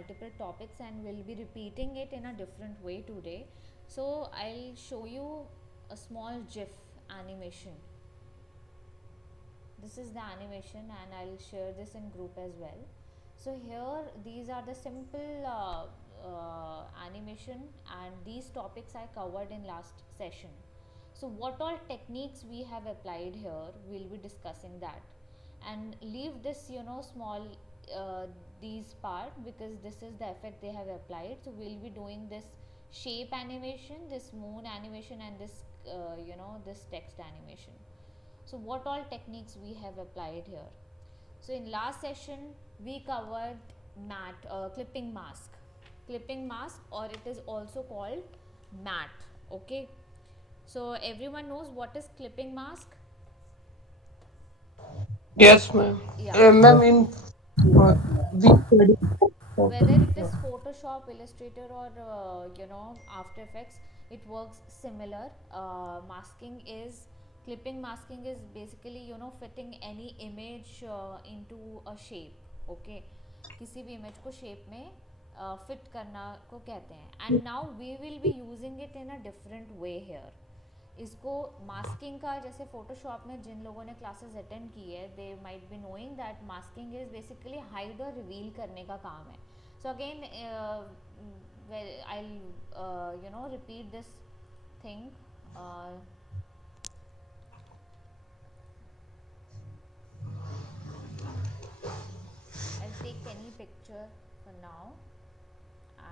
multiple topics and we'll be repeating it in a different way today. So I'll show you a small GIF animation. This is the animation and I'll share this in group as well. So here these are the simple animation, and these topics I covered in last session. So what all techniques we have applied here, we'll be discussing that, and leave this small uh, these part, because this is the effect they have applied. So we'll be doing this shape animation, this moon animation, and this this text animation. So what all techniques we have applied here? So in last session we covered clipping mask. Clipping mask, or it is also called mat. Okay. So everyone knows what is clipping mask? Yes, ma'am. Yeah. Ma'am, in we studied Whether Photoshop. it is Photoshop, Illustrator, or After Effects, it works similar. Clipping masking is basically fitting any image into a shape. Okay, किसी भी image को shape में fit करना को कहते हैं. And now we will be using it in a different way here. इसको masking का, जैसे फोटोशॉप में जिन लोगों ने क्लासेस अटेंड की है, they might be knowing that masking is basically hide और रिवील करने का काम है. So again I repeat this thing. I'll take any picture for now,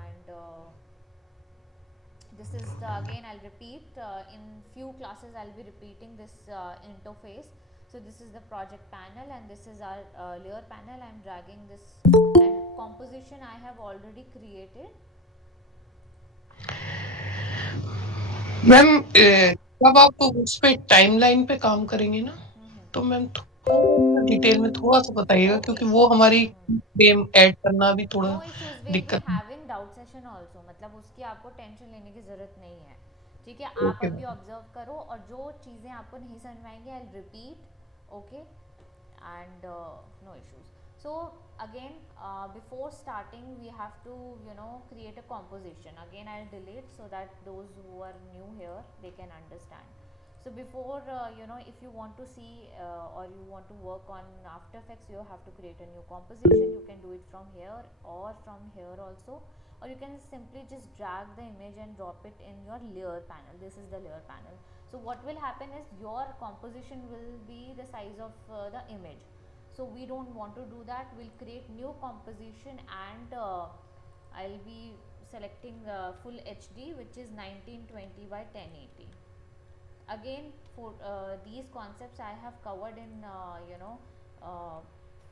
and this is the, again I'll repeat, in few classes I'll be repeating this interface. So this is the project panel and this is our layer panel. I'm dragging this, and composition I have already created. Ma'am जब आप उस पे timeline पे काम करेंगे ना, तो ma'am थोड़ा डिटेल में थोड़ा सा बताइएगा, Okay. क्योंकि वो हमारी फ्रेम ऐड करना भी नो थोड़ा इश्यूज, विल बी दिक्कत है। हैविंग डाउट सेशन ऑल्सो, मतलब उसकी आपको टेंशन लेने की ज़रूरत नहीं है. ठीक है, आप ओके अभी मैम। ऑब्जर्व करो और जो चीज़ें आपको नहीं समझ में आएंगी I repeat. Okay. And no issues. So again, before starting we have to create a composition. Again I'll delete so that those who are new here they can understand. So before if you want to see or you want to work on After Effects, you have to create a new composition. You can do it from here or from here also, or you can simply just drag the image and drop it in your layer panel. This is the layer panel. So what will happen is your composition will be the size of the image. So we don't want to do that. We'll create new composition, and I'll be selecting full HD, which is 1920 by 1080. Again, for these concepts I have covered in uh,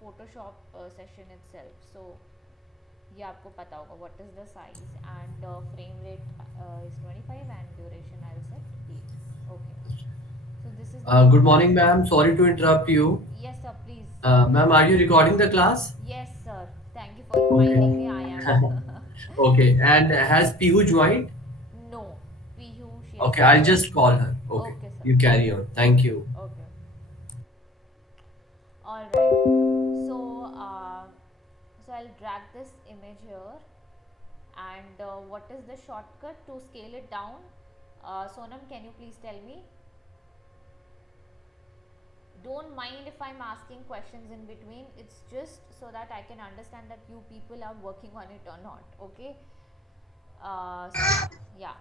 Photoshop session itself. So ये आपको पता होगा what is the size, and frame rate is 25 and duration I'll set 8. Okay. So this is the Good morning, ma'am. Sorry to interrupt you. yes sir, please go Ma'am, ahead. are you recording the class? Yes sir, thank you for Okay. reminding me. I am. Okay. And has Pihu joined? No, Pihu, she has Okay, not I'll just joined. call her. Okay. Okay sir. You carry on. Thank you. Okay. All right. So so I'll drag this image here, and what is the shortcut to scale it down? Sonam, can you please tell me? Don't mind if I'm asking questions in between. It's just so that I can understand that you people are working on it or not. Okay. So yeah,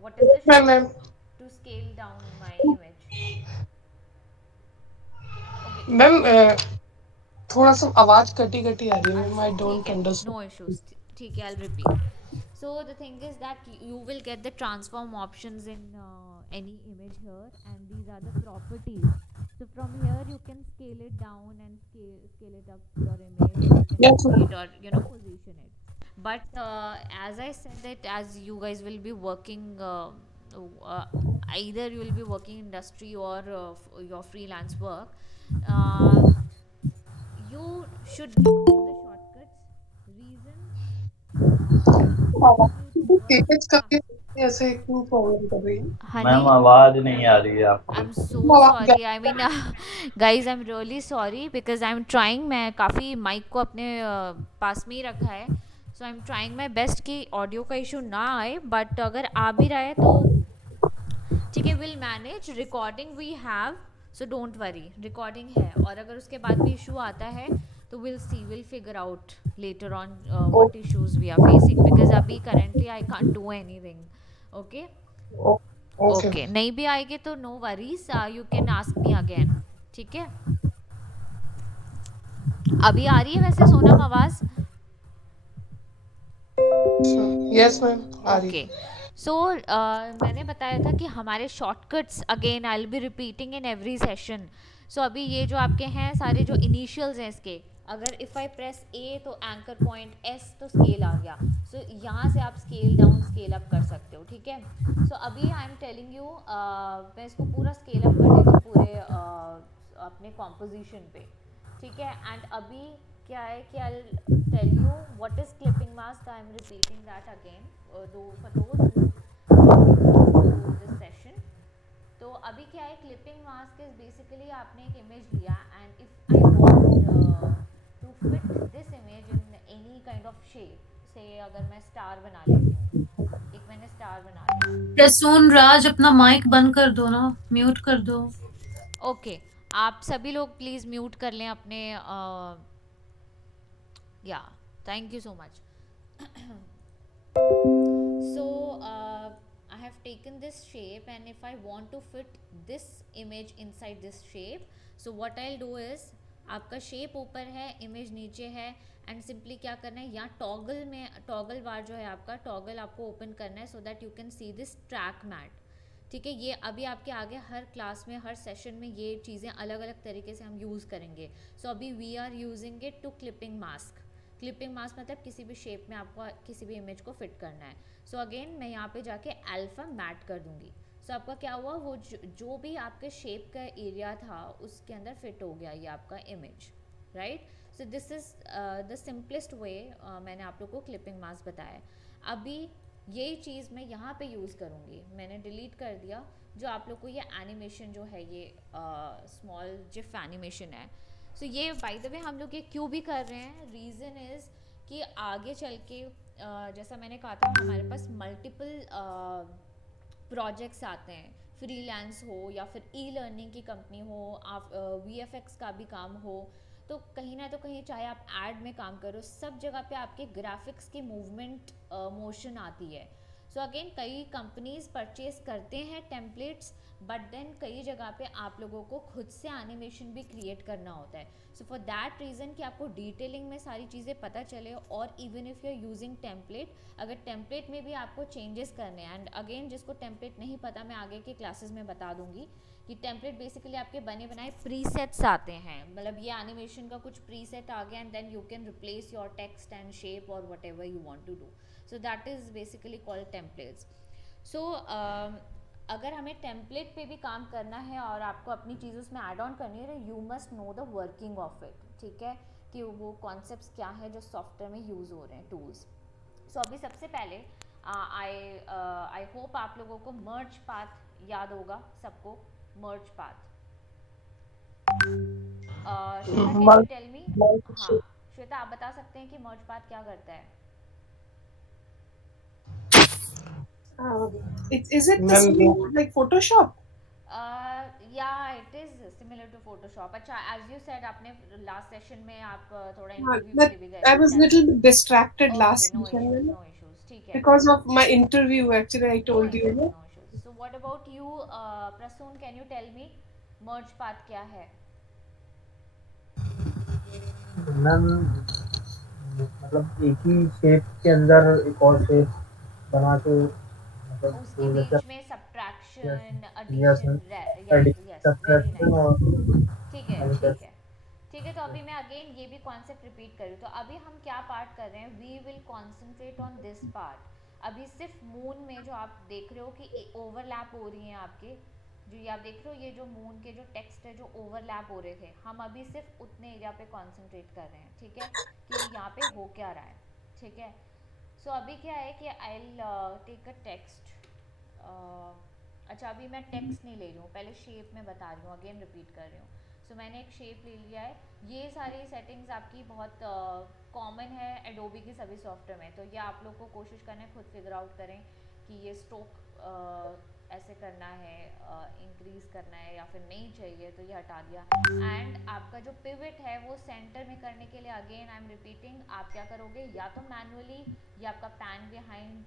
what is the ma'am shortcut ma'am to scale down my image? Okay. Ma'am थोड़ा सा आवाज कटी कटी आ रही है ma'am, अच्छा आई ठीक don't है, नो अंडरस्टैंड. इश्यूज. ठीक है, I'll repeat. So the thing is that you will get the transform options in any image here, and these are the properties. So from here you can scale it down and scale it up your image, or you can yes rotate ma'am. or position it. But as I said, that as you guys will be working uh, either you will be working industry or your freelance work, uh, you should be knowing the shortcuts. Reason for you to work. Tej Yeah. करके ऐसे क्यों problem कर रही है? Ma'am Honey, आवाज नहीं आ रही है आपकी. I'm so आवाज sorry. I mean, guys, I'm really sorry because I'm trying. मैं काफ़ी माइक को अपने पास में ही रखा है. So I am trying my best कि ऑडियो का इशू ना आए, बट अगर आ भी रहा है तो ठीक है, will manage. Recording we have, so don't worry, recording है। और अगर उसके बाद भी इशू आता है तो will see, will figure out later on what issues we are facing, because अभी currently I can't do anything. Okay okay. Okay, नहीं भी आएगी तो no worries, you can ask me again. ठीक है, अभी आ रही है वैसे सोनम आवाज़? यस मैम, आ रही ओके, सो मैंने बताया था कि हमारे shortcuts, again I will be repeating in every session. So अभी ये जो आपके हैं सारे जो इनिशियल्स हैं इसके, अगर इफ़ आई प्रेस ए तो एंकर पॉइंट, एस तो स्केल आ गया। सो यहाँ से आप स्केल डाउन स्केल अप कर सकते हो। ठीक है, सो अभी आई एम टेलिंग यू, मैं इसको पूरा स्केल अप कर देती हूँ पूरे अपने कॉम्पोजिशन पे। ठीक है, एंड अभी क्या है कि I tell you what is clipping mask. I am repeating that again though for those who new to this session. तो अभी क्या है, क्लिपिंग मास्क इज बेसिकली आपने एक इमेज लिया and if I want to fit this image in any kind of shape, से अगर मैं स्टार बना लेती हूँ, एक मैंने स्टार बना लिया। प्रसून राज अपना माइक बंद कर दो ना, म्यूट कर दो। ओके, आप सभी लोग प्लीज़ म्यूट कर लें अपने, या thank you so much. So I have taken this shape and if I want to fit this image inside this shape, so what I'll do is, आपका शेप ऊपर है, इमेज नीचे है, एंड सिंपली क्या करना है, यहाँ टॉगल में, टॉगल बार जो है आपका, टॉगल आपको ओपन करना है so that you can see this track matte. ठीक है, ये अभी आपके आगे हर क्लास में, हर सेशन में ये चीज़ें अलग अलग तरीके से हम यूज़ करेंगे। सो अभी we are using it to clipping mask. Clipping mask मतलब किसी भी शेप में आपको किसी भी इमेज को फिट करना है। सो अगेन मैं यहाँ पे जाके अल्फ़ा मैट कर दूंगी। सो आपका क्या हुआ, वो जो भी आपके शेप का एरिया था उसके अंदर फिट हो गया ये आपका image, right. So this is the simplest way, मैंने आप लोग को क्लिपिंग मास्क बताया। अभी यही चीज़ मैं यहाँ पे यूज़ करूँगी, मैंने डिलीट कर दिया जो आप लोग को ये एनिमेशन जो है, ये स्मॉल जिफ एनिमेशन है। सो ये बाय द वे हम लोग ये क्यों भी कर रहे हैं, रीज़न इज़ कि आगे चल के जैसा मैंने कहा था, हमारे पास मल्टीपल प्रोजेक्ट्स आते हैं, फ्रीलांस हो या फिर ई लर्निंग की कंपनी हो, आप VFX का भी काम हो, तो कहीं ना तो कहीं चाहे आप एड में काम करो, सब जगह पे आपके ग्राफिक्स की मूवमेंट मोशन आती है। सो अगेन कई कंपनीज परचेज करते हैं टेम्पलेट्स, बट देन कई जगह पे आप लोगों को खुद से एनिमेशन भी क्रिएट करना होता है। सो फॉर दैट रीज़न कि आपको डिटेलिंग में सारी चीज़ें पता चले, और even if you are using template, अगर टेम्पलेट में भी आपको चेंजेस करने हैं, एंड अगेन जिसको टेम्पलेट नहीं पता, मैं आगे के क्लासेस में बता दूंगी कि टेम्पलेट बेसिकली आपके बने बनाए प्रीसेट्स आते हैं, मतलब ये एनिमेशन का कुछ प्रीसेट आ गया and then you can replace your text and shape और whatever you want to do. So that is basically called templates. So अगर हमें टेम्पलेट पे भी काम करना है और आपको अपनी चीज़ उसमें ऐड ऑन करनी है, you must know the working of it. ठीक है, कि वो कॉन्सेप्ट्स क्या है जो सॉफ्टवेयर में यूज़ हो रहे हैं, टूल्स। सो अभी सबसे पहले आई होप आप लोगों को मर्ज पाथ याद होगा सबको, merge path. Shweta can you tell me? हाँ, श्वेता आप बता सकते हैं कि मर्ज पाथ क्या करता है? Is it the same like Photoshop? Yeah, it is similar to Photoshop. अच्छा, as you said, आपने last session में आप थोड़ा हाँ, interview के but लिए भी गए I थे, was tell little me. bit distracted Okay, last no session issues, में, no issues. ठीक है, because of my interview. Actually, I no told you. issues, No? no issues. So what about you, Prasoon? Can you tell me merge path क्या है? Ma'am मतलब एक ही shape के अंदर एक और शेप बना के, मतलब उसके तो जैसे बीच में subtraction, yes addition, yes, addition yes, very subtraction nice. और ठीक है, मैनिपुलेशन। ठीक है, ठीक है। तो अभी मैं अगेन ये भी कॉन्सेप्ट रिपीट करूँ, तो अभी हम क्या पार्ट कर रहे हैं, we will concentrate on this part. अभी सिर्फ मून में जो आप देख रहे हो कि ओवरलैप हो रही हैं आपके, जो ये आप देख रहे हो, ये जो मून के जो टेक्स्ट है जो ओवरलैप हो रहे थे, हम अभी सिर्फ उतने एरिया पे कॉन्सेंट्रेट कर रहे हैं। ठीक है, कि यहाँ पे हो क्या रहा है। ठीक है, सो अभी क्या है कि I will take a text. अच्छा, अभी मैं टेक्स्ट नहीं ले रही हूँ, पहले शेप में बता रही हूँ, अगेन रिपीट कर रही हूँ। सो मैंने एक शेप ले लिया है। ये सारी सेटिंग्स आपकी बहुत कॉमन है एडोबी की सभी सॉफ्टवेयर में, तो ये आप लोग को कोशिश करना है खुद फिगर आउट करें कि ये स्ट्रोक ऐसे करना है, इंक्रीज करना है या फिर नहीं चाहिए, तो ये हटा दिया। एंड आपका जो पिवट है वो सेंटर में करने के लिए अगेन आई एम रिपीटिंग, आप क्या करोगे, या तो मैनुअली, ये आपका पैन बिहाइंड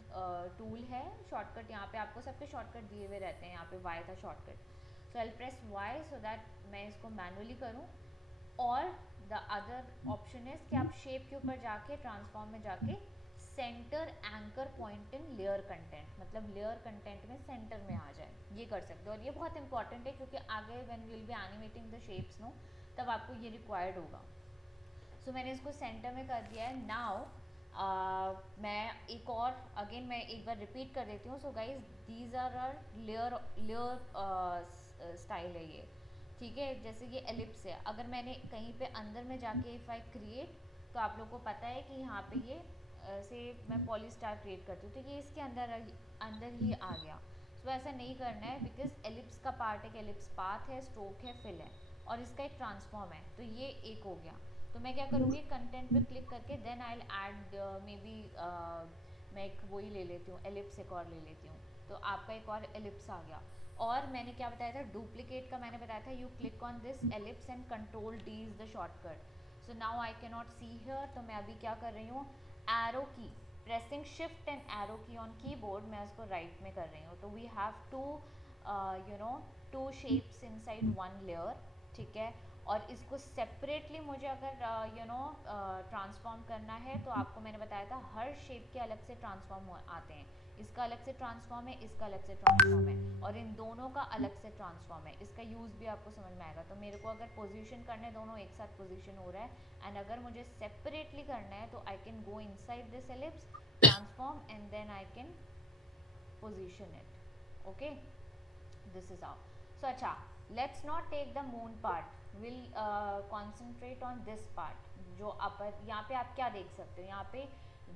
टूल है शॉर्टकट, यहाँ पे आपको सबके शॉर्टकट दिए हुए रहते हैं, यहाँ पे वाई था shortcut, so I press Y so that मैं इसको मैनुअली करूँ। और द अदर ऑप्शन इज कि आप शेप के ऊपर जाके ट्रांसफॉर्म में जाके centre anchor point in layer content, मतलब लेयर कंटेंट में सेंटर में आ जाए, ये कर सकते हो। और ये बहुत इंपॉर्टेंट है क्योंकि आगे when will be animating the shapes no, तब आपको ये रिक्वायर्ड होगा। सो मैंने इसको सेंटर में कर दिया है। नाउ मैं एक और अगेन मैं एक बार रिपीट कर देती हूँ। So guys these are layer style है ये, ठीक है। जैसे ये एलिप्स है, अगर मैंने कहीं पे अंदर में जाके इफ़ आई क्रिएट, तो आप लोग को पता है कि यहाँ पे ये से मैं पॉली स्टार क्रिएट करती हूँ तो ये इसके अंदर ही आ गया। सो ऐसा नहीं करना है बिकॉज एलिप्स का पार्ट एक एलिप्स पाथ है, स्ट्रोक है, फिल है और इसका एक ट्रांसफॉर्म है, तो ये एक हो गया। तो मैं क्या करूँगी, कंटेंट पे क्लिक करके then I will add maybe मैं एक वही ले लेती हूँ, एलिप्स एक और ले लेती हूँ, तो आपका एक और एलिप्स आ गया। और मैंने क्या बताया था, डुप्लीकेट का मैंने बताया था, you click on this ellipse and control D is the shortcut. So now I can not see here, तो मैं अभी क्या कर रही हूँ, arrow key pressing shift and arrow key on keyboard, मैं उसको राइट में कर रही हूँ। तो we have to you know two shapes inside one layer, ठीक है। और इसको सेपरेटली मुझे अगर ट्रांसफॉर्म करना है तो आपको मैंने बताया था हर शेप के अलग से ट्रांसफॉर्म आते हैं, इसका अलग से ट्रांसफॉर्म है, इसका अलग से ट्रांसफॉर्म है और इन दोनों का अलग से ट्रांसफॉर्म है। इसका यूज़ भी आपको समझ में आएगा। तो मेरे को अगर पोजीशन करने, दोनों एक साथ पोजीशन हो रहा है एंड अगर मुझे सेपरेटली करना है तो I can go inside this ellipse, transform and then I can position it. Okay, this is how. So अच्छा, let's not take the moon part, will concentrate on this part. जो upper यहाँ पे आप क्या देख सकते हो, यहाँ पे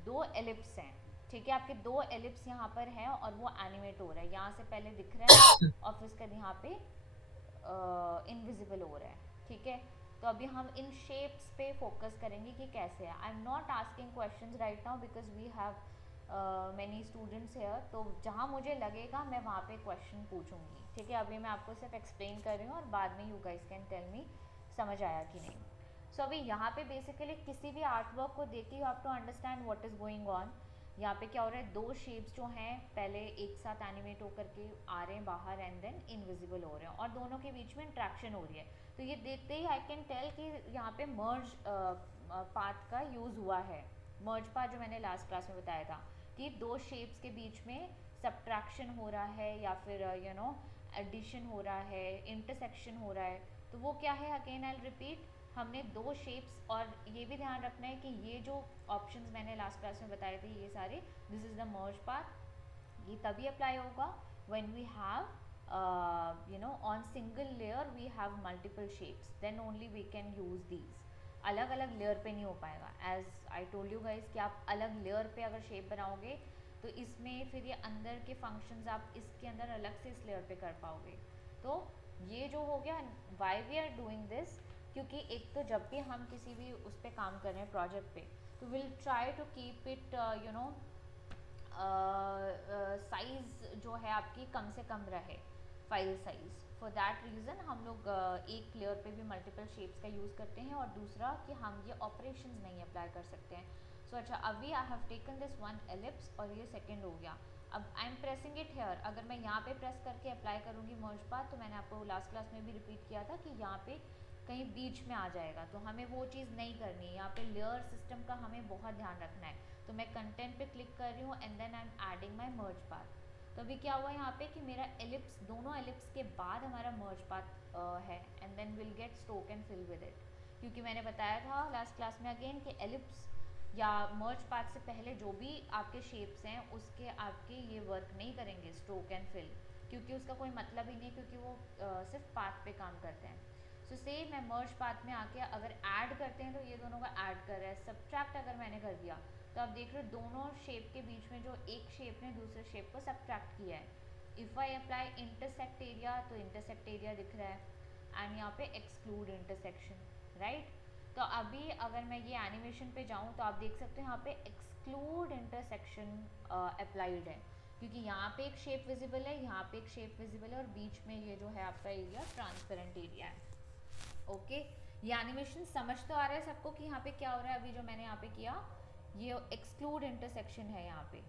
दो एलिप्स हैं, ठीक है। आपके दो एलिप्स यहाँ पर हैं और वो एनिमेट हो रहा है, यहाँ से पहले दिख रहा है और फिर उसके यहाँ पे इनविजिबल हो रहा है, ठीक है। तो अभी हम इन शेप्स पे फोकस करेंगे कि कैसे है। I am not asking questions right now because we have many students here, तो जहाँ मुझे लगेगा मैं वहाँ पे क्वेश्चन पूछूंगी, ठीक है। अभी मैं आपको सिर्फ एक्सप्लेन कर रही हूँ और बाद में you guys can tell me समझ आया कि नहीं। सो अभी यहाँ पे बेसिकली किसी भी आर्ट वर्क को देख के you have to understand what is going on. यहाँ पे क्या हो रहा है, दो शेप्स जो हैं पहले एक साथ एनिमेट होकर के आ रहे हैं बाहर एंड देन इनविजिबल हो रहे हैं और दोनों के बीच में इंट्रैक्शन हो रही है। तो ये देखते ही आई कैन टेल कि यहाँ पे मर्ज पाथ का यूज़ हुआ है। मर्ज पाथ जो मैंने लास्ट क्लास में बताया था कि दो शेप्स के बीच में सब्ट्रैक्शन हो रहा है या फिर एडिशन हो रहा है, इंटरसेक्शन हो रहा है। तो वो क्या है, अगेन आई रिपीट, हमने दो शेप्स, और ये भी ध्यान रखना है कि ये जो ऑप्शंस मैंने लास्ट क्लास में बताए थे ये सारे, this is the merge path, ये तभी अप्लाई होगा when we have on single layer we have multiple shapes, then only we can use these. अलग अलग लेयर पे नहीं हो पाएगा। As I told you guys कि आप अलग लेयर पे अगर शेप बनाओगे तो इसमें फिर ये अंदर के फंक्शंस आप इसके अंदर अलग से इस लेयर पे कर पाओगे। तो ये जो हो गया, why we are doing this, क्योंकि एक तो जब भी हम किसी भी उस पर काम कर रहे हैं प्रोजेक्ट पे, तो will try to keep it size जो है आपकी कम से कम रहे, file size. For that reason हम लोग एक लेयर पे भी मल्टीपल शेप्स का यूज़ करते हैं और दूसरा कि हम ये ऑपरेशंस नहीं अप्लाई कर सकते हैं। सो अच्छा, अभी I have taken this one ellipse और ये सेकेंड हो गया। अब आई एम प्रेसिंग इट हेयर, अगर मैं यहाँ पे प्रेस करके अप्लाई करूँगी मर्ज पाथ, तो मैंने आपको लास्ट क्लास में भी रिपीट किया था कि यहाँ पे कहीं बीच में आ जाएगा, तो हमें वो चीज़ नहीं करनी है। यहाँ पे लेयर सिस्टम का हमें बहुत ध्यान रखना है। तो मैं कंटेंट पे क्लिक कर रही हूँ and then I am adding my merge path. तो अभी क्या हुआ यहाँ पे कि मेरा एलिप्स, दोनों एलिप्स के बाद हमारा मर्ज पाथ है and then will get stroke and fill with it. क्योंकि मैंने बताया था लास्ट क्लास में अगेन कि एलिप्स या मर्ज पाथ से पहले जो भी आपके शेप्स हैं उसके आपके ये वर्क नहीं करेंगे स्ट्रोक एंड फिल, क्योंकि उसका कोई मतलब ही नहीं, क्योंकि वो सिर्फ पाथ पे काम करते हैं। सो सेम मैं मर्ज पाथ में आके अगर ऐड करते हैं तो ये दोनों का ऐड कर रहा है, सब्ट्रैक्ट अगर मैंने कर दिया तो आप देख रहे हो दोनों शेप के बीच में जो एक शेप ने दूसरे शेप को सब्ट्रैक्ट किया है। If I apply intersect area, तो इंटरसेक्ट एरिया दिख रहा है। एंड यहाँ पे एक्सक्लूड इंटरसेक्शन, राइट। तो अभी अगर मैं ये एनिमेशन पे जाऊँ तो आप देख सकते हो यहाँ पे एक्सक्लूड इंटरसेक्शन अप्लाइड है, क्योंकि यहाँ पे एक शेप विजिबल है, यहाँ पे एक शेप विजिबल है, और बीच में ये जो है आपका एरिया ट्रांसपेरेंट एरिया है। ओके, ये एनिमेशन समझ तो आ रहा है सबको कि यहाँ पे क्या हो रहा है। अभी जो मैंने यहाँ पे किया ये एक्सक्लूड इंटरसेक्शन है यहाँ पे।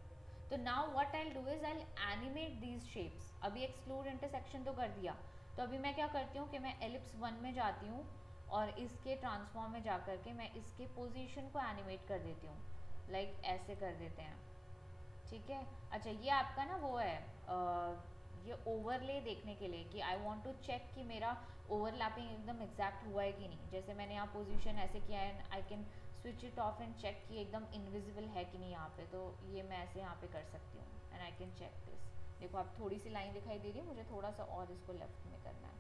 तो now what I will do is I will animate these shapes. अभी एक्सक्लूड इंटरसेक्शन तो कर दिया, तो अभी मैं क्या करती हूँ कि मैं एलिप्स 1 में जाती हूँ और इसके ट्रांसफॉर्म में जा करके मैं इसके पोजीशन को एनिमेट कर देती हूँ, लाइक ऐसे कर देते हैं, ठीक है। अच्छा, ये आपका ना वो है ये ओवरले देखने के लिए कि आई वांट टू चेक कि मेरा ओवरलैपिंग एकदम एग्जैक्ट हुआ है कि नहीं। जैसे मैंने यहाँ पोजीशन ऐसे किया है, I can switch it off and check कि एकदम इनविजिबल है कि नहीं यहाँ पे। तो ये मैं ऐसे यहाँ पे कर सकती हूँ and I can check this. देखो आप थोड़ी सी लाइन दिखाई दे रही है, मुझे थोड़ा सा और इसको लेफ्ट में करना है।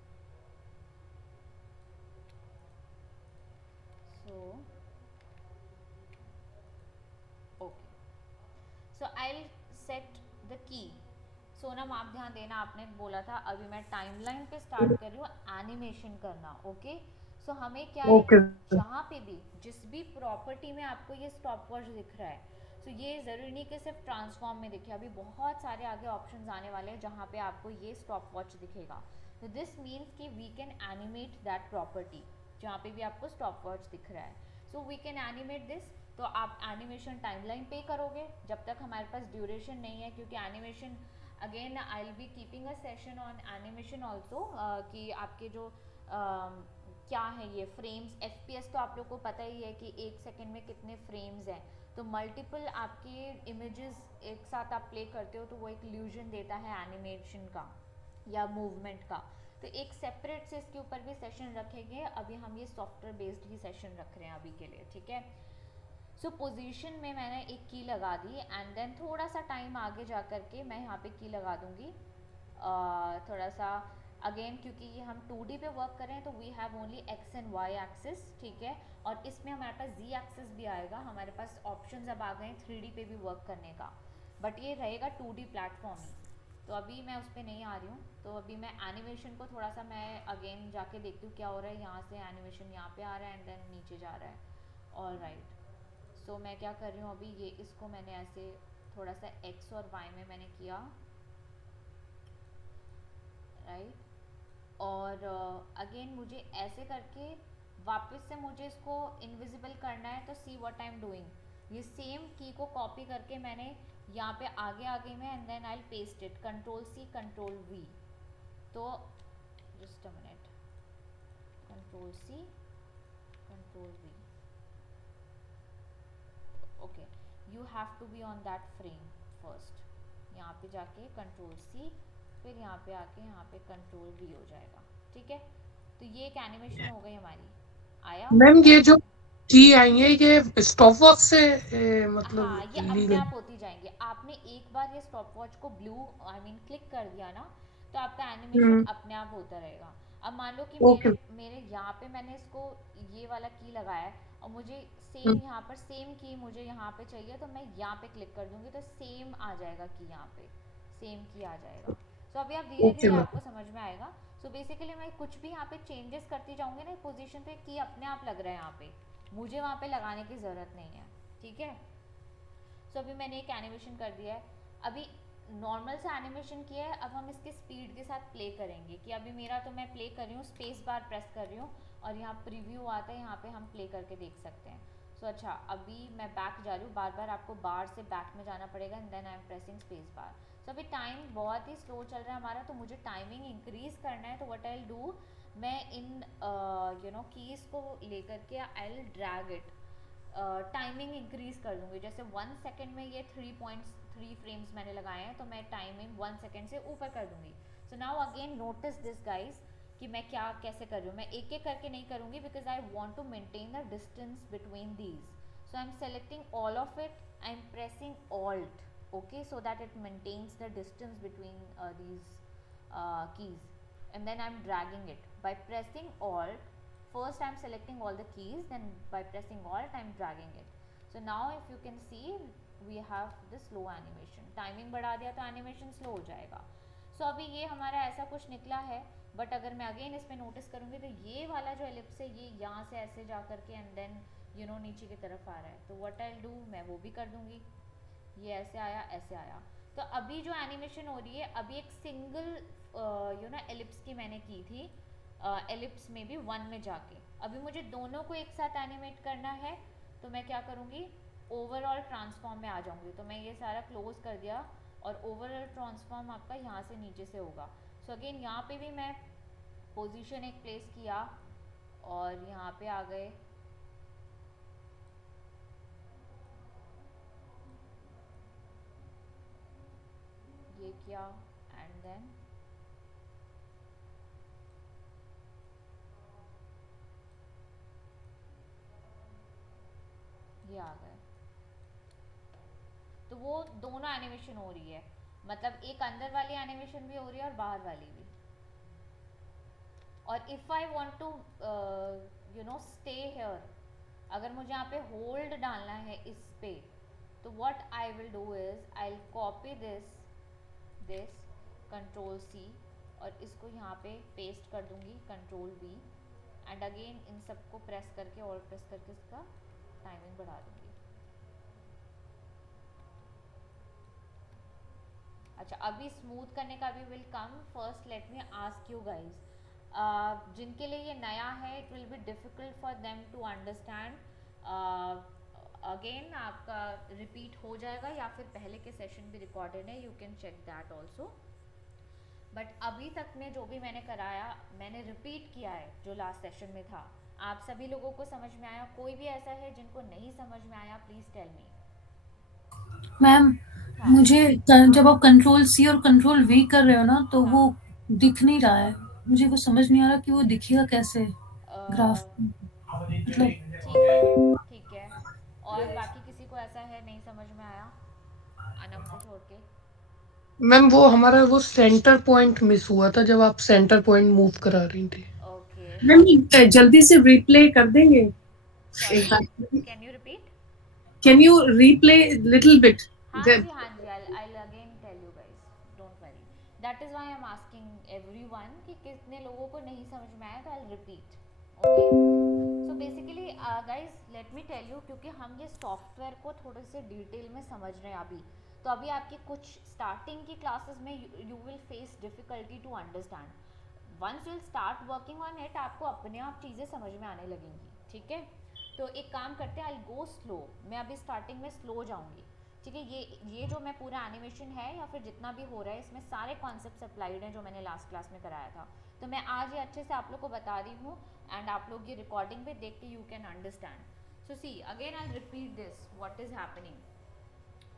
So okay, so I will set the key. Sonam आप ध्यान देना, आपने बोला था अभी मैं टाइमलाइन पे स्टार्ट कर रही हूँ एनिमेशन करना। ओके, सो हमें क्या है, ओके जहाँ पे भी जिस भी प्रॉपर्टी में आपको ये स्टॉप वॉच दिख रहा है, सो ये ज़रूरी नहीं कि सिर्फ ट्रांसफॉर्म में दिखे, अभी बहुत सारे आगे ऑप्शंस आने वाले हैं जहाँ पे आपको ये स्टॉप वॉच दिखेगा। तो दिस मीन्स कि we can animate that property जहाँ पे भी आपको स्टॉप वॉच दिख रहा है। So we can animate this. तो आप एनिमेशन टाइमलाइन पे करोगे जब तक हमारे पास ड्यूरेशन नहीं है, क्योंकि animation again I will B keeping a session on animation also, कि आपके जो क्या है ये फ्रेम्स, FPS तो आप लोग को पता ही है कि 1 सेकेंड में कितने फ्रेम्स हैं। तो मल्टीपल आपके इमेजेस एक साथ आप प्ले करते हो तो वो एक इल्यूजन देता है एनिमेशन का या मूवमेंट का। तो एक सेपरेट से इसके ऊपर भी सेशन रखेंगे, अभी हम ये सॉफ्टवेयर बेस्ड ही सेशन रख रहे हैं अभी के लिए, ठीक है। सो पोजीशन में मैंने एक की लगा दी एंड देन थोड़ा सा टाइम आगे जा कर के मैं यहाँ पे की लगा दूँगी थोड़ा सा अगेन, क्योंकि ये हम 2D पे वर्क कर रहे हैं तो we have only X and Y axis, ठीक है। और इसमें हमारे पास जी एक्सिस भी आएगा, हमारे पास ऑप्शंस अब आ गए हैं 3D पे भी वर्क करने का, बट ये रहेगा 2D प्लेटफॉर्म ही। तो अभी मैं उस पर नहीं आ रही हूँ, तो अभी मैं एनिमेशन को थोड़ा सा मैं अगेन जाके देखती हूँ क्या हो रहा है। यहाँ से एनिमेशन यहाँ पे आ रहा है एंड देन नीचे जा रहा है, ऑल राइट। सो मैं क्या कर रही हूँ अभी, ये इसको मैंने ऐसे थोड़ा सा एक्स और वाई में मैंने किया, राइट। और अगेन मुझे ऐसे करके वापस से मुझे इसको इनविजिबल करना है, तो see what I am doing, ये सेम की को कॉपी करके मैंने यहाँ पे आगे आगे में and then I will paste it, Ctrl+C Ctrl+V। तो just a minute, Ctrl+C Ctrl+V। Okay, you have to be on that frame first. यहाँ पे जाके Ctrl+C, फिर यहाँ पे आके यहाँ पे Ctrl+V हो जाएगा, ठीक है। तो ये एक एनिमेशन हो गई हमारी, आया मैम होगा। ये जो की आई है ये स्टॉप वॉच से मतलब हाँ, ये ली अपने गई। आप होती जाएंगे। आपने एक बार ये स्टॉप वॉच को ब्लू आई मीन क्लिक कर दिया ना, तो आपका एनिमेशन अपने आप होता रहेगा। अब मान लो कि ओके मेरे मेरे यहाँ पे मैंने इसको ये वाला की लगाया है और मुझे सेम यहाँ पर सेम की मुझे यहाँ पे चाहिए, तो मैं यहाँ पे क्लिक कर दूंगी तो सेम आ जाएगा की, यहाँ पे सेम की आ जाएगा। सो अभी आप धीरे ओके धीरे मैम आपको समझ में आएगा। सो बेसिकली मैं कुछ भी यहाँ पे चेंजेस करती जाऊंगी ना पोजीशन पे, की अपने आप लग रहा है यहाँ पे, मुझे वहाँ पे लगाने की ज़रूरत नहीं है, ठीक है। सो अभी मैंने एक एनिमेशन कर दिया है, अभी नॉर्मल सा एनिमेशन किया है। अब हम इसके स्पीड के साथ प्ले करेंगे कि अभी मेरा तो मैं प्ले कर रही हूँ, स्पेस बार प्रेस कर रही हूँ और यहाँ प्रीव्यू आता है, यहाँ पे हम प्ले करके देख सकते हैं। सो अच्छा, अभी मैं बैक जा रही हूँ, बार बार आपको बार से बैक में जाना पड़ेगा and then I am pressing space bar. So अभी टाइम बहुत ही स्लो चल रहा है हमारा, तो मुझे टाइमिंग इंक्रीज करना है। तो व्हाट आई विल डू, मैं इन कीज़ को लेकर के I will drag it, timing increase कर दूंगी। जैसे 1 सेकेंड में ये 3.3 फ्रेम्स मैंने लगाए हैं, तो मैं टाइमिंग 1 सेकेंड से ऊपर कर दूंगी। So now again notice this guys कि मैं क्या कैसे कर रही हूँ। मैं एक एक करके नहीं करूँगी because I want to maintain the distance between these. So I am selecting all of it, I am pressing alt, okay, so that it maintains the distance between these keys, and then I'm dragging it by pressing alt. First I'm selecting all the keys, then by pressing alt I'm dragging it. So now if you can see we have the slow animation, timing बढ़ा दिया तो animation slow हो जाएगा। So अभी ये हमारा ऐसा कुछ निकला है बट अगर मैं अगेन इसमें नोटिस करूँगी तो ये वाला जो एलिप्स है ये यहाँ से ऐसे जा करके एंड देन नीचे की तरफ आ रहा है, तो व्हाट आई डू, मैं वो भी कर दूँगी, ये ऐसे आया ऐसे आया। तो अभी जो एनिमेशन हो रही है, अभी एक सिंगल एलिप्स की मैंने की थी, एलिप्स में भी 1 में जाके, अभी मुझे दोनों को एक साथ एनिमेट करना है, तो मैं क्या करूँगी, ओवरऑल ट्रांसफॉर्म में आ जाऊँगी। तो मैं ये सारा क्लोज कर दिया और ओवरऑल ट्रांसफॉर्म आपका यहाँ से नीचे से होगा। सो अगेन यहाँ पे भी मैं पोजीशन एक प्लेस किया और यहाँ पे आ गए, ये किया एंड देन ये आ गए। तो वो दोनों एनिमेशन हो रही है, मतलब एक अंदर वाली एनिमेशन भी हो रही है और बाहर वाली भी। और if I want to stay here, अगर मुझे यहाँ पे होल्ड डालना है इस पे, तो what I will do is I will copy this control C और इसको यहाँ पे पेस्ट कर दूंगी कंट्रोल वी एंड अगेन इन सबको प्रेस करके और प्रेस करके इसका टाइमिंग बढ़ा दूंगी। अच्छा, अभी स्मूथ करने का भी will come. First let me ask you guys, जिनके लिए ये नया है, it will be difficult for them to understand. Again आपका रिपीट हो जाएगा या फिर पहले के सेशन भी रिकॉर्डेड है, you can check that also. But अभी तक में जो भी मैंने कराया, मैंने रिपीट किया है जो लास्ट सेशन में था। आप सभी लोगों को समझ में आया? कोई भी ऐसा है जिनको नहीं समझ में आया, प्लीज़ टेल मी। मैम हाँ मुझे जब आप कंट्रोल सी और कंट्रोल वी कर रहे हो ना, तो हाँ। वो दिख नहीं रहा है, मुझे वो समझ नहीं आ रहा कि वो दिखेगा कैसे ग्राफ, मतलब ठीक है। और बाकी किसी को ऐसा है नहीं समझ में आया, अनम को छोड़ के? मैम वो हमारा वो सेंटर पॉइंट मिस हुआ था जब आप सेंटर पॉइंट मूव करा रही थी। ओके, मैम जल्दी से रिप्ले कर देंगे सॉरी, एक बार। Can you repeat? Can you replay little bit? हाँ जी, हाँ जी, I'll again tell you guys, don't worry. That is why I'm asking everyone कि कितने लोगों को नहीं समझ में आया, तो I'll repeat. Okay? So basically guys, let me tell you, क्योंकि हम ये सॉफ्टवेयर को थोड़े से डिटेल में समझ रहे हैं अभी, तो अभी आपकी कुछ स्टार्टिंग की क्लासेस में you will face difficulty to understand. Once you will start working on it, आपको अपने आप चीज़ें समझ में आने लगेंगी, ठीक है? तो एक काम करते हैं, आई गो स्लो, मैं अभी स्टार्टिंग में स्लो जाऊंगी, ठीक है? ये जो मैं पूरा एनिमेशन है या फिर जितना भी हो रहा है, इसमें सारे कॉन्सेप्ट्स अप्लाइड हैं जो मैंने लास्ट क्लास में कराया था। तो मैं आज ये अच्छे से आप लोग को बता रही हूँ एंड आप लोग ये रिकॉर्डिंग पे देख के you can understand. So see again I repeat this what is happening,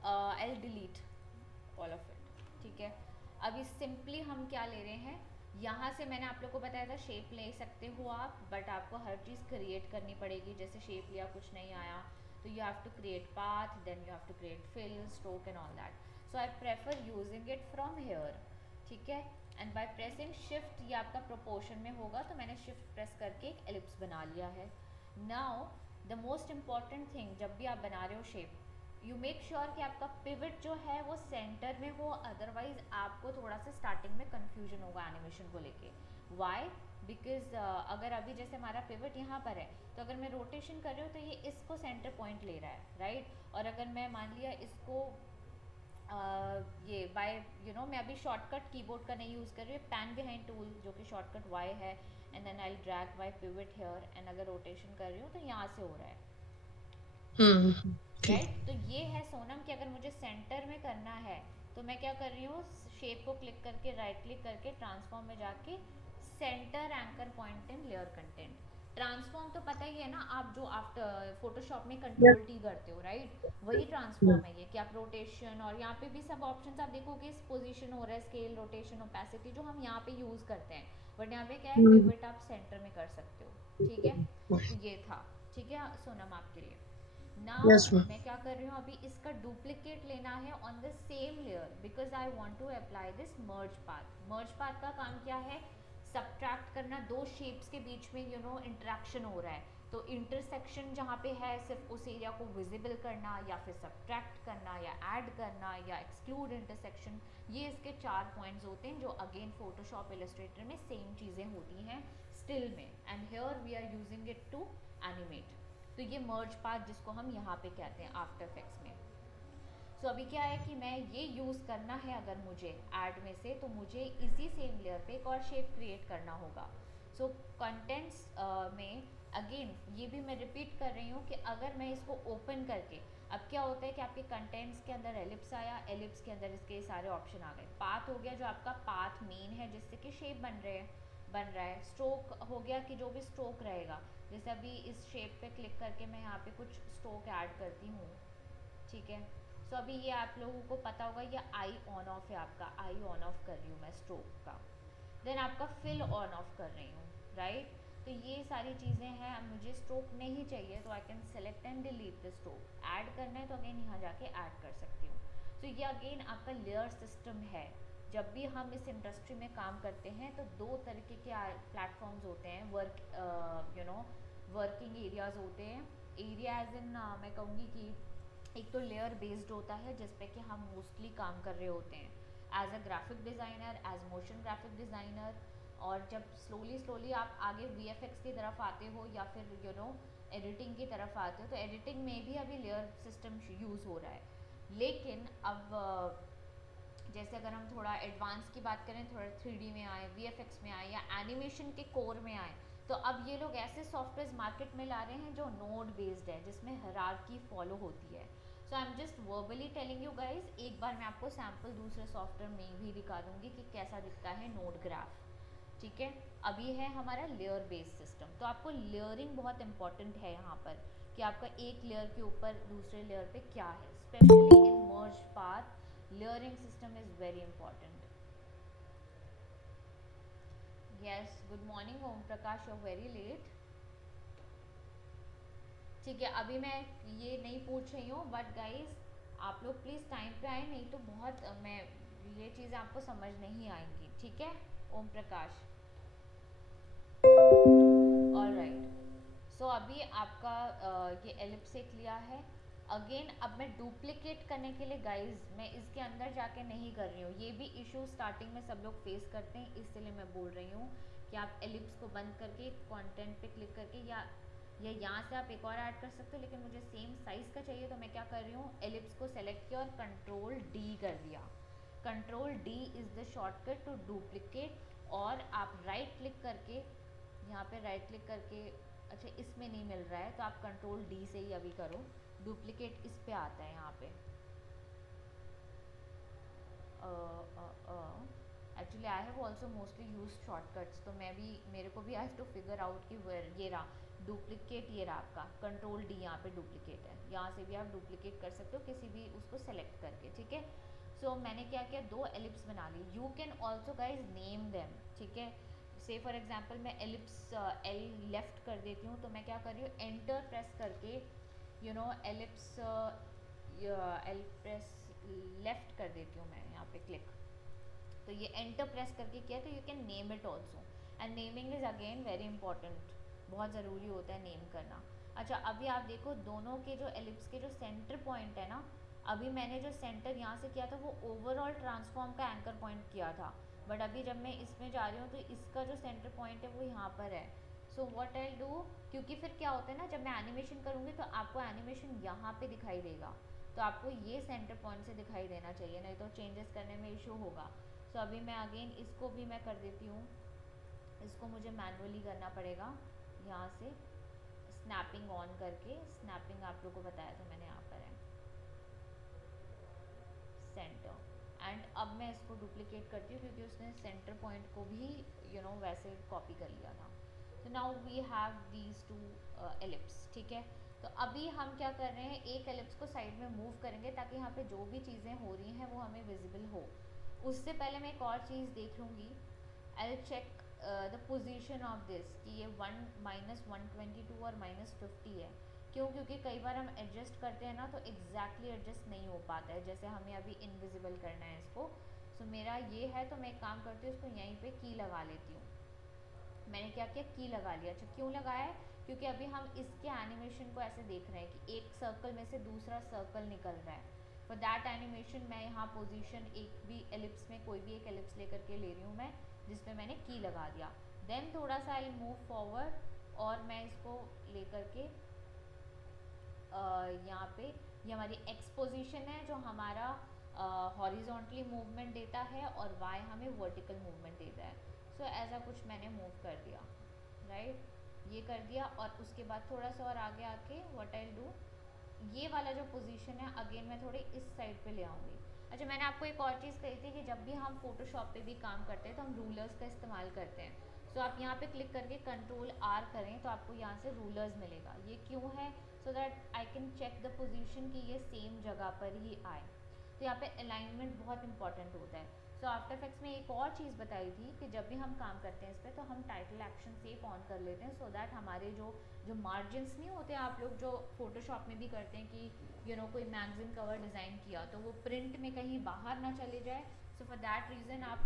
I delete all of it, ठीक है? अभी सिंपली हम क्या ले रहे हैं, यहाँ से मैंने आप लोग को बताया था शेप ले सकते हो आप, बट आपको हर चीज़ क्रिएट करनी पड़ेगी। जैसे शेप लिया, कुछ नहीं आया, तो you have to create path, then you have to create fill, stroke and all that. So I prefer using it from here, ठीक है? एंड बाय प्रेसिंग शिफ्ट, ये आपका प्रोपोर्शन में होगा, तो मैंने शिफ्ट प्रेस करके एक एलिप्स बना लिया है। Now the most important thing, जब भी आप बना रहे हो शेप, यू मेक श्योर कि आपका पिवट जो है वो सेंटर में हो, अदरवाइज आपको थोड़ा सा स्टार्टिंग में कंफ्यूजन होगा एनिमेशन को लेके। वाई? बिकॉज अगर अभी जैसे हमारा पिवट यहाँ पर है, तो अगर मैं रोटेशन कर रही हूँ तो ये इसको सेंटर पॉइंट ले रहा है, राइट? और अगर मैं मान लिया इसको ये बाय मैं अभी शॉर्टकट कीबोर्ड का नहीं यूज़ कर रही हूँ, पैन बिहाइंड टूल जो कि शॉर्टकट वाई है, and then I drag by pivot here, and अगर रोटेशन कर रही हूँ तो यहाँ से हो रहा है, ठीक। राइट? तो ये है सोनम कि अगर मुझे सेंटर में करना है तो मैं क्या कर रही हूँ, शेप को क्लिक करके राइट क्लिक करके ट्रांसफॉर्म में जाके centre anchor point in layer content. Transform तो पता ही है ना, आप जो आफ्टर फोटोशॉप में कंट्रोल टी करते हो, राइट? वही ट्रांसफॉर्म है ये, कि आप रोटेशन, और यहाँ पे भी सब ऑप्शंस आप देखोगे, पोजीशन हो रहा है, स्केल, रोटेशन, ओपेसिटी, जो हम यहाँ पे यूज़ करते हैं, बट यहाँ पे क्या है, पिवट आप सेंटर में कर सकते हो, ठीक है? तो ये था, ठीक है सोनम आपके लिए। Now yes ma'am. मैं क्या कर रही हूँ, अभी इसका डुप्लीकेट लेना है on the same layer, because I want to apply this merge path. Merge path का काम क्या है, सब्ट्रैक्ट करना, दो शेप्स के बीच में इंटरेक्शन हो रहा है, तो इंटरसेक्शन जहाँ पे है सिर्फ उस एरिया को विजिबल करना, या फिर सब्ट्रैक्ट करना, या ऐड करना, या एक्सक्लूड इंटरसेक्शन, ये इसके 4 पॉइंट्स होते हैं जो अगेन फोटोशॉप इलस्ट्रेटर में सेम चीज़ें होती हैं स्टिल में, and here we are using it to animate. तो ये मर्ज पाथ जिसको हम यहाँ पे कहते हैं आफ्टर इफेक्ट्स में। सो अभी क्या है कि मैं ये यूज़ करना है अगर मुझे ऐड में से, तो मुझे इसी सेम लेयर पे एक और शेप क्रिएट करना होगा। सो कंटेंट्स में अगेन ये भी मैं रिपीट कर रही हूँ कि अगर मैं इसको ओपन करके, अब क्या होता है कि आपके कंटेंट्स के अंदर एलिप्स आया, एलिप्स के अंदर इसके सारे ऑप्शन आ गए, पाथ हो गया जो आपका पाथ मेन है जिससे कि शेप बन रहा है, स्ट्रोक हो गया कि जो भी स्ट्रोक रहेगा, जैसे अभी इस शेप पे क्लिक करके मैं यहाँ पे कुछ स्ट्रोक ऐड करती हूँ, ठीक है। सो अभी ये आप लोगों को पता होगा ये आई ऑन ऑफ है, आपका आई ऑन ऑफ कर रही हूँ मैं स्ट्रोक का, देन आपका फिल ऑन ऑफ कर रही हूँ, राइट। तो ये सारी चीज़ें हैं। अब मुझे स्ट्रोक नहीं चाहिए तो I can select and delete the stroke. Add करना है तो अगेन यहाँ जाके ऐड कर सकती हूँ। तो ये अगेन आपका लेयर सिस्टम है। जब भी हम इस इंडस्ट्री में काम करते हैं तो दो तरीके के प्लेटफॉर्म्स होते हैं, वर्किंग एरियाज होते हैं। एरिया एज इन मैं कहूँगी कि एक तो लेयर बेस्ड होता है जिस पे कि हम मोस्टली काम कर रहे होते हैं as a graphic designer, as motion graphic designer. और जब स्लोली आप आगे VFX की तरफ आते हो या फिर एडिटिंग की तरफ आते हो, तो एडिटिंग में भी अभी लेयर सिस्टम यूज़ हो रहा है। लेकिन अब जैसे अगर हम थोड़ा एडवांस की बात करें, थोड़ा 3D में आए, VFX में आए या एनिमेशन के कोर में आए, तो अब ये लोग ऐसे सॉफ्टवेयर मार्केट में ला रहे हैं जो नोड बेस्ड है, जिसमें हायरार्की फॉलो होती है। So I am just verbally telling you guys. एक बार मैं आपको सैम्पल दूसरे सॉफ्टवेयर में भी दिखा दूंगी कि कैसा दिखता है नोड ग्राफ, ठीक है। अभी है हमारा लेयर बेस्ड सिस्टम। तो आपको लेयरिंग बहुत इंपॉर्टेंट है यहाँ पर, कि आपका एक लेयर के ऊपर दूसरे लेयर पे क्या है, specially in merge path layering system is very important. Yes, good morning Om Prakash, you are very late. ठीक है, अभी मैं ये नहीं पूछ रही हूँ, बट गाइज आप लोग प्लीज़ टाइम पे आए, नहीं तो बहुत मैं ये चीज़ें आपको समझ नहीं आएंगी, ठीक है ओम प्रकाश। ऑलराइट, सो अभी आपका ये एलिप्स एक लिया है। अगेन अब मैं डुप्लीकेट करने के लिए गाइज मैं इसके अंदर जाके नहीं कर रही हूँ। ये भी इशू स्टार्टिंग में सब लोग फेस करते हैं, इसलिए मैं बोल रही हूँ कि आप एलिप्स को बंद करके कंटेंट पे क्लिक करके या यहाँ से आप एक और ऐड कर सकते हो, लेकिन मुझे सेम साइज़ का चाहिए तो मैं क्या कर रही हूँ, एलिप्स को सेलेक्ट किया और कंट्रोल D कर दिया। Control D is the shortcut to duplicate. और आप राइट क्लिक करके यहाँ पे राइट क्लिक करके, अच्छा इसमें नहीं मिल रहा है तो आप कंट्रोल D से ही अभी करो, डुप्लीकेट इस पे आता है यहाँ पे। Actually I have also mostly use shortcuts, तो मैं भी, मेरे को भी I have to figure out कि ये रहा डुप्लीकेट, ये रहा आपका कंट्रोल D, यहाँ पे डुप्लीकेट है। यहाँ से भी आप डुप्लीकेट कर सकते हो किसी भी उसको सेलेक्ट करके, ठीक है। सो मैंने क्या किया, दो एलिप्स बना ली। You can also guys name them, ठीक है। से फॉर एग्जाम्पल मैं एलिप्स L लेफ्ट कर देती हूँ, तो मैं क्या कर रही हूँ, एंटर प्रेस करके एलिप्स L प्रेस लेफ्ट कर देती हूँ मैं यहाँ पे क्लिक, तो ये एंटर प्रेस करके किया, तो you can name it also. And naming is again very important, बहुत ज़रूरी होता है नेम करना। अच्छा अभी आप देखो दोनों के जो एलिप्स के जो सेंटर पॉइंट है ना, अभी मैंने जो सेंटर यहाँ से किया था वो ओवरऑल ट्रांसफॉर्म का एंकर पॉइंट किया था, बट अभी जब मैं इसमें जा रही हूँ तो इसका जो सेंटर पॉइंट है वो यहाँ पर है। सो व्हाट आई डू, क्योंकि फिर क्या होता है ना, जब मैं एनिमेशन करूँगी तो आपको एनिमेशन यहाँ पे दिखाई देगा, तो आपको ये सेंटर पॉइंट से दिखाई देना चाहिए, नहीं तो चेंजेस करने में इशू होगा। सो अभी मैं अगेन इसको भी मैं कर देती हूँ, इसको मुझे मैनुअली करना पड़ेगा यहाँ से स्नैपिंग ऑन करके। स्नैपिंग आप लोगों को बताया था मैंने, यहाँ पर है सेंटर। एंड अब मैं इसको डुप्लीकेट करती हूँ क्योंकि उसने सेंटर पॉइंट को भी वैसे कॉपी कर लिया था। तो now we have these two ellipse, ठीक है। तो अभी हम क्या कर रहे हैं, एक एलिप्स को साइड में मूव करेंगे ताकि यहाँ पे जो भी चीज़ें हो रही हैं वो हमें विजिबल हो। उससे पहले मैं एक और चीज़ देख लूँगी, I check the position of this कि ये 122 और -50 है। क्यों, क्योंकि कई बार हम एडजस्ट करते हैं ना तो एग्जैक्टली एडजस्ट नहीं हो पाता है, जैसे हमें अभी इनविजिबल करना है इसको। सो मेरा ये है, तो मैं एक काम करती हूँ, इसको यहीं पे की लगा लेती हूँ, मैंने क्या किया, की लगा लिया। अच्छा क्यों लगाया है, क्योंकि अभी हम इसके एनिमेशन को ऐसे देख रहे हैं कि एक सर्कल में से दूसरा सर्कल निकल रहा है। फॉर दैट एनिमेशन मैं यहाँ पोजीशन एक भी एलिप्स में कोई भी एक एलिप्स लेकर के ले रही हूँ मैं, जिसमें मैंने की लगा दिया। देन थोड़ा सा आई मूव फॉरवर्ड और मैं इसको लेकर के यहाँ पे ये हमारी एक्स पोजीशन है जो हमारा हॉरिजॉन्टली मूवमेंट देता है और वाई हमें वर्टिकल मूवमेंट देता है। सो ऐसा कुछ मैंने मूव कर दिया, राइट, ये कर दिया। और उसके बाद थोड़ा सा और आगे आके व्हाट आई डू, ये वाला जो पोजीशन है अगेन मैं थोड़े इस साइड पे ले आऊँगी। अच्छा मैंने आपको एक और चीज़ कही थी कि जब भी हम फोटोशॉप पे भी काम करते हैं तो हम रूलर्स का इस्तेमाल करते हैं। सो आप यहाँ पे क्लिक करके कंट्रोल आर करें तो आपको यहाँ से रूलर्स मिलेगा। ये क्यों है, so that I can check the position कि ये सेम जगह पर ही आए। तो यहाँ पे अलाइनमेंट बहुत इंपॉर्टेंट होता है। सो आफ्टर इफेक्ट्स में एक और चीज़ बताई थी कि जब भी हम काम करते हैं इस पर तो हम टाइटल एक्शन सेव ऑन कर लेते हैं, सो दैट हमारे जो मार्जिन्स नहीं होते, आप लोग जो फोटोशॉप में भी करते हैं कि यू नो कोई मैगजीन कवर डिज़ाइन किया तो वो प्रिंट में कहीं बाहर ना चले जाए। सो फॉर दैट रीज़न आप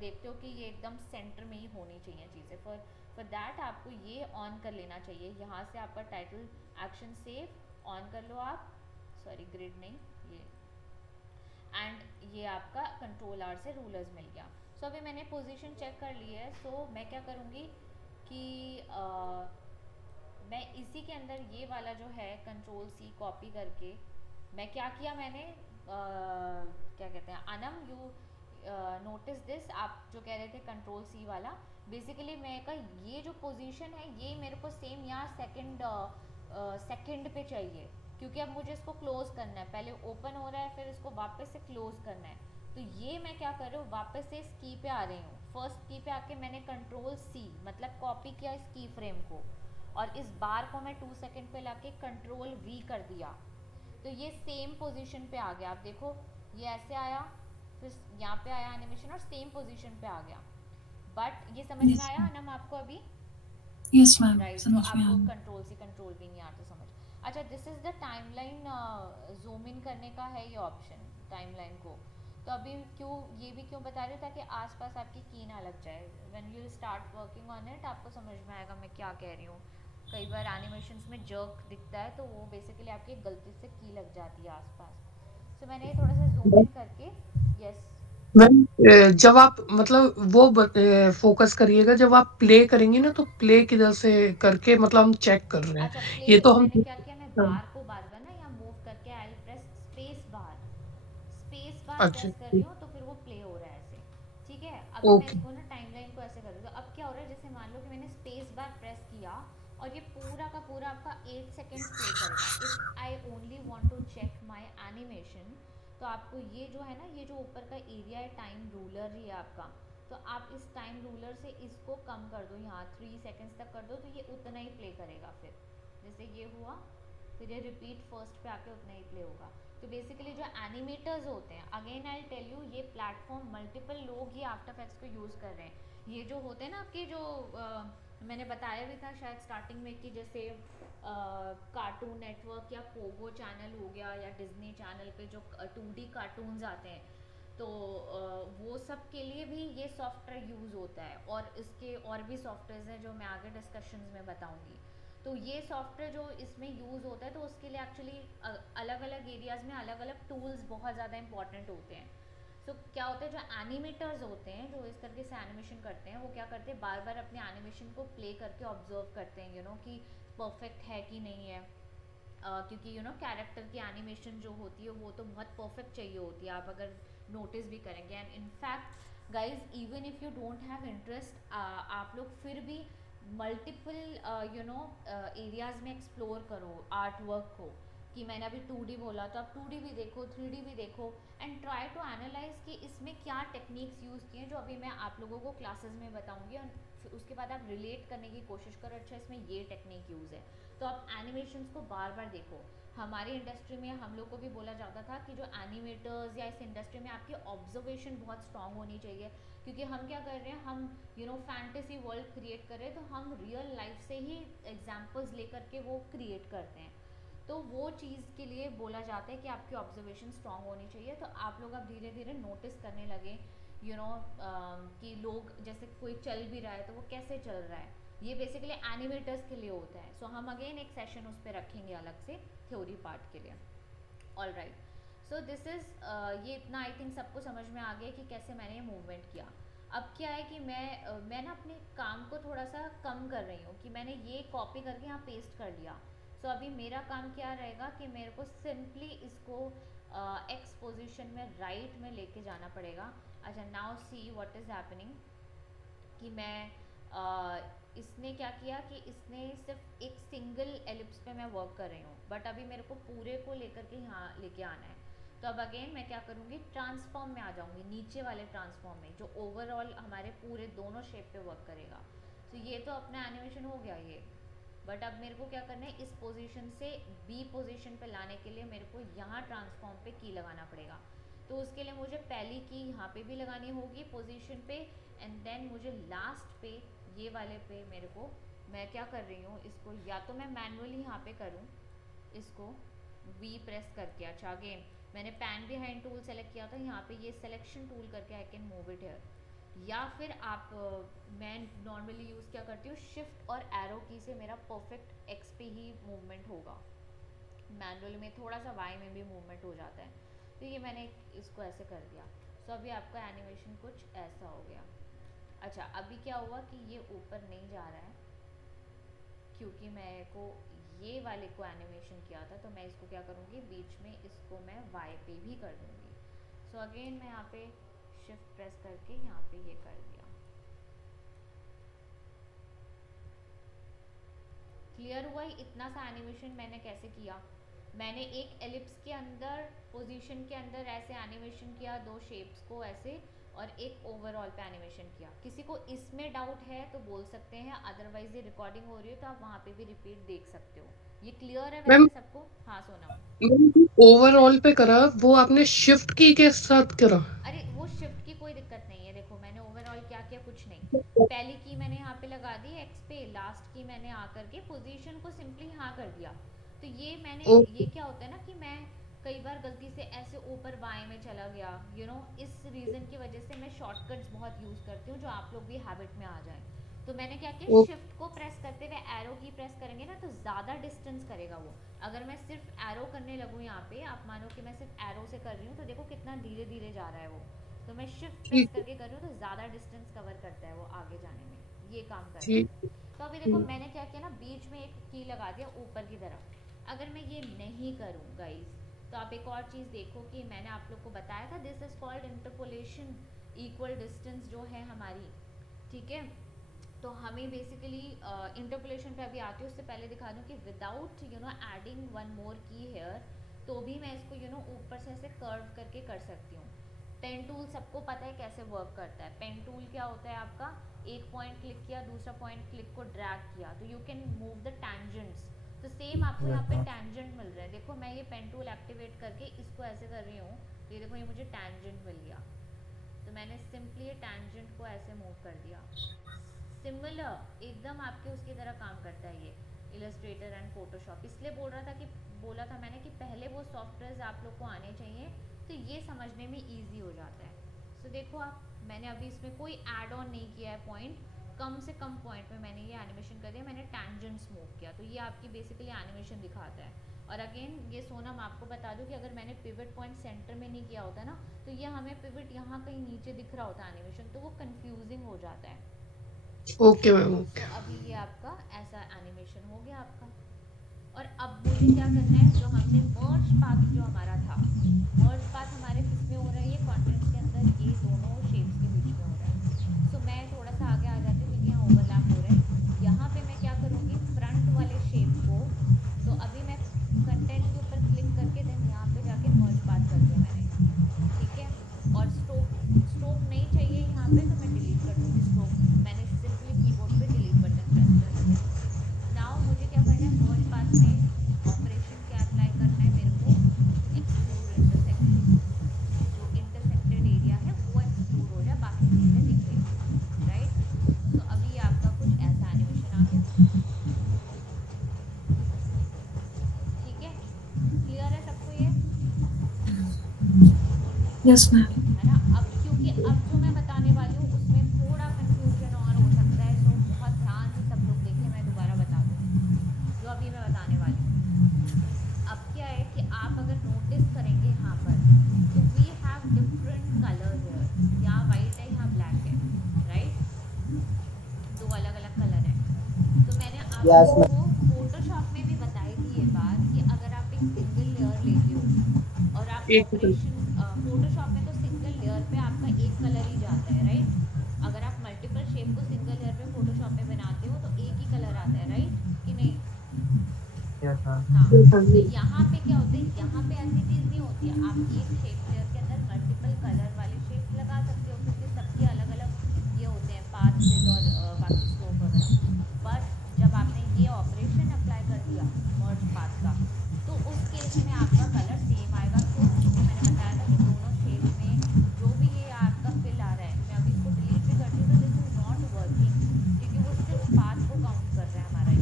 देखते हो कि ये एकदम सेंटर में ही होनी चाहिए चीज़ें। फॉर दैट आपको ये ऑन कर लेना चाहिए। यहाँ से आपका टाइटल एक्शन सेव ऑन कर लो आप, सॉरी ग्रिड नहीं, ये एंड ये आपका कंट्रोल आर से रूलर्स मिल गया। सो अभी मैंने पोजीशन चेक कर ली है। सो मैं क्या करूँगी कि मैं इसी के अंदर ये वाला जो है कंट्रोल सी कॉपी करके मैं क्या किया मैंने क्या कहते हैं अनम यू नोटिस दिस, आप जो कह रहे थे कंट्रोल सी वाला, बेसिकली मैं का ये जो पोजीशन है ये मेरे को सेम यहाँ सेकंड पे चाहिए, क्योंकि अब मुझे इसको क्लोज करना है। पहले ओपन हो रहा है फिर इसको वापस से क्लोज करना है। तो ये मैं क्या कर रही हूँ, वापस से इस की पे आ रही हूँ। फर्स्ट की पे आके मैंने कंट्रोल सी मतलब कॉपी किया इस की फ्रेम को, और इस बार को मैं 2 सेकंड पे लाके कंट्रोल वी कर दिया। तो ये सेम पोजीशन पे आ गया। आप देखो ये ऐसे आया, फिर यहाँ पे आया एनिमेशन और सेम पोजीशन पे आ गया। बट ये समझ में Yes, आया नम आपको अभी, yes मैम, राइट? तो समझ में आ आपको गया। कंट्रोल से कंट्रोल भी नहीं आता समझ। अच्छा this is the timeline, zoom in करने का है ये ऑप्शन टाइमलाइन को। तो अभी क्यों ये भी क्यों बता रही हूँ, ताकि आसपास आपकी की ना लग जाए। When you start working on it आपको समझ में आएगा मैं क्या कह रही हूँ। कई बार एनिमेशंस में जर्क दिखता है तो वो बेसिकली आपकी गलती से की लग जाती है आसपास। सो मैंने ये थोड़ा सा जूम इन करके, यस मैम जब आप मतलब वो फोकस करिएगा, जब आप प्ले करेंगी ना तो प्ले किधर से करके मतलब हम चेक कर रहे हैं। अच्छा प्ले ये तो हम मैंने क्या किया, मैं बार को बार बार ना यहाँ मूव करके आई प्रेस स्पेस बार अच्छा, प्रेस कर रही हूँ तो फिर वो प्ले हो रहा है ऐसे। ठीक है अभी मैं ओके, इसको ना टाइमलाइन को ऐसे कर रही हूँ। तो अब क्या हो रहा है, जैसे मान लो कि मैंने स्पेस बार प्रेस किया और ये पूरा का पूरा आपका 8 सेकेंड्स प्ले करेगा। If I only want to check my animation, तो आपको ये जो है ना, ये जो ऊपर का एरिया है टाइम रूलर ही है आपका, तो आप इस टाइम रूलर से इसको कम कर दो, यहाँ 3 सेकेंड्स तक कर दो, तो ये उतना ही प्ले करेगा। फिर जैसे ये हुआ फिर ये रिपीट फर्स्ट पे आके उतना ही प्ले होगा। तो बेसिकली जो एनिमेटर्स होते हैं, अगेन आई टेल यू, ये प्लेटफॉर्म मल्टीपल लोग ये आफ्टर इफेक्ट्स को यूज़ कर रहे हैं। ये जो होते हैं ना आपके जो मैंने बताया भी था शायद स्टार्टिंग में कि जैसे कार्टून नेटवर्क या पोगो चैनल हो गया या डिज्नी चैनल पे जो 2D कार्टून्स आते हैं, तो वो सब के लिए भी ये सॉफ्टवेयर यूज़ होता है। और इसके और भी सॉफ्टवेयर हैं जो मैं आगे डिस्कशंस में बताऊंगी। तो ये सॉफ्टवेयर जो इसमें यूज़ होता है तो उसके लिए एक्चुअली अलग अलग एरियाज़ में अलग अलग टूल्स बहुत ज़्यादा इंपॉर्टेंट होते हैं। सो क्या होता है, जो एनिमेटर्स होते हैं जो इस तरीके से एनिमेशन करते हैं, वो क्या करते हैं, बार बार अपने एनिमेशन को प्ले करके ऑब्जर्व करते हैं, कि परफेक्ट है कि नहीं है। क्योंकि कैरेक्टर की एनिमेशन जो होती है वो तो बहुत परफेक्ट चाहिए होती है, आप अगर नोटिस भी करेंगे। And in fact guys even if you don't have interest, आप लोग फिर भी मल्टीपल एरियाज़ में एक्सप्लोर करो आर्ट वर्क को। कि मैंने अभी 2D बोला तो आप 2D भी देखो, 3D भी देखो, एंड ट्राई टू एनालाइज कि इसमें क्या टेक्निक्स यूज़ किए हैं जो अभी मैं आप लोगों को क्लासेस में बताऊंगी। और फिर उसके बाद आप रिलेट करने की कोशिश करो, अच्छा इसमें ये टेक्निक यूज़ है। तो आप एनिमेशंस को बार बार देखो। हमारी इंडस्ट्री में हम लोग को भी बोला जाता था कि जो एनिमेटर्स या इस इंडस्ट्री में आपकी ऑब्जर्वेशन बहुत स्ट्रांग होनी चाहिए, क्योंकि हम क्या कर रहे हैं, हम फैंटेसी वर्ल्ड क्रिएट कर रहे हैं, तो हम रियल लाइफ से ही एग्जाम्पल्स लेकर के वो क्रिएट करते हैं। तो वो चीज़ के लिए बोला जाता है कि आपकी ऑब्जर्वेशन स्ट्रांग होनी चाहिए। तो आप लोग अब धीरे धीरे नोटिस करने लगे, यू नो कि लोग जैसे कोई चल भी रहा है तो वो कैसे चल रहा है, ये बेसिकली एनिमेटर्स के लिए होता है. सो हम अगेन एक सेशन उस पर रखेंगे अलग से थ्योरी पार्ट के लिए. All right, so this is ये इतना आई थिंक सबको समझ में आ गया कि कैसे मैंने ये मूवमेंट किया. अब क्या है कि मैं ना अपने काम को थोड़ा सा कम कर रही हूँ कि मैंने ये कॉपी करके यहाँ पेस्ट कर लिया. सो अभी मेरा काम क्या रहेगा कि मेरे को सिंपली इसको एक्स पोजीशन में राइट में लेके जाना पड़ेगा. अच्छा, now see what is happening कि मैं इसने क्या किया कि इसने सिर्फ एक सिंगल एलिप्स पे मैं वर्क कर रही हूँ, बट अभी मेरे को पूरे को लेकर के यहाँ लेके आना है. तो अब अगेन मैं क्या करूँगी, ट्रांसफॉर्म में आ जाऊँगी, नीचे वाले ट्रांसफॉर्म में जो ओवरऑल हमारे पूरे दोनों शेप पे वर्क करेगा. तो ये तो अपना एनिमेशन हो गया ये, बट अब मेरे को क्या करना है, इस पोजीशन से बी पोजीशन पे लाने के लिए मेरे को यहाँ ट्रांसफॉर्म पे की लगाना पड़ेगा. तो उसके लिए मुझे पहली की यहाँ पे भी लगानी होगी पोजीशन पे, एंड देन मुझे लास्ट पे ये वाले पे मेरे को, मैं क्या कर रही हूँ इसको, या तो मैं मैनुअली यहाँ पे करूँ इसको V प्रेस करके. अच्छा, अगेन मैंने पैन बिहाइंड टूल सेलेक्ट किया था, यहाँ पे ये सिलेक्शन टूल करके I can move it here. या फिर आप मैं नॉर्मली यूज़ क्या करती हूँ, शिफ्ट और एरो की से मेरा परफेक्ट एक्स पे ही मूवमेंट होगा. मैनुअल में थोड़ा सा वाई में भी मूवमेंट हो जाता है. तो ये मैंने इसको ऐसे कर दिया. सो अभी आपका एनिमेशन कुछ ऐसा हो गया. अच्छा, अभी क्या हुआ कि ये ऊपर नहीं जा रहा है क्योंकि मैं को ये वाले को एनिमेशन किया था, तो मैं इसको क्या करूँगी, बीच में इसको मैं वाई पे भी कर दूँगी. सो अगेन मैं यहाँ पे शिफ्ट प्रेस करके यहाँ पे ये कर दिया. क्लियर हुआ ही इतना सा एनिमेशन मैंने कैसे किया. मैंने एक एलिप्स के अंदर पोजीशन के अंदर ऐसे एनिमेशन किया, दो शेप्स को ऐसे, और एक ओवरऑल पे एनिमेशन किया. किसी को इसमें डाउट है तो बोल सकते हैं, अदरवाइज ये रिकॉर्डिंग हो रही है तो आप वहाँ पे भी रिपीट देख सकते हो. ये क्लियर है मैम वैसे सबको? हाँ सोनम. ओवरऑल पे करा, वो आपने शिफ्ट की के साथ करा? अरे वो शिफ्ट की कोई दिक्कत नहीं है. देखो मैंने ओवरऑल क्या किया, कुछ नहीं. पहली की मैंने यहाँ पे लगा दी एक्स पे, लास्ट की मैंने आकर के पोजीशन को सिंपली यहाँ कर दिया. तो ये मैंने, ये क्या होता है ना कि मैं कई बार गलती से ऐसे ऊपर बाएं में चला गया, इस रीज़न की वजह से मैं शॉर्टकट्स बहुत यूज़ करती हूँ, जो आप लोग भी हैबिट में आ जाए. तो मैंने क्या किया, शिफ्ट को प्रेस करते हुए एरो की प्रेस करेंगे ना तो ज़्यादा डिस्टेंस करेगा वो. अगर मैं सिर्फ एरो करने लगूँ यहाँ पे, आप मानो कि मैं सिर्फ एरो से कर रही हूँ, तो देखो कितना धीरे धीरे जा रहा है वो. तो मैं शिफ्ट प्रेस करके कर रही हूँ तो ज़्यादा डिस्टेंस कवर करता है वो आगे जाने में, ये काम कर रहा है. तो अभी देखो मैंने क्या किया ना, बीच में एक की लगा दिया ऊपर की तरफ. अगर मैं ये नहीं करूँ गाइस, तो आप एक और चीज़ देखो कि मैंने आप लोग को बताया था, this is called interpolation. Equal distance जो है हमारी, ठीक है. तो हमें बेसिकली इंटरपोलेशन पे अभी आती हूँ, उससे पहले दिखा दूँ कि विदाउट एडिंग वन मोर की हेयर, तो भी मैं इसको ऊपर से ऐसे कर्व करके कर सकती हूँ. पेन टूल सबको पता है कैसे वर्क करता है. पेन टूल क्या होता है आपका, एक पॉइंट क्लिक किया, दूसरा पॉइंट क्लिक को ड्रैग किया, तो you can move the tangents. तो सेम आपको यहाँ पे टैंजेंट मिल रहा है. देखो मैं ये पेन टूल एक्टिवेट करके इसको ऐसे कर रही हूँ, ये देखो ये मुझे टैंजेंट मिल गया. तो मैंने सिंपली ये टैंजेंट को ऐसे मूव कर दिया. सिमिलर एकदम आपके उसकी तरह काम करता है ये इलस्ट्रेटर एंड फोटोशॉप. इसलिए बोला था मैंने कि पहले वो सॉफ्टवेयर आप लोग को आने चाहिए, तो ये समझने में ईजी हो जाता है. सो देखो आप, मैंने अभी इसमें कोई ऐड ऑन नहीं किया है पॉइंट, कम से कम पॉइंट में मैंने ये एनिमेशन कर दिया. मैंने टैंजेंट्स मूव किया, तो ये आपकी बेसिकली एनिमेशन दिखाता है. और अगेन ये सोनम आपको बता दूं कि अगर मैंने पिवट पॉइंट सेंटर में नहीं किया होता ना, तो ये हमें पिवट यहाँ कहीं नीचे दिख रहा होता एनिमेशन, तो वो कंफ्यूजिंग हो जाता है. Okay ma'am, okay. तो अभी ये आपका ऐसा एनिमेशन हो गया आपका. और अब मुझे क्या करना है, जो हमने मर्ज पाथ जो हमारा था, मर्ज पाथ हमारे किस में हो रहा है, ये कंटेंट्स के अंदर ये दोनों शेप्स के बीच में हो रहा है. सो मैं थोड़ा सा आगे आ जाती हूँ क्योंकि यहाँ ओवरलैप हो रहा है. यहाँ पे मैं क्या करूँगी, फ्रंट वाले शेप को, तो अभी मैं कंटेंट के ऊपर क्लिक करके देन यहाँ पे जाके मर्ज पाथ कर दिया मैंने, ठीक है. और स्ट्रोक नहीं चाहिए यहाँ पे, तो मैं डिलीट कर दूँगी स्ट्रोक. मैंने सिंपली कीबोर्ड पे डिलीट बटन प्रेस कर दिया. नाउ मुझे क्या करना है, मर्ज पाथ में ऑपरेशन क्या अप्लाई करना है मेरे को, एक्सक्लूड इंटरसेक्शन. जो इंटरसेक्टेड एरिया है वो एक्सक्लूड हो जाए, बाकी चीज़ें दिख रही, राइट. तो अभी आपका कुछ ऐसा एनिमेशन आ गया, ठीक है. क्लियर है सबको ये? Yes ma'am. है ना. अब क्योंकि अब जो मैं Yes, आपको फोटोशॉप में भी बताई थी ये बात कि अगर आप एक सिंगल लेयर लेते हो और आप एक सेकंड। ऑपरेशन फोटोशॉप में तो सिंगल लेयर पे आपका एक कलर ही जाता है, राइट? अगर आप मल्टीपल शेप को सिंगल लेयर पे फोटोशॉप में बनाते हो तो एक ही कलर आता है, राइट कि नहीं? yes, हाँ. हाँ, yes, हाँ, तो yes. यहाँ पे क्या होता है, यहाँ पे ऐसी चीज़ नहीं होती है। आप एक शेप लेयर के अंदर मल्टीपल कलर वाले शेप लगा सकते हो क्योंकि सबके अलग अलग ये होते हैं पाथ फिल और बाकी स्ट्रोक वगैरह। बट जब आपने ये ऑपरेशन अप्लाई कर दिया मर्ज पाथ का, तो उस केस में आपका कलर सेम आएगा। क्यों? क्योंकि मैंने बताया था कि दोनों शेप में जो भी ये आपका फिल आ रहा है, मैं अभी इसको डिलीट भी करती हूँ तो दिस इज़ नॉट वर्किंग, क्योंकि वो सिर्फ पाथ को काउंट कर रहा है हमारा।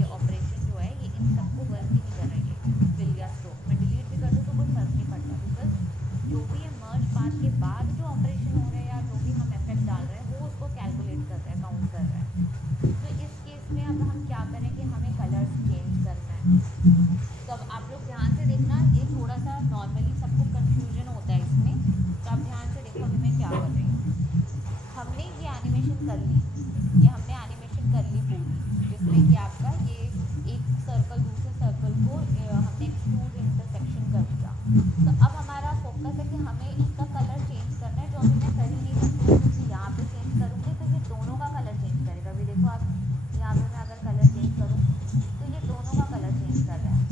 ये ऑपरेशन जो है ये इन सबको वर्क ही नहीं कर रहा है, ये फिल या स्ट्रोक। मैं डिलीट भी कर दूँ तो कोई फर्क नहीं पड़ता, बिकॉज जो भी ये मर्ज पाथ के बाद जो ऑपरेशन हो रहा है या जो भी हम इफेक्ट डाल रहे हैं वो उसको कैलकुलेट कर रहा है, काउंट कर रहा है। तो इस केस में अब हम क्या करें कि हमें कलर्स चेंज करना है। तो अब आप लोग ध्यान से देखना, ये थोड़ा सा नॉर्मली सबको कंफ्यूजन होता है इसमें, तो आप ध्यान से देखो अभी मैं क्या कर रही हूँ। हमने ये एनिमेशन कर ली, ये हमने एनिमेशन कर ली पूरी, जिसमें कि आपका ये एक सर्कल दूसरे सर्कल को हमने एक्सट्रूड इंटरसेक्शन कर दिया। तो अब हमारा फोकस है कि हमें इसका कलर चेंज करना है, जो अभी मैं कर ही नहीं सकती हूँ, क्योंकि यहाँ पे चेंज करूँगी तो ये दोनों का कलर चेंज करेगा। अभी देखो आप यहाँ पे मैं अगर कलर चेंज करूँ तो ये दोनों का कलर चेंज कर रहा है,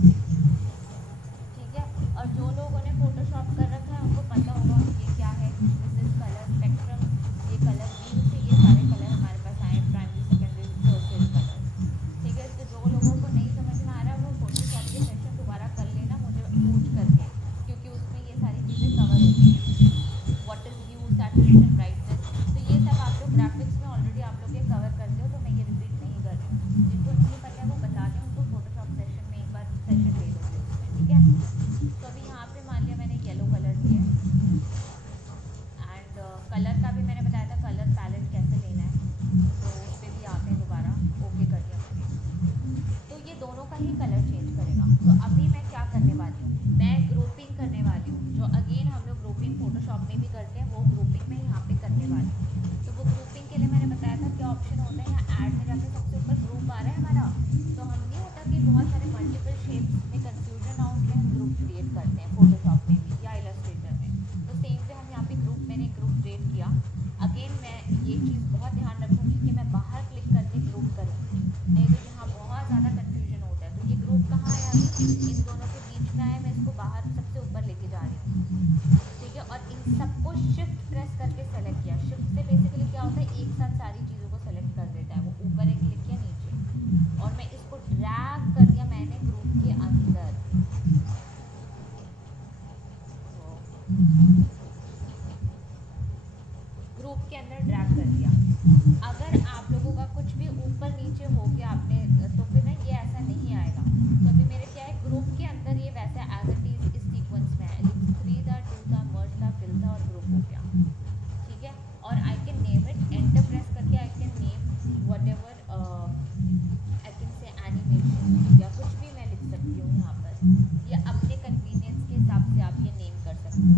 ठीक है? और जो लोगों ने फोटोशॉप कर रखा है उनको पता होगा ये क्या है, दिस इज कलर स्पेक्ट्रम। ये कलर व्यू से ये सारे कलर हमारे पास आए, प्राइमरी सेकेंडरी टर्शियरी कलर, ठीक है? तो जो लोगों को नहीं समझ में आ रहा है वो फोटोशॉप के सेशन दोबारा कर लेना मुझे पूछ करके, क्योंकि उसमें ये सारी चीज़ें कवर होती हैं। What is view, saturation, brightness, तो ये सब आप लोग ग्राफिक्स में ऑलरेडी आप लोग ये कवर करते हो, तो मैं ये रिपीट नहीं कर रही हूँ। जिनको नहीं पता है वो बता दें, उनको फोटोशॉप सेशन में एक बार सेशन ले लोगे उसमें, ठीक है? तो अभी यहाँ पे मान लिया मैंने येलो कलर लिया है, एंड कलर का भी मैंने बताया था कलर पैलेट कैसे लेना है, तो उस पर भी आते हैं दोबारा। ओके कर दिया मैंने, तो ये दोनों का ही कलर चेंज करेगा। तो अभी मैं क्या करने वाली हूँ, मैं ग्रुपिंग करने वाली हूँ, जो अगेन हम लोग ग्रुपिंग फोटोशॉप में भी करते हैं, वो ग्रुपिंग में यहाँ पे करने वाली हूँ। तो वो ग्रुपिंग के लिए मैंने बताया था क्या ऑप्शन होता है, यहाँ ऐड में जाके सबसे ऊपर ग्रुप आ रहा है हमारा, तो हम नहीं होता कि बहुत सारे मल्टीपल शेप्स में कंफ्यूजन ना हो, इसलिए हम ग्रुप क्रिएट करते हैं फोटोशॉप में भी या इलस्ट्रेटर में। तो सेम वे हम यहाँ पे ग्रुप, मैंने ग्रुप क्रिएट किया। अगेन मैं ये चीज़ बहुत ध्यान रखूँगी कि मैं बाहर क्लिक करके ग्रुप करूँगी, नहीं तो यहाँ बहुत ज़्यादा कन्फ्यूजन होता है। तो ये ग्रुप कहाँ आया, अभी इन दोनों के बीच में आया, मैं इसको बाहर सबसे ऊपर लेके जा रही हूँ, ठीक है? और इन सबको शिफ्ट प्रेस करके सेलेक्ट किया। शिफ्ट से बेसिकली क्या होता है, एक साथ सारी चीज़ों को सेलेक्ट कर देता है, वो ऊपर एक क्लिक किया नीचे, और मैं इसको ड्रैग कर दिया मैंने ग्रुप के अंदर। ग्रुप के अंदर ड्रैग कर दिया। अगर आप लोगों का कुछ भी ऊपर नीचे हो गया आपने, तो फिर ना ये ऐसा नहीं आएगा। तो अभी मेरे क्या है, ग्रुप के अंदर ये वैसे एज इट इज इस सीक्वेंस में है, 3 था, 2 था, मर्ज था, फिल था और ग्रुप हो गया, ठीक है? और I can name it, enter press करके I can name whatever, I can say animation या कुछ भी मैं लिख सकती हूँ यहाँ पर, या अपने कन्वीनियंस के हिसाब से आप ये नेम कर सकते हो।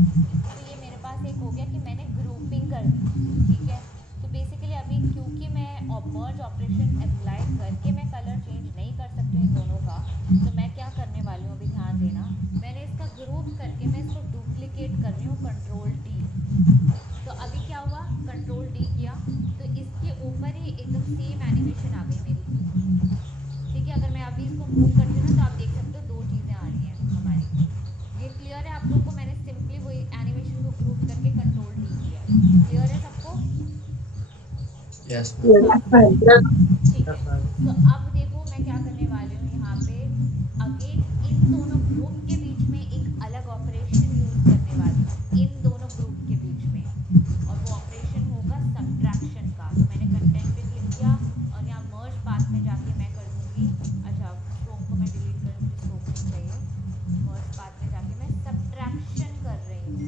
तो ये मेरे पास एक हो गया कि मैंने ग्रुपिंग कर दी, ठीक है? तो बेसिकली अभी क्योंकि मैं मर्ज ऑपरेशन अप्लाई करके मैं कलर चेंज नहीं कर सकती हूँ इन दोनों का, तो मैं क्या करने वाली हूँ, अभी ध्यान देना, मैंने इसका ग्रुप करके मैं इसको डुप्लीकेट कर रही हूँ, कंट्रोल-D। तो अभी क्या हुआ, कंट्रोल-D किया तो इसके ऊपर ही एकदम सेम एनिमेशन आ गई मेरी, ठीक है? अगर मैं अभी इसको मूव करती हूँ ना तो आप देख सकते हो दो चीज़ें आ रही हैं हमारी। ये क्लियर है आप लोग को? मैंने सिंपली वही एनिमेशन को ग्रुप करके कंट्रोल-D किया है। क्लियर है सबको? Yes. ठीक है। yes, ma'am. तो अब देखो मैं क्या करने वाली हूँ, यहाँ पे अगेन इन दोनों ग्रुप के बीच में एक अलग ऑपरेशन यूज करने वाली हूँ, इन दोनों ग्रुप के बीच में, और वो ऑपरेशन होगा सब्ट्रैक्शन का। तो मैंने कंटेंट पे क्लिक किया और यहाँ मर्ज पाथ में जाके मैं कर दूँगी, अच्छा स्ट्रोक को मैं डिलीट कर दूँगी, स्ट्रोक नहीं चाहिए, मर्ज पाथ में जाके मैं सब्ट्रैक्शन कर रही हूँ।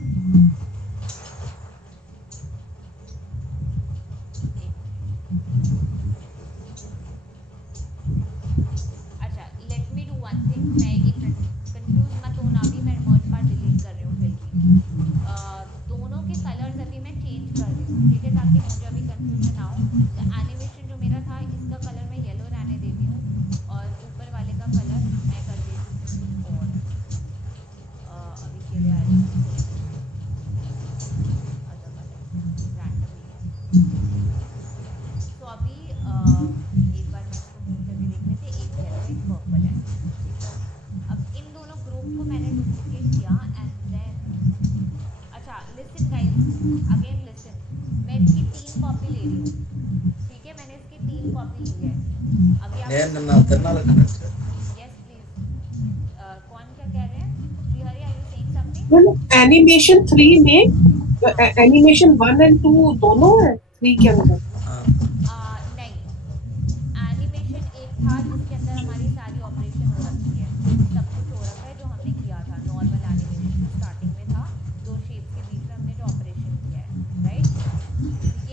ஏன் நான் திருநாளுக்கு Yes, please. कौन क्या कह रहे हैं? Shrihari, are you saying something? Ma'am animation 3 में एनिमेशन 1 एंड 2 दोनों है 3 के अंदर? नहीं, एनिमेशन एक था जिसके अंदर हमारी सारी ऑपरेशन हो रखी है, सब कुछ हो रखा है जो हमने किया था, नॉर्मल एनिमेशन जो स्टार्टिंग में था, दो शेप्स के बीच में हमने जो ऑपरेशन किया है, राइट?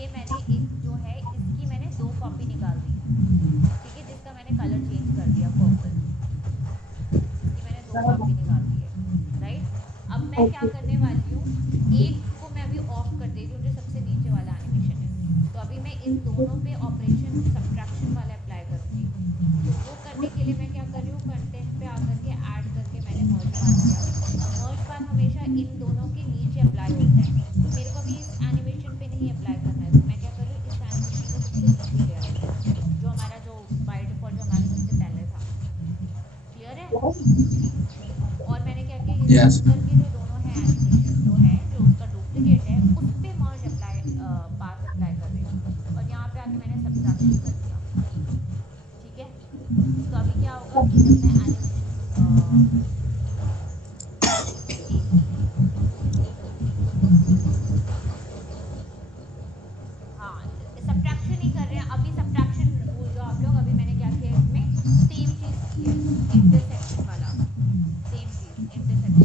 ये मैंने एक जो है इसकी मैंने 2 कॉपी निकाल दी, ठीक है, जिसका मैंने कलर चेंज कर दिया पर्पल, इसकी मैंने 2 कॉपी निकाल दी है, राइट? अब मैं क्या करने वाली हूँ, एक को मैं अभी ऑफ कर दे रही हूँ जो सबसे नीचे वाला एनिमेशन है, तो अभी मैं इन दोनों पे ऑपरेशन सब्ट्रैक्शन वाला अप्लाई करूँगी। तो वो करने के लिए मैं क्या कर रही हूँ, कंटेंट पे आकर के ऐड करके मैंने मर्ज पाथ किया। मर्ज पाथ हमेशा इन दोनों के नीचे अप्लाई होता है, तो मेरे को अभी इस एनिमेशन पे नहीं अप्लाई करना है, तो मैं क्या कर रही हूँ, इस एनिमेशन को सबसे नीचे ले आई, जो हमारा जो बाय डिफॉल्ट जो हमारे सबसे पहले था। क्लियर है? और मैंने क्या किया, ये Yes. ऊपर के जो दोनों है एनिमेशन जो है जो उसका डुप्लीकेट है उस पे मर्ज अप्लाई पाथ अप्लाई कर रही हूँ, और यहाँ पे आके मैंने सब्ट्रैक्शन कर दिया, ठीक है? तो अभी क्या होगा कि जब मैं एनिमेशन हाँ सब्ट्रैक्शन ही कर रहे हैं अभी, सब्ट्रैक्शन भूल जाओ आप लोग, अभी मैंने क्या किया इसमें सेम चीज़ की है, इंटरसेक्शन वाला सेम चीज़ इंटरसेक्शन,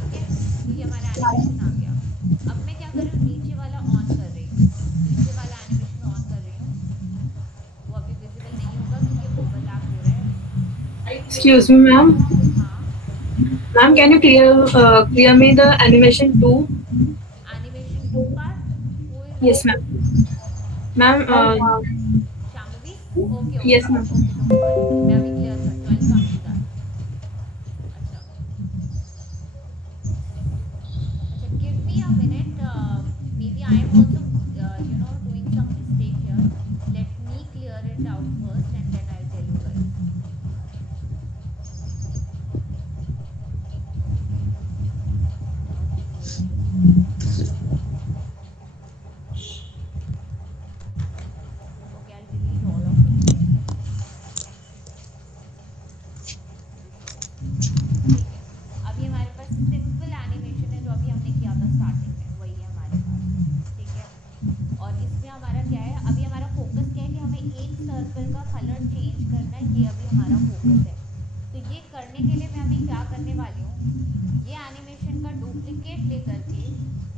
ठीक है? तो ये हमारा एनिमेशन आ गया। अब मैं क्या कर रही हूँ, नीचे वाला ऑन कर रही हूँ, नीचे वाला एनिमेशन ऑन कर रही हूँ, वो अभी विजिबल नहीं होगा क्योंकि ओवरलैप हो रहा है। Excuse me, ma'am. हाँ, Ma'am, can you clear me the animation 2? Animation 2 part Yes, ma'am. Ma'am, Shambhavi, okay okay Yes, ma'am. Okay, don't worry, मैं अभी क्लियर करती हूँ, आई कम टू दैट। अच्छा अच्छा, give me a minute, maybe I am also you know doing some mistake here, let me clear it out first and then I tell you guys. Okay, I'll delete all of it. ठीक है, अभी हमारे पास simple animation है जो अभी हमने किया था स्टार्टिंग में, वही है हमारे पास, ठीक है? और इसमें हमारा क्या है, अभी हमारा फोकस क्या है कि हमें एक सर्कल का कलर चेंज करना है, ये अभी हमारा फोकस है। तो ये करने के लिए मैं अभी क्या करने वाली हूँ, ये एनिमेशन का डुप्लीकेट लेकर के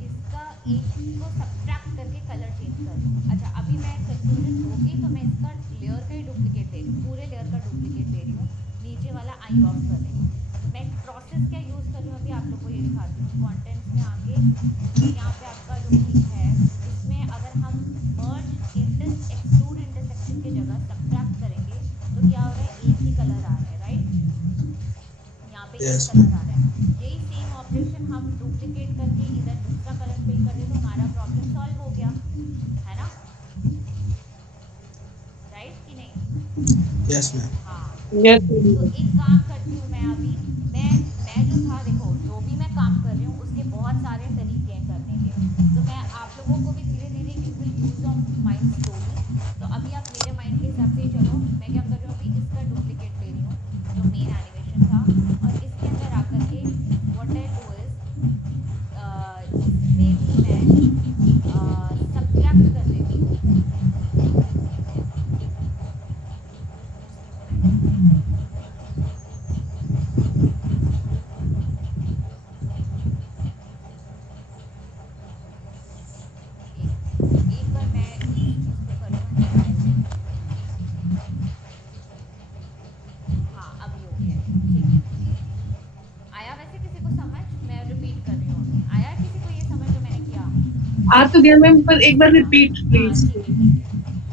इसका एक को सब्ट्रैक्ट करके कलर चेंज कर दूँ। अच्छा, अभी मैं कंफ्यूजन होगी तो मैं इसका लेयर का ही डुप्लीकेट ले रही हूँ, पूरे लेयर का डुप्लीकेट ले रही हूँ, नीचे वाला आई ऑफ कर रही हूँ। मैं प्रोसेस क्या यूज़ कर रही हूँ अभी आप लोग को ये दिखाती हूँ। कंटेंट्स में आके यहाँ पे आपका जो है इसमें अगर हम मर्ज एक्सक्लूड इंटरसेक्शन की जगह सब्ट्रैक्ट करेंगे तो क्या हो रहा है, एक ही कलर आ रहा है, राइट? यहाँ पे एक Yes. कलर आ रहा है, यही सेम ऑपरेशन हम डुप्लीकेट करके इधर दूसरा कलर फिल कर दें तो हमारा प्रॉब्लम सॉल्व हो गया, है ना? राइट कि नहीं? Yes, ma'am. हाँ, यस तो एक काम करती हूँ मैं अभी, मैं जो था, देखो जो भी मैं काम कर रही हूँ उसके बहुत सारे तरीके हैं करने के, तो मैं आप लोगों को भी धीरे धीरे you will use of mind slowly. तो अभी आप मेरे माइंड के हिसाब से ही चलो, मैं क्या कर रही हूँ अभी इसका डुप्लीकेट ले रही हूँ जो मेन एनिमेशन था, और इसके अंदर आकर के व्हाट आई डू इज इसमें भी मैं सब्ट्रैक्ट कर देती हूँ। एक बार मैं इस चीज़ को कर लूँ, हाँ अभी हो गया, ठीक है। आया वैसे किसी को समझ? मैं रिपीट कर रही हूँ अभी, आया किसी को ये समझ जो मैंने किया? आ तो गया मैम, पर एक बार रिपीट हाँ प्लीज। ठीक है,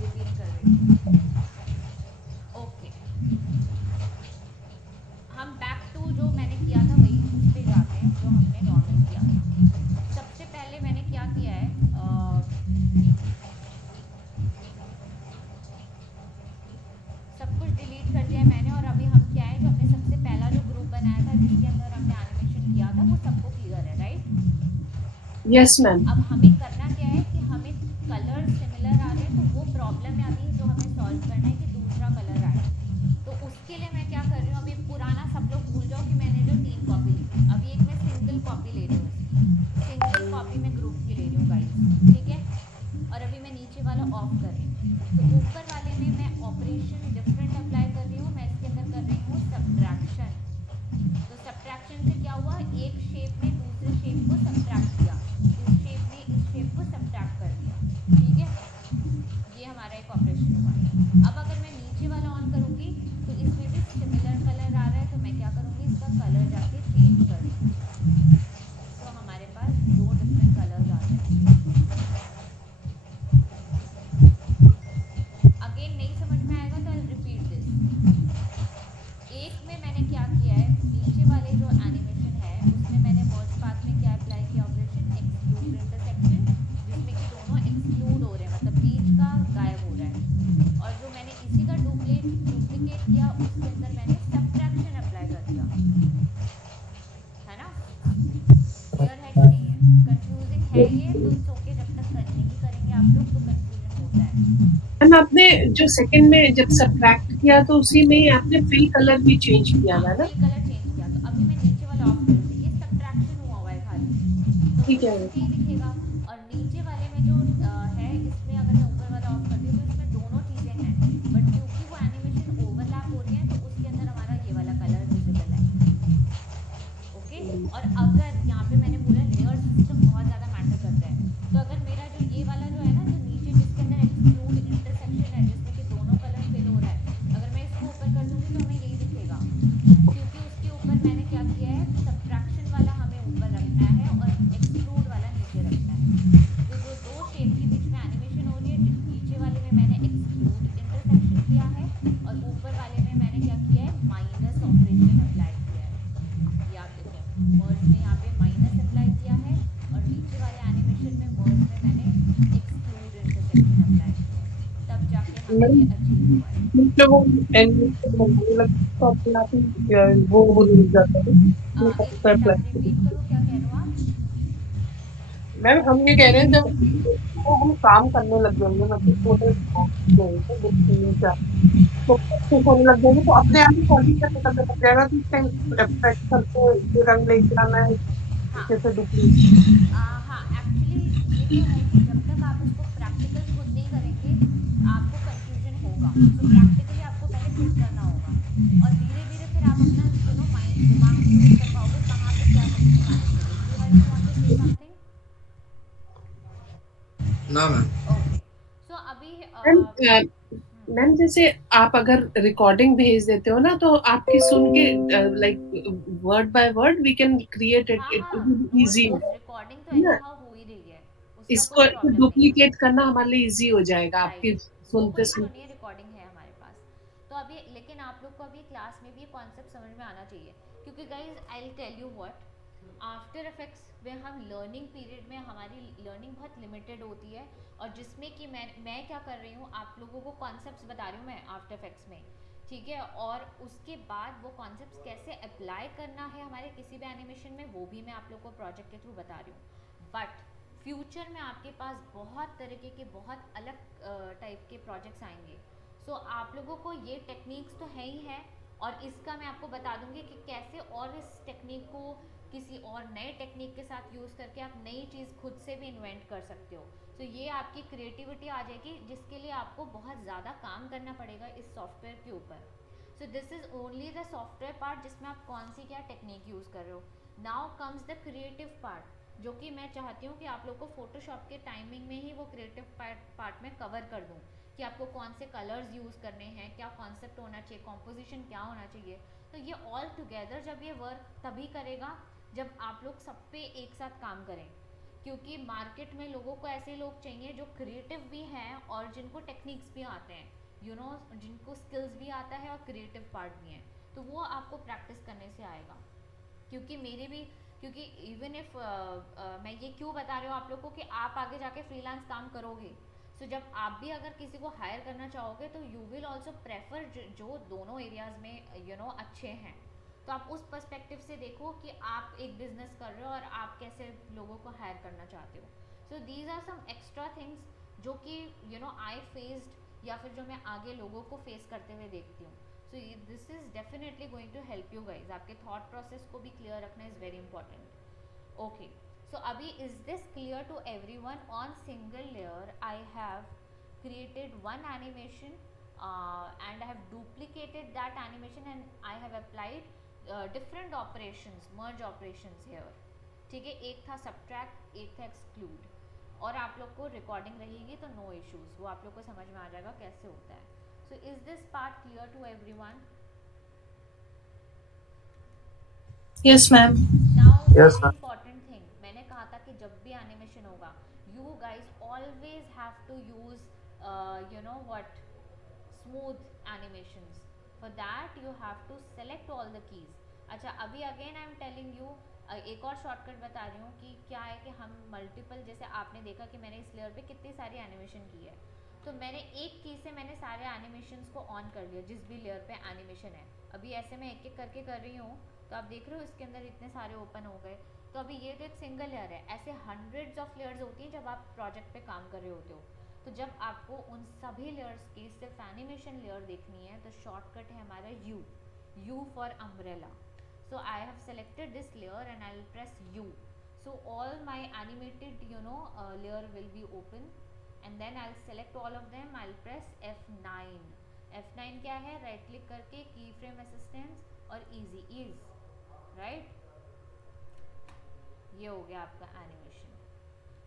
रिपीट कर रही हूँ। ओके, हम बैक टू जो मैंने किया था वही उस पे जाते हैं जो हमने नॉर्मल किया था। सबसे पहले मैंने क्या किया है, सब कुछ डिलीट कर दिया है मैंने, और अभी हम क्या है जो हमने सबसे पहला जो ग्रुप बनाया था जिसके अंदर हमने एनिमेशन किया था वो सबको क्लियर है, राइट? Yes ma'am. अब हमें करना क्या है कि हमें कलर सिमिलर आ रहे हैं, तो वो प्रॉब्लम है अभी जो हमें सॉल्व करना है कि दूसरा कलर आए। अब उसके अंदर मैंने सब्ट्रैक्शन अप्लाई कर दिया, है ना? क्लियर है कि नहीं है? कंफ्यूजिंग है ये तो इट्स ओके, जब तक नहीं करेंगे आप लोग तो कंफ्यूजन होता है। मैम आपने जो सेकंड में जब सब्ट्रैक्ट किया तो उसी में ही आपने फिल कलर भी चेंज किया हाँ, था ना? फिल कलर चेंज किया, तो अभी मैं नीचे वाला ऑफ कर रही थी, ये सब्ट्रैक्शन हुआ है खाली, तो ठीक मुझे है। सिर्फ यही दिखेगा। और नीचे वाले में जो है, इसमें अगर मैं ऊपर वाला ऑफ करती हूँ तो इसमें दोनों चीज़ें हैं, बट क्योंकि वो एनिमेशन ओवरलैप हो रही है तो उसके अंदर हमारा ये वाला कलर विजिबल है। ओके, और अगर यहाँ पे मैंने बोला लेयर सिस्टम बहुत ज़्यादा मैटर करता है, तो अगर मेरा जो ये वाला जो है ना, जो नीचे जिसके अंदर एक्सक्लूड इंटरसेक्शन है जिसमें कि दोनों कलर फिल हो रहा है, अगर मैं इसको ऊपर कर दूंगी तो हमें यही दिखेगा, क्योंकि उसके ऊपर मैंने क्या किया है, सब्ट्रैक्शन वाला हमें ऊपर रखना है और एक्सक्लूड वाला नीचे रखना है। तो जो दो शेप के बीच में एनिमेशन हो रही है, नीचे वाले में मैंने एक्सक्लूड इंटरसेक्शन किया है और ऊपर वाले में मैंने क्या किया है, माइनस ऑपरेशन अप्लाई किया है। ये आप देखें, मर्ज में यहाँ पे माइनस अप्लाई किया है और नीचे वाले एनिमेशन में मर्ज में मैंने एक्सक्लूड इंटरसेक्शन अप्लाई किया है, तब जाके हमें ये अचीव हुआ है। जब वो एनिमेशन बनने लगता है तो अपने आप ही वो नहीं जाता है। एक मिनट आप रिपीट करो, क्या कह रहे हो आप? मैम हम ये कह रहे हैं जब वो हम काम करने लग जाएंगे, मतलब छोटे दो तीन चार तो practice होने लग जाएंगे, तो अपने आप ही बॉडी से पता लग जाएगा कि इस टाइम अब्स्ट्रैक्ट करके ये रंग लेके आना है, हाँ, जैसे डुप्लीकेट। हाँ, एक्चुअली ये तो है कि जब तक आप इसको प्रैक्टिकल खुद नहीं करेंगे आपको कंफ्यूजन होगा, सो प्रैक्टिकली आपको पहले खुद करना होगा और धीरे धीरे फिर आप अपना माइंड दिमाग भी यूज कर पाओगे कहाँ पे क्या करके दिखाने के लिए। Shrihari, you want to say something? ना मैम। ओके, सो अभी मैम मैम जैसे आप अगर रिकॉर्डिंग भेज देते हो ना तो आपकी सुन के like word by word we can create it, हाँ इट हाँ, will no easy issues, recording तो है एनी ना? हाउ हो ही रही है, उसका कोई इसको प्रॉब्लम नहीं है। डुप्लीकेट करना हमारे लिए इजी हो जाएगा आपकी राइट, वो सुनते कोई इशू नहीं सुनते। है, रिकॉर्डिंग है हमारे पास। तो अभी लेकिन आप लोग को अभी क्लास में भी ये कॉन्सेप्ट समझ में आना चाहिए, क्योंकि guys I will tell you what, After Effects में हम लर्निंग पीरियड में हमारी लर्निंग बहुत लिमिटेड होती है, और जिसमें कि मैं क्या कर रही हूँ, आप लोगों को कॉन्सेप्ट्स बता रही हूँ मैं आफ्टर इफेक्ट्स में, ठीक है, और उसके बाद वो कॉन्सेप्ट्स कैसे अप्लाई करना है हमारे किसी भी एनिमेशन में वो भी मैं आप लोग को प्रोजेक्ट के थ्रू बता रही हूँ। बट फ्यूचर में आपके पास बहुत तरीके के बहुत अलग टाइप के प्रोजेक्ट्स आएंगे, सो आप लोगों को ये टेक्निक्स तो है ही है, और इसका मैं आपको बता दूंगी कि कैसे और इस टेक्निक को किसी और नए टेक्निक के साथ यूज़ करके आप नई चीज़ खुद से भी इन्वेंट कर सकते हो। तो ये आपकी क्रिएटिविटी आ जाएगी, जिसके लिए आपको बहुत ज़्यादा काम करना पड़ेगा इस सॉफ्टवेयर के ऊपर। So this is only the software part जिसमें आप कौन सी क्या टेक्निक यूज़ कर रहे हो। Now comes the creative part, जो कि मैं चाहती हूँ कि आप लोग को फोटोशॉप के टाइमिंग में ही वो क्रिएटिव पार्ट में कवर कर दूँ, कि आपको कौन से कलर्स यूज़ करने हैं, क्या कॉन्सेप्ट होना चाहिए, कॉम्पोजिशन क्या होना चाहिए। तो ये ऑल टुगेदर जब ये वर्क तभी करेगा जब आप लोग सब पे एक साथ काम करें, क्योंकि मार्केट में लोगों को ऐसे लोग चाहिए जो क्रिएटिव भी हैं और जिनको टेक्निक्स भी आते हैं, जिनको स्किल्स भी आता है और क्रिएटिव पार्ट भी हैं, तो वो आपको प्रैक्टिस करने से आएगा। क्योंकि मेरे भी, क्योंकि इवन इफ मैं ये क्यों बता रही हूँ आप लोग को कि आप आगे जाके फ्रीलांस काम करोगे, सो जब आप भी अगर किसी को हायर करना चाहोगे तो यू विल ऑल्सो प्रेफर जो दोनों एरियाज में अच्छे हैं। तो आप उस पर्सपेक्टिव से देखो कि आप एक बिजनेस कर रहे हो और आप कैसे लोगों को हायर करना चाहते हो। So these are some extra things जो कि आई फेस्ड, या फिर जो मैं आगे लोगों को फेस करते हुए देखती हूँ। So this is definitely going to help you guys, आपके थॉट प्रोसेस को भी क्लियर रखना is very important. Okay, so अभी is this clear to everyone? On single layer I have created one animation and I have duplicated that animation and I have applied different operations, merge operations here, ठीक है। एक था subtract, एक था exclude, और आप लोग को रिकॉर्डिंग रहेगी तो नो इश्यूज, वो आप लोग को समझ में आ जाएगा कैसे होता है। So is this part clear to everyone? Yes ma'am. Now Yes, very ma'am. Important thing, मैंने कहा था कि जब भी एनिमेशन होगा you guys always have to use what, smooth animations. For that you have to select all the keys. अच्छा, अभी again I am telling you एक और शॉर्टकट बता रही हूँ कि क्या है कि हम मल्टीपल, जैसे आपने देखा कि मैंने इस लेयर पे कितनी सारी एनिमेशन की है, तो मैंने एक की से मैंने सारे एनिमेशंस को ऑन कर लिया जिस भी लेयर पे एनिमेशन है। अभी ऐसे मैं एक एक करके कर रही हूँ, तो आप देख रहे हो इसके अंदर इतने सारे ओपन हो गए। तो अभी ये तो एक सिंगल लेयर है, ऐसे हंड्रेड्स ऑफ लेयर्स होती हैं जब आप प्रोजेक्ट पे काम कर रहे होते हो। तो जब आपको उन सभी लेयर्स की सिर्फ एनिमेशन लेयर देखनी है तो शॉर्टकट है हमारा you for umbrella. So I have selected this layer and I'll press U. So all my animated layer will be open, and then I'll select all of them. I'll press F9. F9 क्या है? Right click करके keyframe assistance और easy ease, right? ये हो गया आपका animation.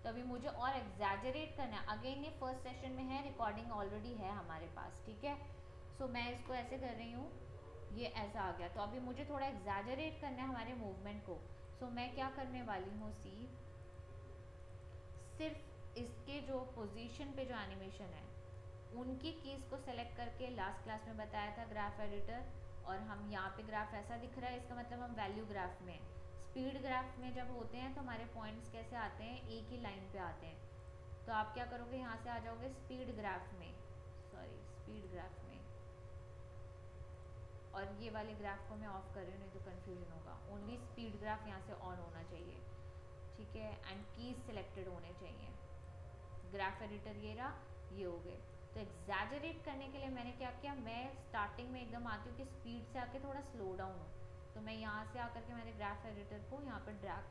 तो अभी मुझे और एग्जैजरेट करना है। अगेन ये फर्स्ट सेशन में है, रिकॉर्डिंग ऑलरेडी है हमारे पास, ठीक है। सो मैं इसको ऐसे कर रही हूँ, ये ऐसा आ गया। तो अभी मुझे थोड़ा एग्जैजरेट करना है हमारे मूवमेंट को। सो मैं क्या करने वाली हूँ, सिर्फ इसके जो पोजीशन पे जो एनिमेशन है उनकी कीज़ को सेलेक्ट करके, लास्ट क्लास में बताया था ग्राफ एडिटर, और हम यहाँ पे ग्राफ ऐसा दिख रहा है, इसका मतलब हम वैल्यू ग्राफ में। स्पीड ग्राफ में जब होते हैं तो हमारे पॉइंट्स कैसे आते हैं, एक ही लाइन पे आते हैं। तो आप क्या करोगे, यहाँ से आ जाओगे स्पीड ग्राफ में, स्पीड ग्राफ में, और ये वाले ग्राफ को मैं ऑफ कर रही हूँ नहीं तो कंफ्यूजन होगा। ओनली स्पीड ग्राफ यहाँ से ऑन होना चाहिए, ठीक है। एंड कीज सिलेक्टेड होने चाहिए। ग्राफ एडिटर ये रहा, ये हो गए। तो एग्जैजरेट करने के लिए मैंने क्या किया, मैं स्टार्टिंग में एकदम आती हूँ कि स्पीड से आके थोड़ा स्लो डाउन हो। तो मैं यहाँ से आकर के मैंने ग्राफ एडिटर को यहाँ पर ड्रैग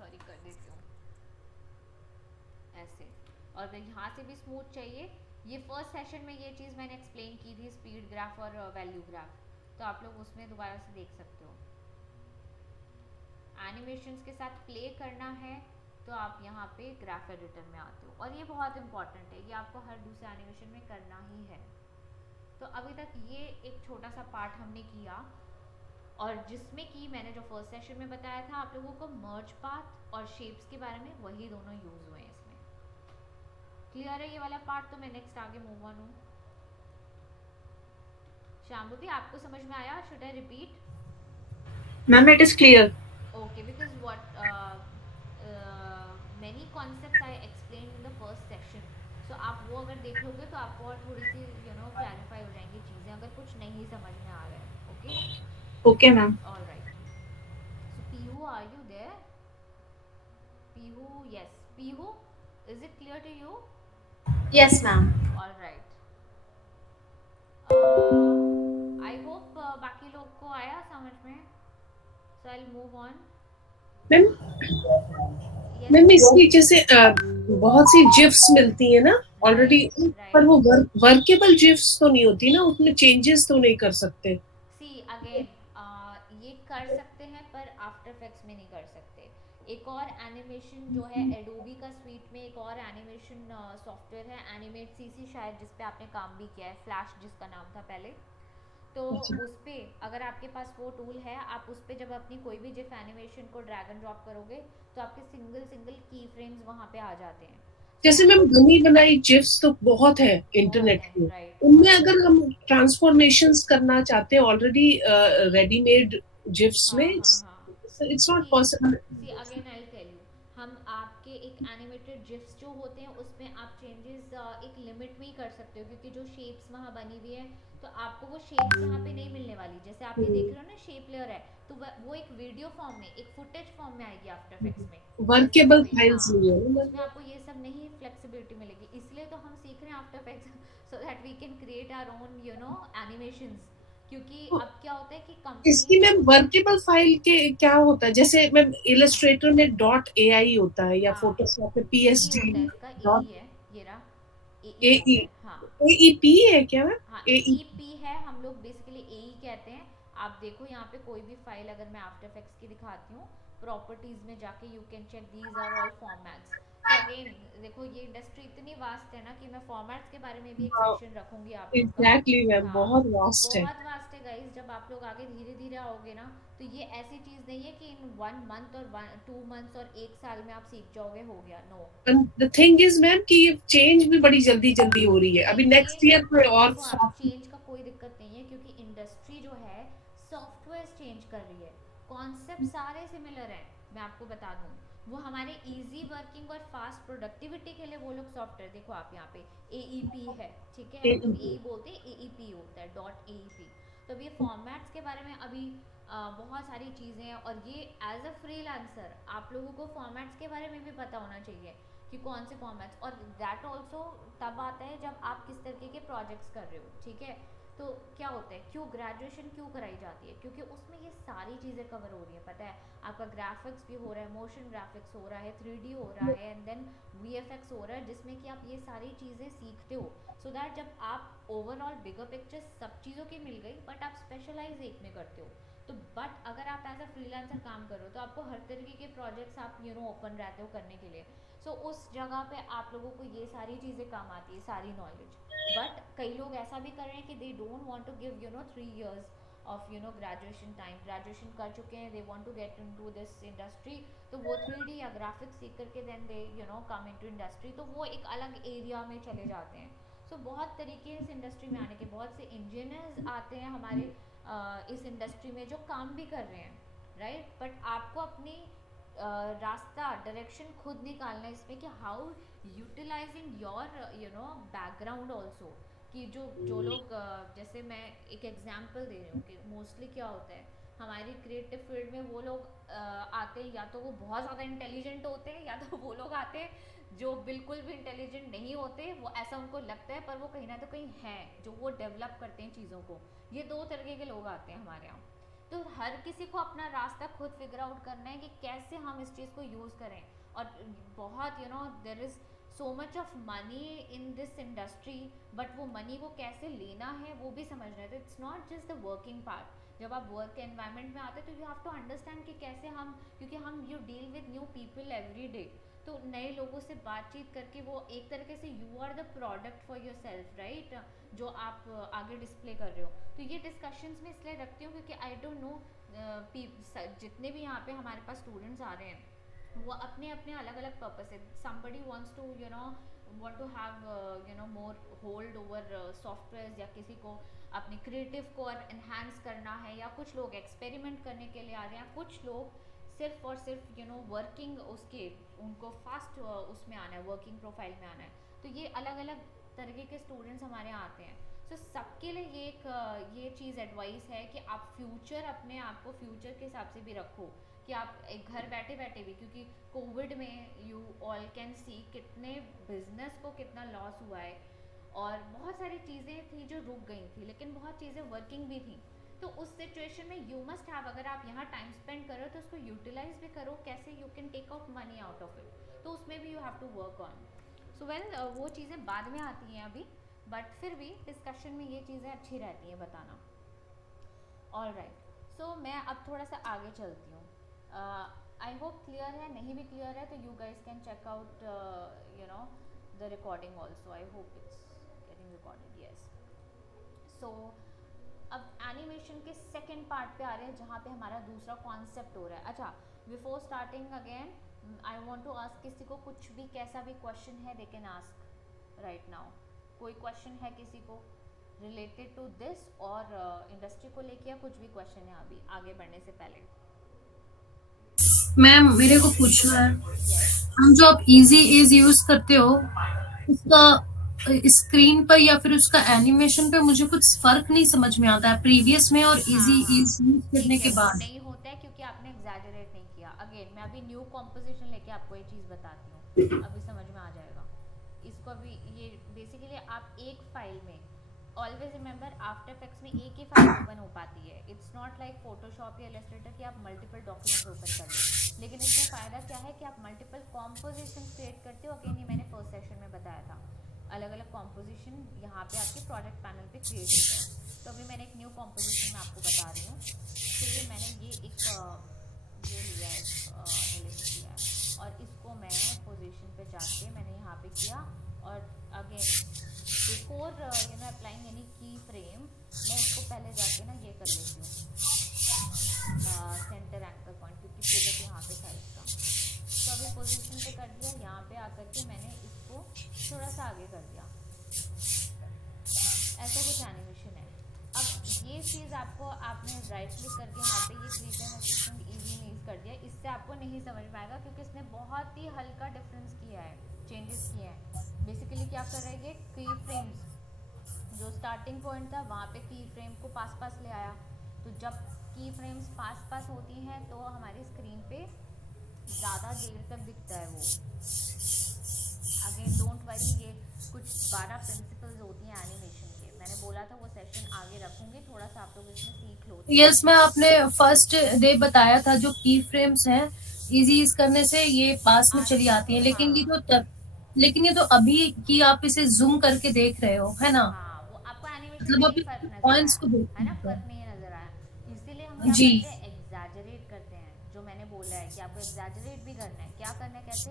कर देती हूँ ऐसे, और अगर यहाँ से भी स्मूथ चाहिए, ये फर्स्ट सेशन में ये चीज़ मैंने एक्सप्लेन की थी, स्पीड ग्राफ और वैल्यू ग्राफ, तो आप लोग उसमें दोबारा से देख सकते हो। एनिमेशंस के साथ प्ले करना है तो आप यहाँ पे ग्राफ एडिटर में आते हो, और ये बहुत इंपॉर्टेंट है, ये आपको हर दूसरे एनिमेशन में करना ही है। तो अभी तक ये एक छोटा सा पार्ट हमने किया, और जिसमें कि मैंने जो फर्स्ट सेशन में बताया था आप लोगों को मर्ज पाथ और शेप्स के बारे में, वही दोनों यूज हुए हैं इसमें। क्लियर है ये वाला पार्ट? तो मैं नेक्स्ट आगे मूव ऑन हूँ। शाम्भवी, आपको समझ में आया? Should I repeat? Ma'am, it is clear. Okay, because what many concepts I explained in the first section, so आप वो अगर देख लोगे तो आपको और थोड़ी सी क्लैरिफाई हो जाएंगी चीज़ें, अगर कुछ नहीं समझ में आ रहा है। Okay, Okay, ma'am. All right. So Pihu, are you there? Pihu, yes. Pihu, is it clear to you? Yes, ma'am. All right. I hope बाकी लोग को आया समझ में। So I will move on. Ma'am इसकी जैसे बहुत सी जिफ्स मिलती है ना ऑलरेडी, पर वो वर्केबल जिफ्स तो नहीं होती ना, उसमें चेंजेस तो नहीं कर सकते। सी अगेन, ये कर सकते हैं पर आफ्टर इफेक्ट्स में नहीं कर सकते। एक और एनिमेशन जो है एडोबी का स्वीट में, एक और एनिमेशन सॉफ्टवेयर है एनिमेट सीसी, शायद जिस पे आपने काम भी किया है, फ्लैश जिसका नाम था पहले। तो उस पे अगर आपके पास वो टूल है, आप उस पे जब अपनी कोई भी जिफ एनिमेशन को ड्रैग एंड ड्रॉप करोगे तो आपके सिंगल की फ्रेम्स वहाँ पे आ जाते हैं। जैसे मैम बनी बनाई जिफ्स तो बहुत है इंटरनेट पे, उनमें अगर हम ट्रांसफॉर्मेशंस करना चाहते हैं ऑलरेडी रेडीमेड जिफ्स में, it's not possible. See again I will tell you, हम आपके एक एनिमेटेड जिफ्स जो होते हैं उसमें आप चेंजेस एक लिमिट में ही कर सकते हो, क्योंकि जो शेप्स वहाँ बनी हुई है तो आपको वो शेप्स यहाँ पे नहीं मिलने वाली। जैसे आप ये देख रहे हो ना, शेप लेयर है, तो वो एक वीडियो फॉर्म में, एक फुटेज फॉर्म में आएगी आफ्टर इफेक्ट्स में, वर्केबल फाइल्स नहीं है उसमें आपको ये सब नहीं फ्लेक्सिबिलिटी मिलेगी। इसलिए तो हम सीख रहे हैं After Effects, so that we can create our own animations. क्योंकि अब क्या होता है कि इसकी मैम वर्केबल फाइल के क्या होता है, जैसे मैम इलस्ट्रेटर में .ai होता है या फोटोशॉप में PSD AEP है क्या मैम? हाँ, AEP है, हम लोग बेसिकली AE कहते हैं। आप देखो यहाँ पे कोई भी फाइल अगर मैं आफ्टर इफेक्ट्स की दिखाती हूँ, प्रॉपर्टीज में जाके you can check these are all formats. तो अगेन देखो, ये इंडस्ट्री इतनी वास्ट है ना कि मैं फॉर्मेट्स के बारे में भी एक सेशन रखूंगी आप लोगों का। एग्जैक्टली मैम, बहुत वास्ट है, बहुत वास्ट है गाइस। जब आप लोग आगे धीरे धीरे आओगे ना, तो ये ऐसी चीज नहीं है कि इन 1 मंथ और 2 मंथ्स और 1 साल में आप सीख जाओगे, हो गया। No, and the thing is ma'am कि ये चेंज भी बड़ी जल्दी जल्दी हो रही है। अभी नेक्स्ट ईयर पे और चेंज का कोई दिक्कत नहीं है, क्योंकि इंडस्ट्री जो है सॉफ्टवेयर चेंज कर रही है, कॉन्सेप्ट सारे सिमिलर हैं। मैं आपको बता दूं, वो हमारे इजी वर्किंग और फास्ट प्रोडक्टिविटी के लिए वो लोग सॉफ्टवेयर, देखो आप यहाँ पे AEP है, ठीक है, हम लोग ए बोलते हैं, AEP होता है, .AEP। तो अब ये फॉर्मेट्स के बारे में अभी बहुत सारी चीज़ें हैं, और ये एज अ फ्रीलांसर आप लोगों को फॉर्मेट्स के बारे में भी पता होना चाहिए कि कौन से फॉर्मेट्स, और दैट ऑल्सो तब आता है जब आप किस तरीके के प्रोजेक्ट्स कर रहे हो, ठीक है। तो क्या होता है, क्यों ग्रेजुएशन क्यों कराई जाती है, क्योंकि उसमें ये सारी चीज़ें कवर हो रही हैं, पता है, आपका ग्राफिक्स भी हो रहा है, मोशन ग्राफिक्स हो रहा है, 3D हो रहा है, एंड देन VFX हो रहा है, जिसमें कि आप ये सारी चीज़ें सीखते हो, सो दैट जब आप ओवरऑल बिगर पिक्चर सब चीज़ों की मिल गई, बट आप स्पेशलाइज एक में करते हो। तो बट अगर आप एज अ फ्रीलांसर काम कर रहे हो तो आपको हर तरीके के प्रोजेक्ट्स आप ओपन रहते हो करने के लिए। सो उस जगह पे आप लोगों को ये सारी चीज़ें काम आती है, सारी नॉलेज। बट कई लोग ऐसा भी कर रहे हैं कि they don't want to give 3 years of graduation time, graduation कर चुके हैं, they want to get into this industry, तो वो 3D या ग्राफिक्स सीख करके then they come into industry, तो वो एक अलग एरिया में चले जाते हैं। सो बहुत तरीके इस इंडस्ट्री में आने के, बहुत से इंजीनियर्स आते हैं हमारे इस इंडस्ट्री में जो काम भी कर रहे हैं, राइट। बट आपको अपनी रास्ता, डायरेक्शन खुद निकालना है इसमें कि how utilizing your background also, कि जो लोग जैसे मैं एक एग्जांपल दे रही हूँ कि मोस्टली क्या होता है हमारी क्रिएटिव फील्ड में, वो लोग आते हैं या तो वो बहुत ज़्यादा इंटेलिजेंट होते हैं, या तो वो लोग आते हैं जो बिल्कुल भी इंटेलिजेंट नहीं होते, वो ऐसा उनको लगता है, पर वो कहीं ना तो कहीं है जो वो डेवलप करते हैं चीज़ों को। ये 2 तरीके के लोग आते हैं हमारे यहाँ। तो हर किसी को अपना रास्ता खुद फिगर आउट करना है कि कैसे हम इस चीज़ को यूज़ करें। और बहुत there is so much of money in this industry, but वो मनी को कैसे लेना है वो भी समझना है। तो it's not just the working part. जब आप वर्क के एनवायरनमेंट में आते हैं तो यू हैव टू अंडरस्टैंड कि कैसे हम, क्योंकि हम you deal with new people every day, तो नए लोगों से बातचीत करके वो एक तरीके से you are the product for yourself, right, जो आप आगे डिस्प्ले कर रहे हो। तो ये डिस्कशंस में इसलिए रखती हूँ क्योंकि आई डोंट नो जितने भी यहाँ पे हमारे पास स्टूडेंट्स आ रहे हैं वो अपने अपने अलग अलग पर्पस है। Somebody wants to want to have more hold over software, या किसी को अपने क्रिएटिव को एनहांस करना है, या कुछ लोग एक्सपेरिमेंट करने के लिए आ रहे हैं, कुछ लोग सिर्फ और सिर्फ वर्किंग उसके उनको फास्ट उसमें आना है, वर्किंग प्रोफाइल में आना है। तो ये अलग अलग तरीके के स्टूडेंट्स हमारे यहाँ आते हैं। तो सबके लिए ये चीज़ एडवाइस है कि आप फ्यूचर, अपने आप को फ्यूचर के हिसाब से भी रखो कि आप एक घर बैठे बैठे भी, क्योंकि कोविड में यू ऑल कैन सी कितने बिजनेस को कितना लॉस हुआ है, और बहुत सारी चीज़ें थी जो रुक गई थी, लेकिन बहुत चीज़ें वर्किंग भी थी। तो उस सिचुएशन में यू मस्ट हैव, अगर आप यहाँ टाइम स्पेंड करो तो उसको यूटिलाइज भी करो, कैसे you can take out money out of it, तो उसमें भी you have to work on. So well वो चीज़ें बाद में आती हैं अभी, बट फिर भी डिस्कशन में ये चीज़ें अच्छी रहती हैं बताना। ऑल राइट, सो मैं अब थोड़ा सा आगे चलती हूँ। आई होप क्लियर है, नहीं भी क्लियर है तो you guys can check out the recording also. I hope it's getting recorded, yes. So अब एनिमेशन के सेकेंड पार्ट पे आ रहे हैं जहाँ पे हमारा दूसरा कॉन्सेप्ट हो रहा है। अच्छा, before starting again I want to ask, किसी को कुछ भी कैसा भी क्वेश्चन है they can ask right now. कोई क्वेश्चन है किसी को रिलेटेड टू दिस और इंडस्ट्री को लेके, या कुछ भी क्वेश्चन है अभी आगे बढ़ने से पहले? मैम मेरे को पूछना है, हम जो आप इजी इज यूज करते हो उसका स्क्रीन पर या फिर उसका एनिमेशन पे मुझे कुछ फर्क नहीं समझ में आता है प्रीवियस में और इजी इज यूज करने के वो बाद। नहीं होता है क्योंकि आपने एग्जैजरेट नहीं किया। अगेन मैं अभी न्यू कॉम्पोजिशन लेके आपको ये चीज़ बताती हूँ, अभी समझ में आ जाएगा इसको। अभी ये बेसिकली आप एक फाइल में, ऑलवेज रिमेंबर आफ्टर इफेक्ट्स में एक ही फाइल ओपन हो पाती है। इट्स नॉट लाइक फोटोशॉप या इलस्ट्रेटर कि आप मल्टीपल डॉक्यूमेंट ओपन कर लें, लेकिन इसमें फ़ायदा क्या है कि आप मल्टीपल कॉम्पोजिशन क्रिएट करते हो। अगेन ये मैंने फर्स्ट सेशन में बताया था, अलग अलग कॉम्पोजिशन यहाँ पे आपके प्रोजेक्ट पैनल पे क्रिएट होता है। तो अभी मैंने एक न्यू कॉम्पोजिशन में आपको बता रही हूँ। तो ये मैंने ये लिया है, एलिमेंट लिया है, और इसको मैं पोजीशन पे जाके मैंने यहाँ पे किया, और अगेन बिफोर अप्लाइंग एनी की फ्रेम मैं इसको पहले जाके ना ये कर लेती हूँ सेंटर एंकर पॉइंट, क्योंकि प्रोजेक्ट यहाँ पे था इसका। तो अभी पोजीशन पे कर दिया, यहाँ पे आकर के मैंने इसको थोड़ा सा आगे कर दिया, ऐसा कुछ एनिमेशन है। अब ये चीज़ आपको आपने राइट क्लिक करके यहाँ पे ये की फ्रेम असिस्टेंट इजी यूज कर दिया, इससे आपको नहीं समझ में आएगा क्योंकि इसने बहुत ही हल्का डिफरेंस किया है, चेंजेस किए हैं। बेसिकली क्या कर रहा है ये, की फ्रेम्स जो स्टार्टिंग पॉइंट था वहाँ पे की फ्रेम को पास पास ले आया। तो जब की फ्रेम्स पास पास होती हैं तो हमारी स्क्रीन पे ज़्यादा देर तक दिखता है वो। अगेन डोंट वरी, ये कुछ 12 प्रिंसिपल्स होती हैं एनिमेशन के, मैंने बोला था वो सेशन आगे रखूंगी, थोड़ा सा आप लोग इसमें सीख लो। यस मैं आपने फर्स्ट डे बताया था जो की फ्रेम्स हैं इजी यूज करने से ये पास में चली आती हैं, लेकिन ये तो अभी की आप इसे जूम करके देख रहे हो है ना, हाँ, वो आपको एनिमेशन मतलब में आप नहीं फर्क नजर पॉइंट्स आया को देख है ना, सकते फर्क हो। नहीं नजर आया। इसीलिए हम क्या जी करते हैं, एग्जैजरेट करते हैं। जो मैंने बोला है कि आपको एग्जैजरेट भी करना है, क्या करना है, कैसे,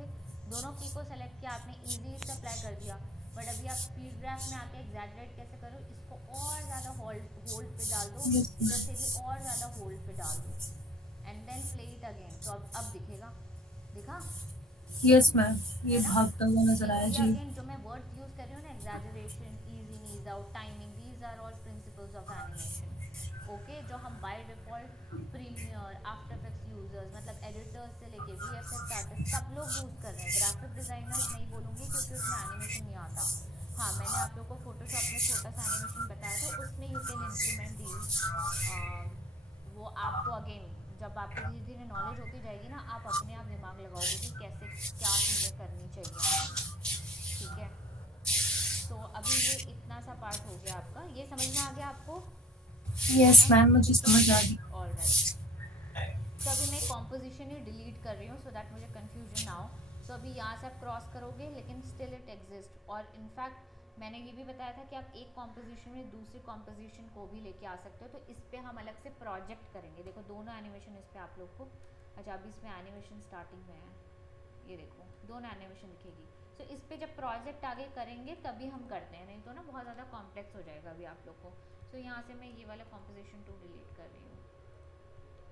दोनों की को सेलेक्ट किया आपने, इजी से अप्लाई कर दिया, बट अभी आप स्पीड ग्राफ में आके एग्जैजरेट कैसे करो, इसको और ज़्यादा होल्ड पे डाल दो, इधर से भी और ज़्यादा होल्ड पे डाल दो, and then play it again. तो अब दिखेगा, दिखा यस मैम, ये है ना। भागता हुआ नजर आया ये जी। अगेन जो मैं वर्ड्स यूज कर रही हूँ ना, exaggeration, ease in ease out, timing, these are all principles of animation. Okay, जो हम by default Premiere, After Effects users, मतलब एडिटर्स से लेके वीएफएक्स आर्टिस्ट सब लोग यूज कर रहे हैं। ग्राफिक डिजाइनर्स नहीं बोलूँगी क्योंकि उसमें एनिमेशन नहीं आता। हाँ, मैंने आप लोग को फोटोशॉप में छोटा सा एनिमेशन बताया था, उसमें यू कैन इम्प्लीमेंट दीज। वो आपको अगेन जब आपको धीरे धीरे नॉलेज होती जाएगी ना, आप अपने आप दिमाग लगाओगे कि कैसे क्या चीज़ें करनी चाहिए हमें। ठीक है, तो अभी ये इतना सा पार्ट हो गया आपका, ये समझ में आ गया आपको, है यस ना। मैम मुझे समझ आ गई। ऑलराइट, तो अभी मैं कॉम्पोजिशन ही डिलीट कर रही हूँ सो दैट मुझे कन्फ्यूजन ना हो। तो अभी यहाँ से आप क्रॉस करोगे लेकिन स्टिल इट एग्जिस्ट, और इनफैक्ट मैंने ये भी बताया था कि आप एक कॉम्पोजिशन में दूसरी कॉम्पोजिशन को भी लेके आ सकते हो। तो इस पर हम अलग से प्रोजेक्ट करेंगे, देखो दोनों एनिमेशन इस पर आप लोग को, अच्छा अभी इसमें एनिमेशन स्टार्टिंग में है, ये देखो दोनों एनिमेशन दिखेगी। सो इस पे जब प्रोजेक्ट आगे करेंगे तभी हम करते हैं, नहीं तो ना बहुत ज़्यादा कॉम्प्लेक्स हो जाएगा अभी आप लोग को। सो यहाँ से मैं ये वाला कॉम्पोजिशन 2 डिलीट कर रही हूँ।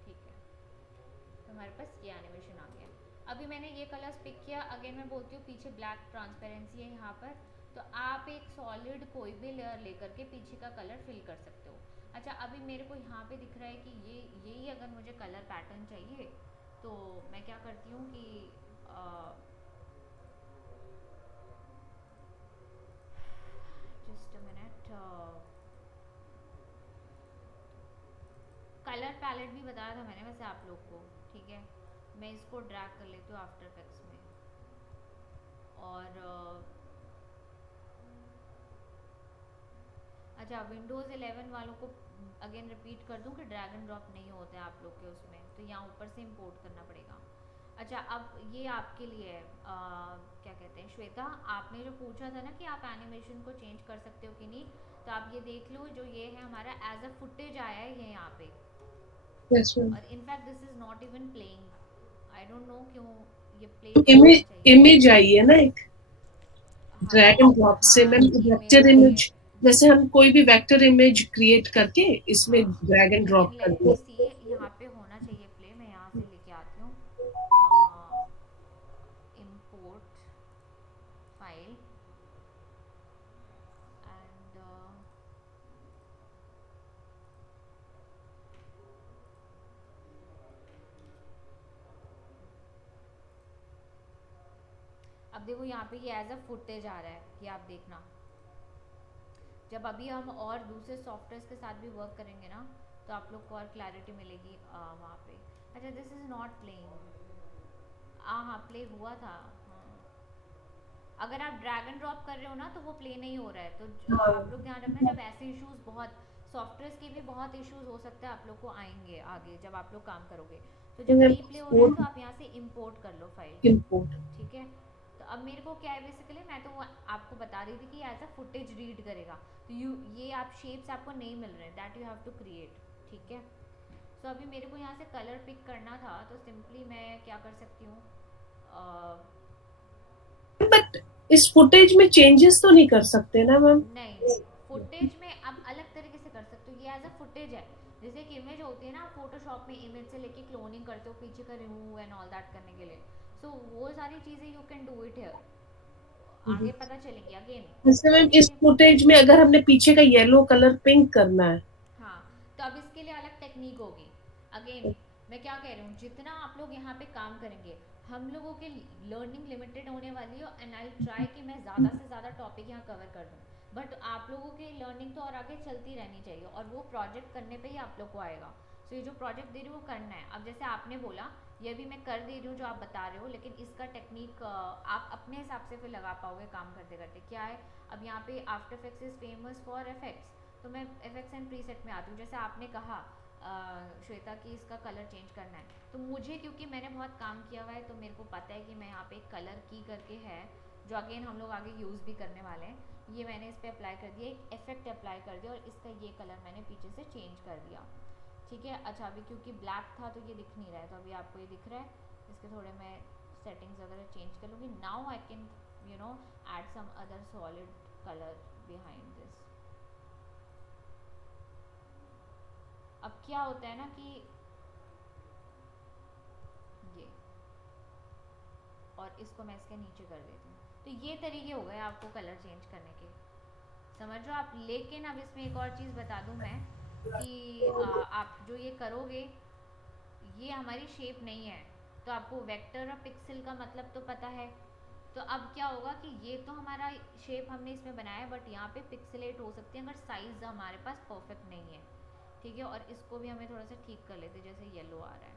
ठीक है, तो हमारे पास ये एनिमेशन आ गया। अभी मैंने ये कलर्स पिक किया, अगेन मैं बोलती हूँ पीछे ब्लैक ट्रांसपेरेंसी है यहाँ पर, तो आप एक सॉलिड कोई भी लेयर लेकर के पीछे का कलर फिल कर सकते हो। अच्छा अभी मेरे को यहाँ पे दिख रहा है कि यही अगर मुझे कलर पैटर्न चाहिए तो मैं क्या करती हूँ कि just a minute, colour palette भी बताया था मैंने वैसे आप लोग को। ठीक है, मैं इसको ड्रैग कर लेती हूँ आफ्टर इफेक्ट्स में, और अच्छा विंडोज़ 11 वालों को अगेन रिपीट कर दूँ कि ड्रैग एंड ड्रॉप नहीं होता है आप लोग के उसमें, तो यहाँ ऊपर से इंपोर्ट करना पड़ेगा। अच्छा अब ये आपके लिए है, क्या कहते हैं श्वेता, आपने जो पूछा था ना कि आप एनिमेशन को चेंज कर सकते हो कि नहीं, तो आप ये देख लो, जो ये है हमारा एज अ फुटेज आया है ये यहाँ पे, यस मैम। और in fact this is not even playing, I don't know क्यों ये प्ले नहीं होना इमेज चाहिए। इमेज आई है ना एक ड्रैग एंड हाँ ड्रॉप से हाँ, मैम, इमेज वेक्टर आई है। इमेज, जैसे हम कोई भी वेक्टर इमेज क्रिएट करके इसमें हाँ, ड्रैग एंड ड्रॉप लेकिन कर लेट दो। मी सी, यहाँ पे होना चाहिए प्ले, मैं यहाँ से लेके आती हूँ, import file and अब देखो यहाँ पे ये एज अ फुटेज आ रहा है, ये आप देखना। जब अभी हम और दूसरे सॉफ्टवेयर के साथ भी वर्क करेंगे ना तो आप लोग को और क्लैरिटी मिलेगी वहाँ पे। अच्छा दिस इज़ नॉट प्लेइंग, हाँ प्ले हुआ था, हाँ। अगर आप ड्रैग एंड ड्रॉप कर रहे हो ना तो वो प्ले नहीं हो रहा है, तो आप लोग ध्यान रखना, जब ऐसे इश्यूज बहुत सॉफ्टवेयर के भी बहुत इश्यूज हो सकते हैं आप लोग को आएंगे आगे जब आप लोग काम करोगे, तो जब नहीं प्ले हो रहा है तो आप यहाँ से इम्पोर्ट कर लो फाइल। इम्पोर्ट। ठीक है, तो अब मेरे को क्या है बेसिकली, मैं तो आपको बता रही थी कि एज अ फुटेज रीड करेगा, तो ये आप शेप्स आपको नहीं मिल रहे, that you have to create. ठीक है, तो अभी मेरे को यहाँ से कलर पिक करना था, तो सिंपली मैं क्या कर सकती हूँ, बट इस फुटेज में चेंजेस तो नहीं कर सकते ना मैम? नहीं फुटेज में अब अलग तरीके से कर सकते हो, ये एज अ फुटेज है, जैसे एक इमेज होती है ना, आप फोटोशॉप में इमेज से लेके क्लोनिंग करते हो पीछे का रिमूव एंड ऑल दैट करने के लिए, सो वो सारी चीज़ें you can do it here, आगे पता चलेंगी अगेन। जैसे मैम इस फुटेज में अगर हमने पीछे का येलो कलर पिंक करना है, हाँ, तो अब इसके लिए अलग टेक्निक होगी। अगेन मैं क्या कह रही हूँ, जितना आप लोग यहाँ पे काम करेंगे, हम लोगों की लर्निंग लिमिटेड होने वाली है, एंड आई ट्राई कि मैं ज़्यादा से ज़्यादा टॉपिक यहाँ कवर कर दूँ, बट आप लोगों की लर्निंग तो और आगे चलती रहनी चाहिए, और वो प्रोजेक्ट करने पे ही आप लोग को आएगा। सो ये जो प्रोजेक्ट दे रही हूँ वो करना है। अब जैसे आपने बोला, ये भी मैं कर दे रही हूँ जो आप बता रहे हो, लेकिन इसका टेक्निक आप अपने हिसाब से फिर लगा पाओगे काम करते करते। क्या है, अब यहाँ पे after effects is famous for effects, तो मैं इफेक्ट्स एंड प्रीसेट में आती हूँ। जैसे आपने कहा श्वेता कि इसका कलर चेंज करना है, तो मुझे क्योंकि मैंने बहुत काम किया हुआ है तो मेरे को पता है कि मैं यहाँ पे एक कलर की करके है, जो अगेन हम लोग आगे यूज़ भी करने वाले हैं, ये मैंने इस पर अप्लाई कर दिया, एक इफेक्ट अप्लाई कर दिया, और इसका ये कलर मैंने पीछे से चेंज कर दिया। ठीक है, अच्छा अभी क्योंकि ब्लैक था तो ये दिख नहीं रहा है, तो अभी आपको ये दिख रहा है। इसके थोड़े मैं सेटिंग्स वगैरह चेंज कर लूँगी। Now I can add some other solid colour behind this. अब क्या होता है ना कि ये, और इसको मैं इसके नीचे कर देती हूँ, तो ये तरीके हो गए आपको कलर चेंज करने के, समझ रहे हो आप। लेकिन अब इसमें एक और चीज़ बता दूँ मैं कि आप जो ये करोगे, ये हमारी शेप नहीं है, तो आपको वेक्टर और पिक्सल का मतलब तो पता है। तो अब क्या होगा कि ये तो हमारा शेप हमने इसमें बनाया है, बट यहाँ पे पिक्सलेट हो सकती है अगर साइज हमारे पास परफेक्ट नहीं है। ठीक है, और इसको भी हमें थोड़ा सा ठीक कर लेते, जैसे येलो आ रहा है।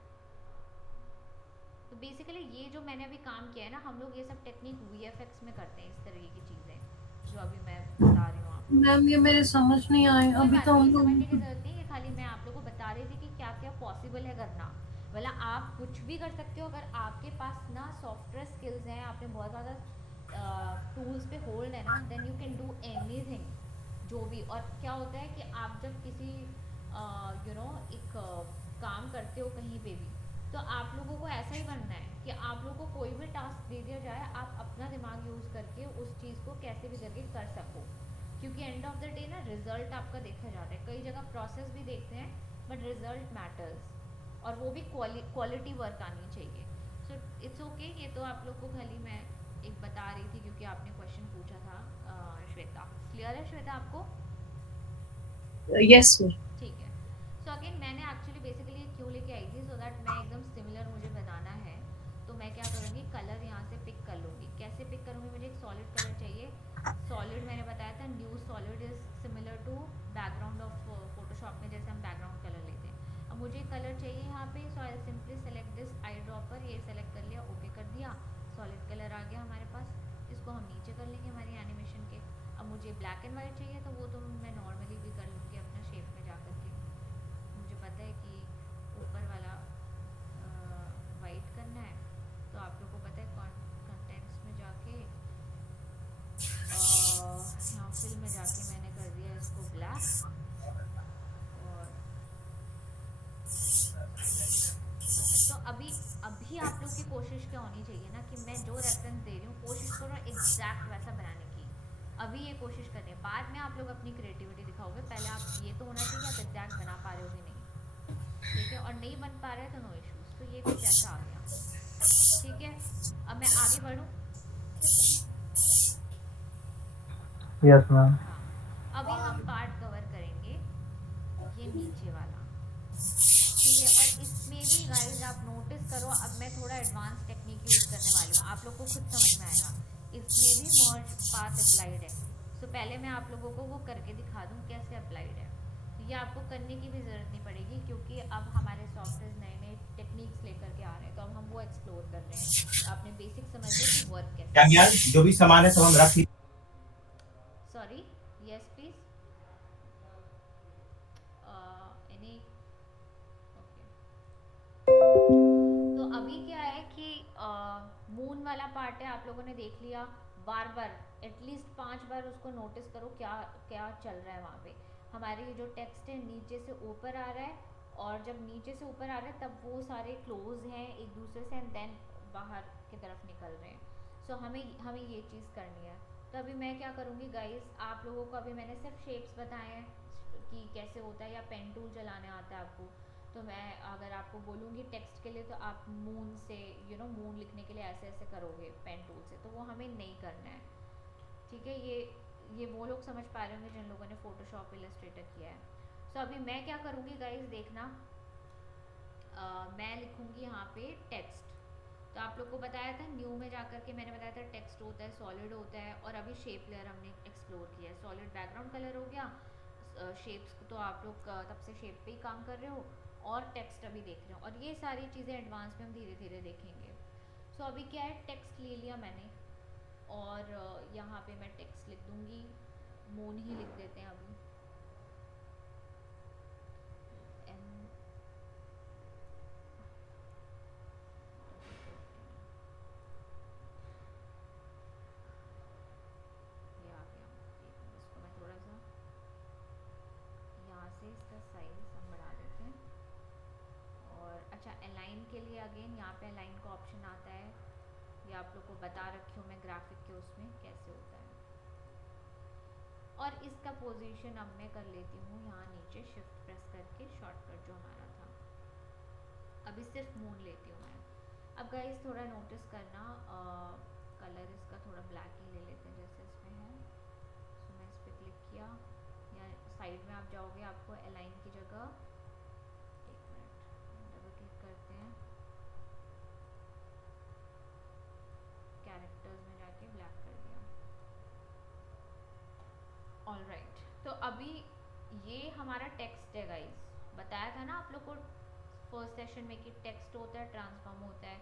तो बेसिकली ये जो मैंने अभी काम किया है ना, हम लोग ये सब टेक्निक VFX में करते हैं, इस तरीके की चीज़ें जो अभी मैं बता रही हूँ आपको। मैम ये मेरे समझ नहीं आए कोई अभी बात तो नहीं, हम समझने की लोग। ज़रूरत नहीं है, खाली मैं आप लोगों को बता रही थी कि क्या क्या पॉसिबल है करना। मतलब आप कुछ भी कर सकते हो अगर आपके पास ना सॉफ्टवेयर स्किल्स हैं, आपने बहुत ज़्यादा टूल्स पे होल्ड है ना, then you can do anything जो भी। और क्या होता है कि आप जब किसी एक काम करते हो कहीं पे भी, तो आप लोगों को ऐसा ही बनना है कि आप लोगों को कोई भी टास्क दे दिया जाए, आप अपना दिमाग यूज़ करके उस चीज़ को कैसे भी करके कर सको, क्योंकि एंड ऑफ द डे ना रिजल्ट आपका देखा जाता है। कई जगह प्रोसेस भी देखते हैं, बट रिजल्ट मैटर्स, और वो भी क्वालिटी वर्क आनी चाहिए। So it's okay. ये तो आप लोग को खाली मैं एक बता रही थी क्योंकि आपने क्वेश्चन पूछा था। श्वेता, क्लियर है श्वेता आपको? Yes, sir. ठीक है। सो अगेन मैंने एक्चुअली बेसिकली क्यों लेके आई थी, सो दैट मैं एकदम सिमिलर मुझे बनाना है, तो मैं क्या करूँगी, कलर यहाँ से पिक कर लूँगी। कैसे पिक करूँगी, मुझे एक सॉलिड कलर चाहिए। सॉलिड मैंने बताया था, new solid is similar to background of Photoshop में जैसे हम बैकग्राउंड कलर लेते हैं। अब मुझे कलर चाहिए यहाँ पे, so I simply select this eye dropper, ये सेलेक्ट कर लिया, ओके कर दिया, सॉलिड कलर आ गया हमारे पास। इसको हम नीचे कर लेंगे हमारी एनिमेशन के। अब मुझे ब्लैक एंड वाइट चाहिए, तो वो तो मैं नॉर्मली भी कर लूँगी अपना शेप में जा कर के। मुझे पता है कि ऊपर वाला वाइट करना है, तो आप लोगों को पता है कंटेंट्स में जाके यहाँ फिल में जाके मैंने कर दिया इसको ब्लैक। और तो अभी आप लोग की कोशिश क्या होनी चाहिए ना, कि मैं जो रेफरेंस दे रही हूँ कोशिश करो एग्जैक्ट वैसा बनाने की। अभी ये कोशिश करनी है, बाद में आप लोग अपनी क्रिएटिविटी दिखाओगे, पहले आप ये तो होना चाहिए कि आप एग्जैक्ट बना पा रहे हो कि नहीं। ठीक है, और नहीं बन पा रहे तो नो इश्यूज। तो ये कुछ ऐसा आ गया। ठीक है, अब मैं आगे बढ़ूँ। Yes ma'am. हाँ, अभी हम पार्ट कवर करेंगे ये नीचे वाला। ठीक है, और इसमें भी गाइस आप नोटिस करो, अब मैं थोड़ा एडवांस टेक्निक यूज़ करने वाली हूँ, आप लोग को खुद समझ में आएगा। इसमें भी मर्ज पाथ अप्लाइड है। सो पहले मैं आप लोगों को वो करके दिखा दूँ कैसे अप्लाइड है। तो ये आपको करने की भी ज़रूरत नहीं पड़ेगी, क्योंकि अब हमारे सॉफ्टवेयर नए नए टेक्निक्स लेकर के आ रहे हैं, तो अब हम वो एक्सप्लोर कर रहे हैं। तो आपने बेसिक समझ लिया कि वर्क कैसे। जो भी सामान है सब हम रख। Sorry, yes please. Any okay. तो अभी क्या है कि मून वाला पार्ट है, आप लोगों ने देख लिया। बार बार एटलीस्ट 5 बार उसको नोटिस करो क्या क्या चल रहा है वहाँ पे। हमारे ये जो टेक्स्ट है नीचे से ऊपर आ रहा है, और जब नीचे से ऊपर आ रहा है तब वो सारे क्लोज हैं एक दूसरे से, एंड देन बाहर की तरफ निकल रहे हैं। सो हमें हमें ये चीज़ करनी है। तो अभी मैं क्या करूँगी गाइस, आप लोगों को अभी मैंने सिर्फ शेप्स बताए हैं कि कैसे होता है, या पेन टूल चलाने आता है आपको। तो मैं अगर आपको बोलूँगी टेक्स्ट के लिए, तो आप मून से मून लिखने के लिए ऐसे ऐसे करोगे पेन टूल से, तो वो हमें नहीं करना है। ठीक है, ये वो लोग समझ पा रहे होंगे जिन लोगों ने फोटोशॉप इलस्ट्रेटर किया है। सो अभी मैं क्या करूँगी गाइज, देखना मैं लिखूँगी यहाँ पे टेक्स्ट। तो आप लोग को बताया था न्यू में जाकर के मैंने बताया था टेक्स्ट होता है, सॉलिड होता है, और अभी शेप लेयर हमने एक्सप्लोर किया है। सॉलिड बैकग्राउंड कलर हो गया, शेप्स तो आप लोग तब से शेप पे ही काम कर रहे हो, और टेक्स्ट अभी देख रहे हो, और ये सारी चीज़ें एडवांस में हम धीरे धीरे देखेंगे। सो अभी क्या है, टेक्स्ट ले लिया मैंने, और यहाँ पे मैं टेक्स्ट लिख दूँगी, मून ही लिख देते हैं अभी, एम ये आ गया। एक मिनट, इसको मैं थोड़ा सा यहाँ से इसका साइज हम बढ़ा देते हैं। और अच्छा, अलाइन के लिए अगेन यहाँ पे अलाइन का ऑप्शन आता है, ये आप लोग को बता रखी हूँ मैं ग्राफिक के उसमें कैसे होता है। और इसका पोजीशन अब मैं कर लेती हूँ यहाँ नीचे शिफ्ट प्रेस करके, शॉर्टकट जो हमारा था। अभी सिर्फ मून लेती हूँ मैं। अब गाइस थोड़ा नोटिस करना, कलर इसका थोड़ा ब्लैक ही ले लेते हैं जैसे इसमें है। सो मैं इस पर क्लिक किया, या साइड में आप जाओगे, आपको अलाइन की जगह, एक मिनट, डबल क्लिक करते हैं, कैरेक्टर्स में जाके ब्लैक कर दिया। ऑल राइट, तो अभी ये हमारा टेक्स्ट है गाइस। बताया था ना आप लोग को फर्स्ट सेशन में कि टेक्स्ट होता है, ट्रांसफॉर्म होता है,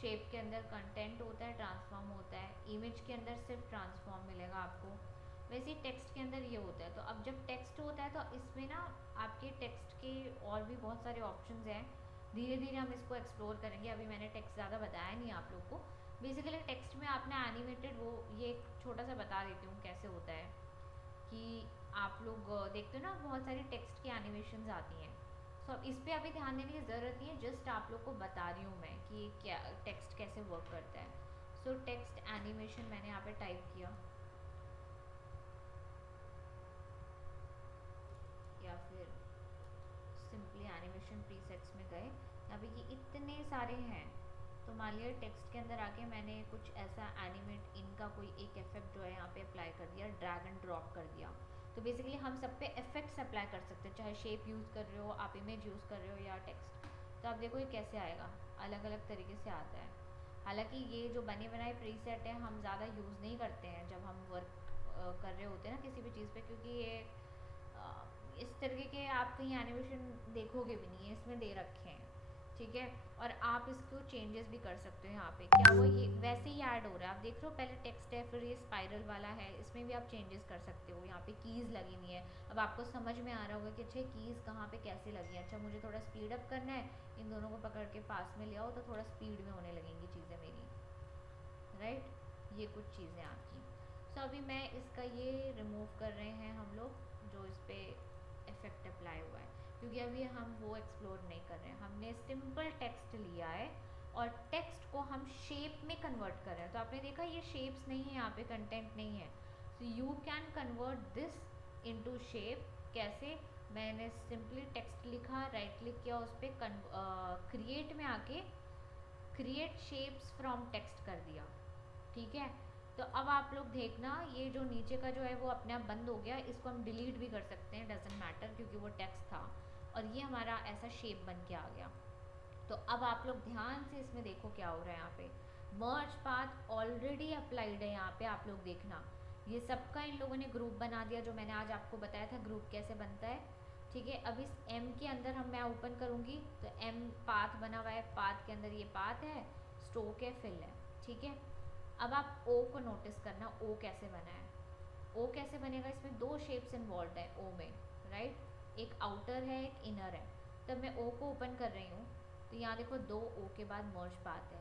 शेप के अंदर कंटेंट होता है, ट्रांसफॉर्म होता है, इमेज के अंदर सिर्फ ट्रांसफॉर्म मिलेगा आपको, वैसे ही टेक्स्ट के अंदर ये होता है। तो अब जब टेक्स्ट होता है तो इसमें ना आपके टेक्स्ट के और भी बहुत सारे ऑप्शंस हैं, धीरे धीरे हम इसको एक्सप्लोर करेंगे। अभी मैंने टेक्स्ट ज़्यादा बताया नहीं आप लोग को। बेसिकली टेक्स्ट में आपने एनिमेटेड, वो ये एक छोटा सा बता देती हूँ कैसे होता है, कि आप लोग देखते हो ना बहुत सारी टेक्स्ट की एनिमेशंस आती हैं। सो अब इस पर अभी ध्यान देने की ज़रूरत नहीं है, जस्ट आप लोग को बता रही हूँ मैं कि क्या टेक्स्ट कैसे वर्क करता है। सो टेक्स्ट एनिमेशन मैंने यहाँ पे टाइप किया, या फिर सिंपली एनिमेशन प्रीसेट्स में गए, यहाँ पे ये इतने सारे हैं। तो मान लिया टेक्स्ट के अंदर आके मैंने कुछ ऐसा एनिमेट, इनका कोई एक इफेक्ट जो है यहाँ पे अप्लाई कर दिया, ड्रैग एंड ड्रॉप कर दिया। तो बेसिकली हम सब पे इफेक्ट्स अप्लाई कर सकते हैं, चाहे शेप यूज़ कर रहे हो आप, इमेज यूज़ कर रहे हो, या टेक्स्ट। तो आप देखो ये कैसे आएगा, अलग अलग तरीके से आता है। हालांकि ये जो बने बनाए प्रीसेट है हम ज़्यादा यूज़ नहीं करते हैं जब हम वर्क कर रहे होते हैं ना किसी भी चीज़ पे, क्योंकि ये इस तरीके के आप कहीं एनिमेशन देखोगे भी नहीं है, इसमें दे रखे हैं, ठीक है। और आप इसको चेंजेस भी कर सकते हो। यहाँ पे क्या हुआ, ये वैसे ही ऐड हो रहा है, आप देख रहे हो, पहले टेक्स्ट है, फिर ये स्पाइरल वाला है, इसमें भी आप चेंजेस कर सकते हो। यहाँ पे कीज़ लगी हुई है, अब आपको समझ में आ रहा होगा कि अच्छा कीज़ कहाँ पे कैसे लगी है। अच्छा मुझे थोड़ा स्पीड अप करना है, इन दोनों को पकड़ के पास में ले आओ तो थोड़ा स्पीड में होने लगेंगी चीज़ें मेरी, राइट। ये कुछ चीज़ें आपकी। सो अभी मैं इसका ये रिमूव कर रहे हैं हम लोग, जो इस पर इफेक्ट अप्लाई हुआ है, क्योंकि अभी हम वो एक्सप्लोर नहीं कर रहे हैं। हमने सिंपल टेक्स्ट लिया है और टेक्स्ट को हम शेप में कन्वर्ट कर रहे हैं। तो आपने देखा ये शेप्स नहीं है, यहाँ पे कंटेंट नहीं है। So you can convert this into shape. कैसे, मैंने सिंपली टेक्स्ट लिखा, राइट क्लिक किया उस पर, क्रिएट में आके क्रिएट शेप्स फ्रॉम टेक्स्ट कर दिया, ठीक है। तो अब आप लोग देखना, ये जो नीचे का जो है वो अपने आप बंद हो गया, इसको हम डिलीट भी कर सकते हैं, डजेंट मैटर, क्योंकि वो टेक्स्ट था और ये हमारा ऐसा शेप बन के आ गया। तो अब आप लोग ध्यान से इसमें देखो क्या हो रहा है। यहाँ पे मर्ज पाथ ऑलरेडी अप्लाइड है, यहाँ पे आप लोग देखना, ये सबका इन लोगों ने ग्रुप बना दिया, जो मैंने आज आपको बताया था ग्रुप कैसे बनता है, ठीक है। अब इस एम के अंदर मैं ओपन करूँगी तो एम पाथ बना हुआ है, पाथ के अंदर ये पाथ है, स्ट्रोक है, फिल है, ठीक है। अब आप ओ को नोटिस करना, ओ कैसे बना है। ओ कैसे बनेगा, इसमें दो शेप्स इन्वॉल्व है ओ में, राइट, एक आउटर है एक इनर है। तब मैं ओ को ओपन कर रही हूँ तो यहाँ देखो दो ओ के बाद मर्ज पाथ है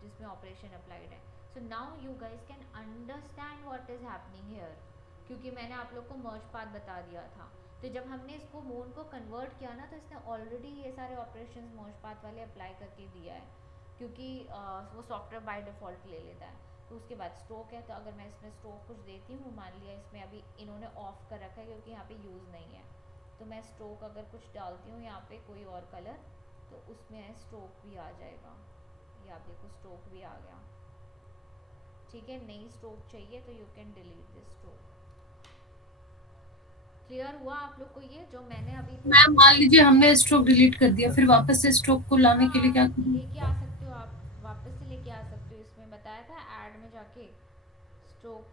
जिसमें ऑपरेशन अप्लाइड है। So now you guys can understand what is happening here, क्योंकि मैंने आप लोग को मर्ज पाथ बता दिया था। तो जब हमने इसको मून को कन्वर्ट किया ना, तो इसने ऑलरेडी ये सारे ऑपरेशंस मर्ज पाथ वाले अप्लाई करके दिया है, क्योंकि वो सॉफ्टवेयर बाय डिफ़ॉल्ट ले लेता है। तो उसके बाद स्ट्रोक है, तो अगर मैं इसमें स्ट्रोक कुछ देती हूँ, मान लिया इसमें अभी इन्होंने ऑफ कर रखा है क्योंकि यहाँ पे यूज़ नहीं है, तो मैं स्ट्रोक अगर कुछ डालती हूँ यहाँ पे कोई और कलर, तो उसमें स्ट्रोक भी आ जाएगा। ये आप देखो स्ट्रोक भी आ गया, ठीक है। नई स्ट्रोक चाहिए तो you can delete this stroke, clear हुआ आप लोग को ये जो मैंने अभी मैम मान लीजिए हमने स्ट्रोक डिलीट कर दिया, फिर वापस से स्ट्रोक को लाने के लिए क्या हाँ, करूं? लेके आ सकते हो आप, वापस से लेके आ सकते हो। इसमें बताया था ऐड में जाके स्ट्रोक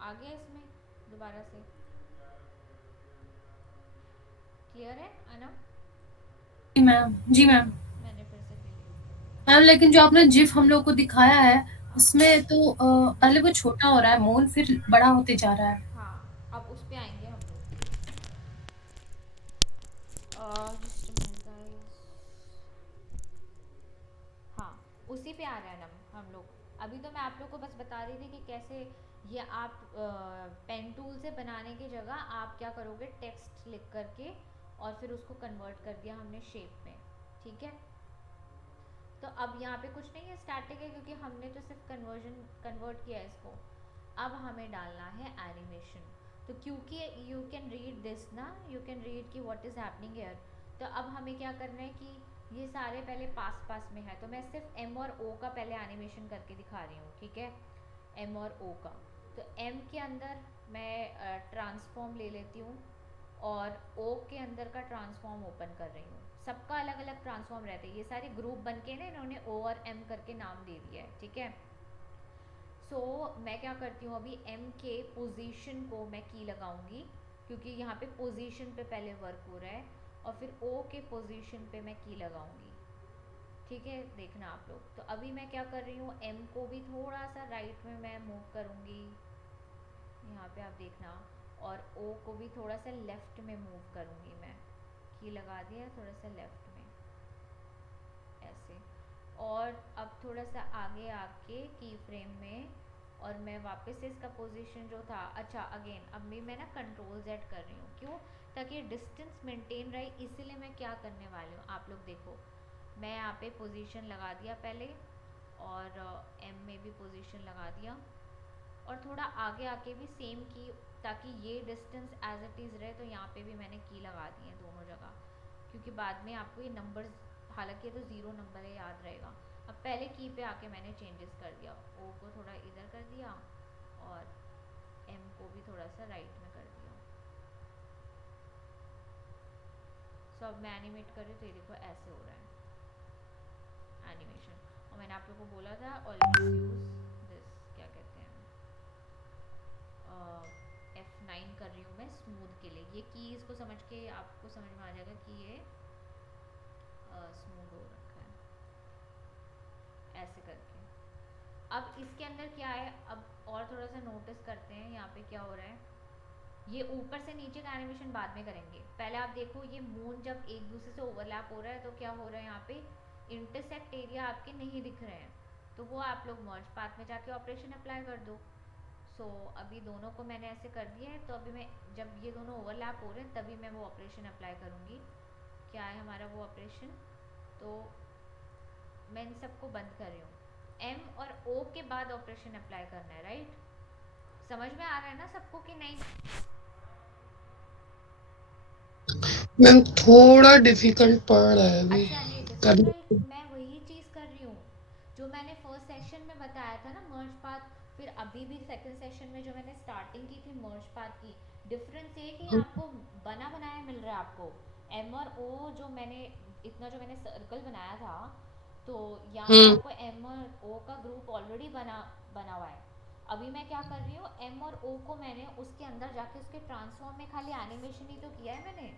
आ गया इसमें दोबारा से। क्लियर है अनम? जी मैम, जी मैम। मैंने फिर से डिलीट कर दिया। मैम लेकिन जो आपने जिफ हम लोग को दिखाया है हाँ उसमें तो पहले वो छोटा हो रहा है मून, फिर बड़ा होते जा रहा है। हाँ, अब उस पे आएंगे हम लोग। just a minute guys। हाँ, उसी पे आ रहा है हम लोग। अभी तो मैं आप लोग को बस बता रही थी कि कैसे ये आप पेन टूल से बनाने की जगह आप क्या करोगे, टेक्स्ट लिख करके और फिर उसको कन्वर्ट कर दिया हमने शेप में। ठीक है, तो अब यहाँ पे कुछ नहीं है, स्टैटिक है क्योंकि हमने तो सिर्फ कन्वर्ट किया है इसको। अब हमें डालना है एनिमेशन। तो क्योंकि यू कैन रीड दिस ना, यू कैन रीड कि व्हाट इज़ हैपनिंग हियर। तो अब हमें क्या करना है कि ये सारे पहले पास पास में है, तो मैं सिर्फ एम और ओ का पहले एनिमेशन करके दिखा रही हूँ। ठीक है, एम और ओ का। तो एम के अंदर मैं ट्रांसफॉर्म ले लेती हूँ और ओ के अंदर का ट्रांसफॉर्म ओपन कर रही हूँ। सबका अलग अलग ट्रांसफॉर्म रहते हैं, ये सारे ग्रुप बन के ना इन्होंने ओ और एम करके नाम दे दिया है। ठीक है, सो मैं क्या करती हूँ, अभी एम के पोजीशन को मैं की लगाऊंगी क्योंकि यहाँ पे पोजीशन पे पहले वर्क हो रहा है, और फिर ओ के पोजीशन पे मैं की लगाऊंगी। ठीक है, देखना आप लोग। तो अभी मैं क्या कर रही हूँ, एम को भी थोड़ा सा राइट में मैं मूव करूँगी, यहाँ पे आप देखना, और ओ को भी थोड़ा सा लेफ्ट में मूव करूँगी मैं। की लगा दिया थोड़ा सा लेफ्ट में ऐसे, और अब थोड़ा सा आगे आके की फ्रेम में, और मैं वापस से इसका पोजीशन जो था, अच्छा अगेन अब भी मैं ना कंट्रोल जेड कर रही हूँ, क्यों, ताकि डिस्टेंस मेंटेन रहे। इसीलिए मैं क्या करने वाली हूँ, आप लोग देखो, मैं यहाँ पे पोजीशन लगा दिया पहले, और एम में भी पोजीशन लगा दिया, और थोड़ा आगे आके भी सेम की, ताकि ये डिस्टेंस एज इट इज़ रहे। तो यहाँ पे भी मैंने की लगा दी है दोनों जगह, क्योंकि बाद में आपको ये नंबर्स, हालांकि ये तो ज़ीरो नंबर है, याद रहेगा। अब पहले की पे आके मैंने चेंजेस कर दिया, ओ को थोड़ा इधर कर दिया और एम को भी थोड़ा सा राइट में कर दिया। सो अब मैं एनिमेट कर रही हूँ, तो ये देखो ऐसे हो रहा है एनिमेशन। और मैंने आप लोगों को बोला था ऑलवेज यूज दिस, क्या कहते हैं, F9 कर रही हूँ मैं स्मूथ के लिए। ये कीज़ को समझ के आपको समझ में आ जाएगा कि ये स्मूथ हो रखा है ऐसे करके। अब इसके अंदर क्या है, अब और थोड़ा सा नोटिस करते हैं यहाँ पे क्या हो रहा है। ये ऊपर से नीचे का एनिमेशन बाद में करेंगे, पहले आप देखो ये मून जब एक दूसरे से ओवरलैप हो रहा है तो क्या हो रहा है, यहाँ पे इंटरसेक्ट एरिया आपके नहीं दिख रहे हैं, तो वो आप लोग मर्ज पाथ में जाके ऑपरेशन अप्लाई कर दो। सो अभी दोनों को मैंने ऐसे कर दिया है, तो अभी मैं जब ये दोनों ओवरलैप हो रहे हैं तभी मैं वो ऑपरेशन अप्लाई करूँगी। क्या है हमारा वो ऑपरेशन, तो मैं इन सबको बंद कर रही हूँ। एम और ओ के बाद ऑपरेशन अप्लाई करना है, राइट? समझ में आ रहा है ना सबको कि नहीं? मैम थोड़ा डिफिकल्ट पड़ रहा है अभी अच्छा, नहीं करने। डिफिकल्ट, मैं वही चीज़ कर रही हूँ जो मैंने फर्स्ट सेशन में बताया था ना, मर्ज पाथ। फिर अभी भी सेकंड सेशन में जो मैंने स्टार्टिंग की थी मर्ज पाथ की, डिफरेंस ये है कि आपको बना बनाया मिल रहा है आपको। एम और ओ जो मैंने, इतना जो मैंने सर्कल बनाया था, तो यहाँ पे हम्म आपको एम और ओ का ग्रुप ऑलरेडी बना बना हुआ है। अभी मैं क्या कर रही हूँ, एम और ओ को मैंने उसके अंदर जाके उसके ट्रांसफॉर्म में खाली एनिमेशन ही तो किया है मैंने,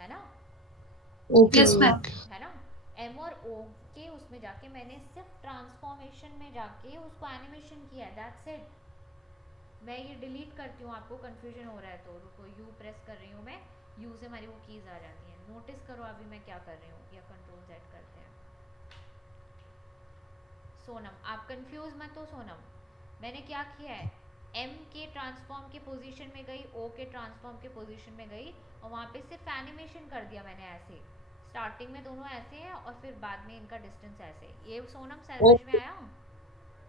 है ना? Okay yes ma'am. ओके। है ना? एम और ओ के उसमें जाके मैंने सिर्फ ट्रांसफॉर्मेशन में जाके उसको एनिमेशन किया है, दैट्स इट। मैं ये डिलीट करती हूँ, आपको कंफ्यूजन हो रहा है तो रुको, यू प्रेस कर रही हूँ मैं, यू से हमारी वो कीज़ आ जाती हैं। नोटिस करो अभी मैं क्या कर रही हूँ, या कंट्रोल जेड करते हैं। सोनम आप कंफ्यूज मत हो सोनम, मैंने क्या किया है, एम के ट्रांसफॉर्म के पोजीशन में गई, ओ के ट्रांसफॉर्म के पोजीशन में गई, और वहाँ पे सिर्फ एनिमेशन कर दिया मैंने ऐसे। स्टार्टिंग में दोनों ऐसे हैं और फिर बाद में इनका डिस्टेंस ऐसे। ये सोनम समझ में ओके। आया?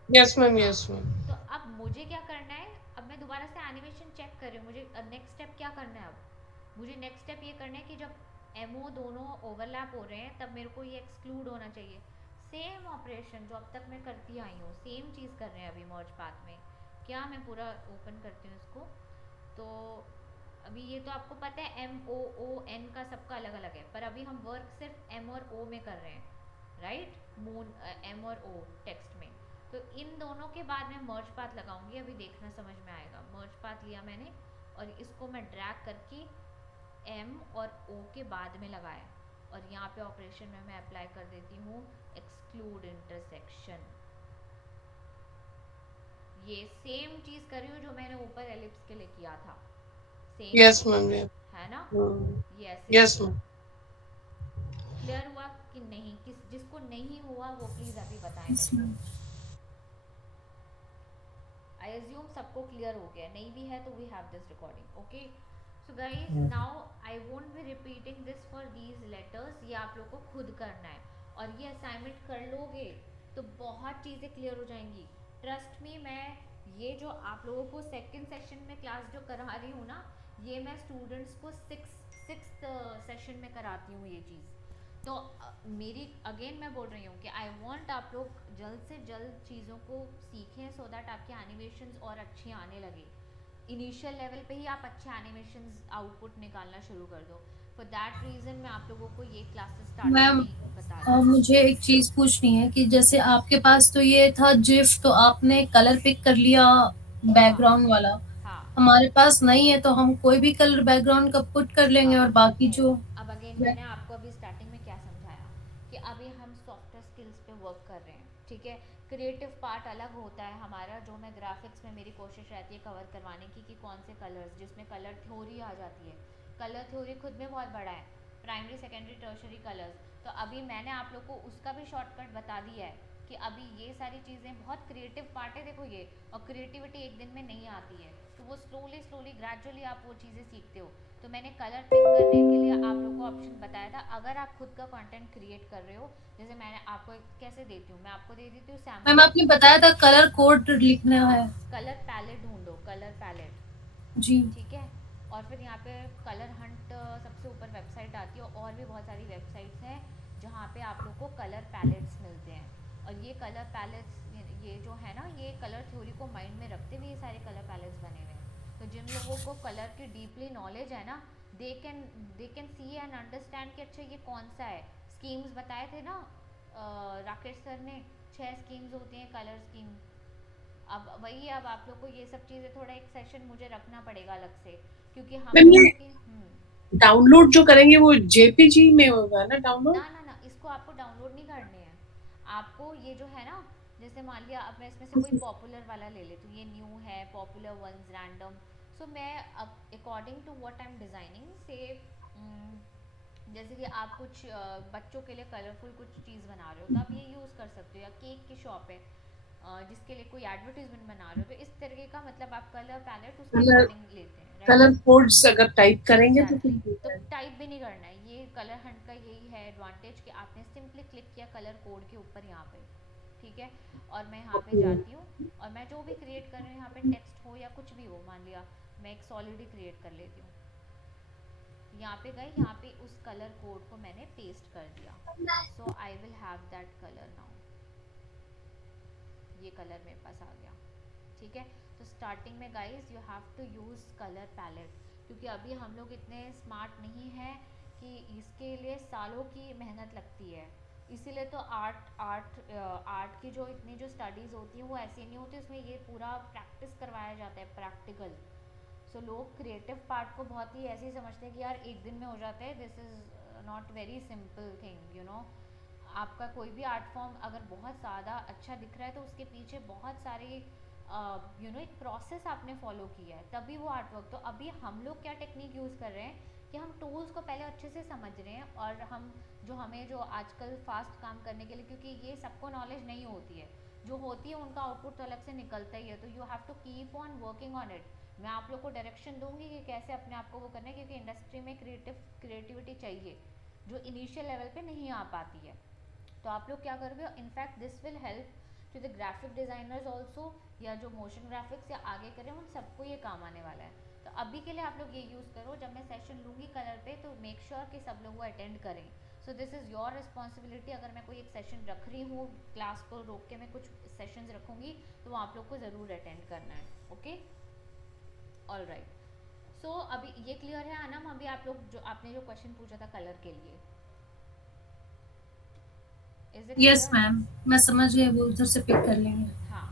यस मैम हाँ, यस मैम। तो अब मुझे क्या करना है, अब मैं दोबारा से एनिमेशन चेक कर रही हूँ, मुझे नेक्स्ट स्टेप क्या करना है। अब मुझे नेक्स्ट स्टेप ये करना है कि जब एमओ दोनों ओवरलैप हो रहे हैं तब मेरे को ये एक्सक्लूड होना चाहिए। सेम ऑपरेशन जो अब तक मैं करती आई हूँ, सेम चीज़ कर रहे हैं अभी मर्ज पाथ में। क्या, मैं पूरा ओपन करती हूँ इसको, तो अभी ये तो आपको पता है MOON का सबका अलग अलग है, पर अभी हम वर्क सिर्फ M और O में कर रहे हैं, राइट? मून M और O टेक्स्ट में। तो इन दोनों के बाद मैं मर्ज पाथ लगाऊंगी, अभी देखना समझ में आएगा। मर्ज पाथ लिया मैंने और इसको मैं ड्रैग करके M और O के बाद में लगाया, और यहाँ पे ऑपरेशन में मैं अप्लाई कर देती हूँ एक्सक्लूड इंटरसेक्शन। ये सेम चीज कर रही हूँ जो मैंने ऊपर एलिप्स के लिए किया था, सेम यस मैम, यस। है ना? ये ऐसे यस मैम। क्लियर हुआ कि नहीं? जिसको नहीं हुआ वो प्लीज अभी बताएं Yes, मेरे ma'am. को। आई एज्यूम सबको क्लियर हो गया, नहीं भी है तो we have this recording, okay? So guys, now I won't be repeating this for these letters, ये आप लोग को खुद करना है, और ये असाइनमेंट कर लोगे तो बहुत चीज़ें क्लियर हो जाएंगी, ट्रस्ट मी। मैं ये जो आप लोगों को सेकंड सेशन में क्लास जो करा रही हूँ ना, ये मैं स्टूडेंट्स को सिक्स्थ सेशन में कराती हूँ ये चीज़। तो मेरी अगेन मैं बोल रही हूँ कि आई वांट आप लोग जल्द से जल्द चीज़ों को सीखें, सो दैट आपके एनिमेशंस और अच्छे आने लगे। इनिशियल लेवल पे ही आप अच्छे एनिमेशंस आउटपुट निकालना शुरू कर दो। फॉर दैट रीज़न मैं आप लोगों को ये क्लासेस स्टार्टिंग मैम, में ही बता रही हूँ। मुझे एक चीज पूछनी है कि जैसे आपके पास तो ये था जिफ, तो आपने कलर पिक कर लिया बैकग्राउंड वाला, हाँ, हमारे पास नहीं है तो हम कोई भी कलर बैकग्राउंड का पुट कर लेंगे और बाकी नहीं, जो अब अगेन मैंने आपको अभी स्टार्टिंग में क्या समझाया कि अभी हम सॉफ्टवेयर स्किल्स पे वर्क कर रहे हैं, ठीक है? क्रिएटिव पार्ट अलग होता है हमारा, जो मैं ग्राफिक्स में मेरी कोशिश रहती है कवर करवाने की कि कौन से कलर्स, जिसमें कलर थ्योरी आ जाती है। कलर थ्योरी खुद में बहुत बड़ा है, प्राइमरी सेकेंडरी टर्शरी कलर्स। तो अभी मैंने आप लोग को उसका भी शॉर्टकट बता दिया है कि अभी ये सारी चीज़ें बहुत क्रिएटिव पार्ट है, देखो ये, और क्रिएटिविटी एक दिन में नहीं आती है, तो वो स्लोली ग्रेजुअली आप वो चीज़ें सीखते हो। तो मैंने कलर पिक करने के लिए आप लोग को ऑप्शन बताया था, अगर आप खुद का कंटेंट क्रिएट कर रहे हो, जैसे मैंने आपको कैसे देती हूँ, मैं आपको दे देती हूँ मैम सैम्पल। आपने बताया था कलर कोड लिखना है। कलर पैलेट ढूंढो, कलर पैलेट, जी। ठीक है? और फिर यहाँ पे कलर हंट सबसे ऊपर वेबसाइट आती है, और भी बहुत सारी वेबसाइट्स हैं जहाँ पे आप लोग को कलर पैलेट्स मिलते हैं। और ये कलर पैलेट्स, ये जो है ना, ये कलर थ्योरी को माइंड में रखते हुए ये सारे कलर पैलेट्स बने हुए हैं। तो जिन लोगों को कलर की डीपली नॉलेज है ना, they can see and understand कि अच्छा ये कौन सा है। स्कीम्स बताए थे ना राकेश सर ने, 6 स्कीम्स होती हैं कलर स्कीम। अब वही, अब आप लोग को ये सब चीज़ें थोड़ा एक सेशन मुझे रखना पड़ेगा अलग से, क्योंकि हम मैम, ये लोगों की डाउनलोड जो करेंगे वो जेपीजी में होगा ना डाउनलोड? ना, इसको आपको डाउनलोड नहीं करने हैं। आपको ये जो है ना, जैसे मान लिया अब मैं इसमें से कोई पॉपुलर वाला ले लेती हूँ, ये न्यू है, पॉपुलर वंस, रैंडम। सो मैं अब according to what I am designing से, जैसे कि आप कुछ बच्चों के लिए कलरफुल कुछ चीज़ बना रहे हो, तो आप ये यूज़ कर सकते हो, या केक की शॉप है जिसके लिए कोई एडवर्टीजमेंट बना रहे हो, तो इस तरीके का मतलब आप कलर पैलेट उसके कलर अकॉर्डिंग लेते हैं, राइट? कलर कोड्स अगर टाइप करेंगे तो एग्जैक्टली, फिर तो टाइप भी नहीं करना है। ये कलर हंट का यही है एडवांटेज कि आपने सिंपली क्लिक किया कलर कोड के ऊपर यहाँ पे, ठीक है? और मैं यहाँ पे जाती हूँ, और मैं जो भी क्रिएट कर रही हूँ, यहाँ पे टेक्स्ट हो या कुछ भी हो, मान लिया मैं एक सॉलिड ही क्रिएट कर लेती हूँ। यहाँ पे गए, यहाँ पे उस कलर कोड को मैंने पेस्ट कर दिया। So I will have that colour now, ये कलर मेरे पास आ गया, ठीक है? तो स्टार्टिंग में guys you have to use colour palette, क्योंकि अभी हम लोग इतने स्मार्ट नहीं हैं कि इसके लिए सालों की मेहनत लगती है। इसीलिए तो आर्ट की जो इतनी जो स्टडीज़ होती हैं वो ऐसी नहीं होती, उसमें ये पूरा प्रैक्टिस करवाया जाता है, प्रैक्टिकल। सो लोग क्रिएटिव पार्ट को बहुत ही ऐसे ही समझते हैं कि यार एक दिन में हो जाता है, this is not very simple thing, you know. आपका कोई भी आर्ट फॉर्म अगर बहुत ज़्यादा अच्छा दिख रहा है तो उसके पीछे बहुत सारी एक प्रोसेस आपने फॉलो किया है, तभी वो आर्ट वर्क। तो अभी हम लोग क्या टेक्निक यूज़ कर रहे हैं कि हम टूल्स को पहले अच्छे से समझ रहे हैं, और हम जो आजकल फास्ट काम करने के लिए, क्योंकि ये सबको नॉलेज नहीं होती है, जो होती है उनका आउटपुट तो अलग से निकलता ही है, तो you have to keep on working on it. मैं आप लोग को डायरेक्शन दूंगी कि कैसे अपने आप को वो करना है, क्योंकि इंडस्ट्री में क्रिएटिविटी चाहिए जो इनिशियल लेवल पे नहीं आ पाती है। तो आप लोग क्या करोगे, in fact this will help to the graphic designers also, या जो मोशन ग्राफिक्स या आगे करें उन सबको ये काम आने वाला है। तो अभी के लिए आप लोग ये यूज़ करो, जब मैं सेशन लूँगी कलर पे तो मेक श्योर कि सब लोग वो अटेंड करें। So this is your responsibility. अगर मैं कोई एक सेशन रख रही हूँ, क्लास को रोक के मैं कुछ सेशंस रखूँगी, तो वो आप लोग को ज़रूर अटेंड करना है, ओके? All right. सो अभी ये क्लियर है आनम? अभी आप लोग जो आपने जो क्वेश्चन पूछा था कलर के लिए, is it yes clear? Ma'am, मैं समझ गई, वो उधर से पिक कर लेंगे। हाँ,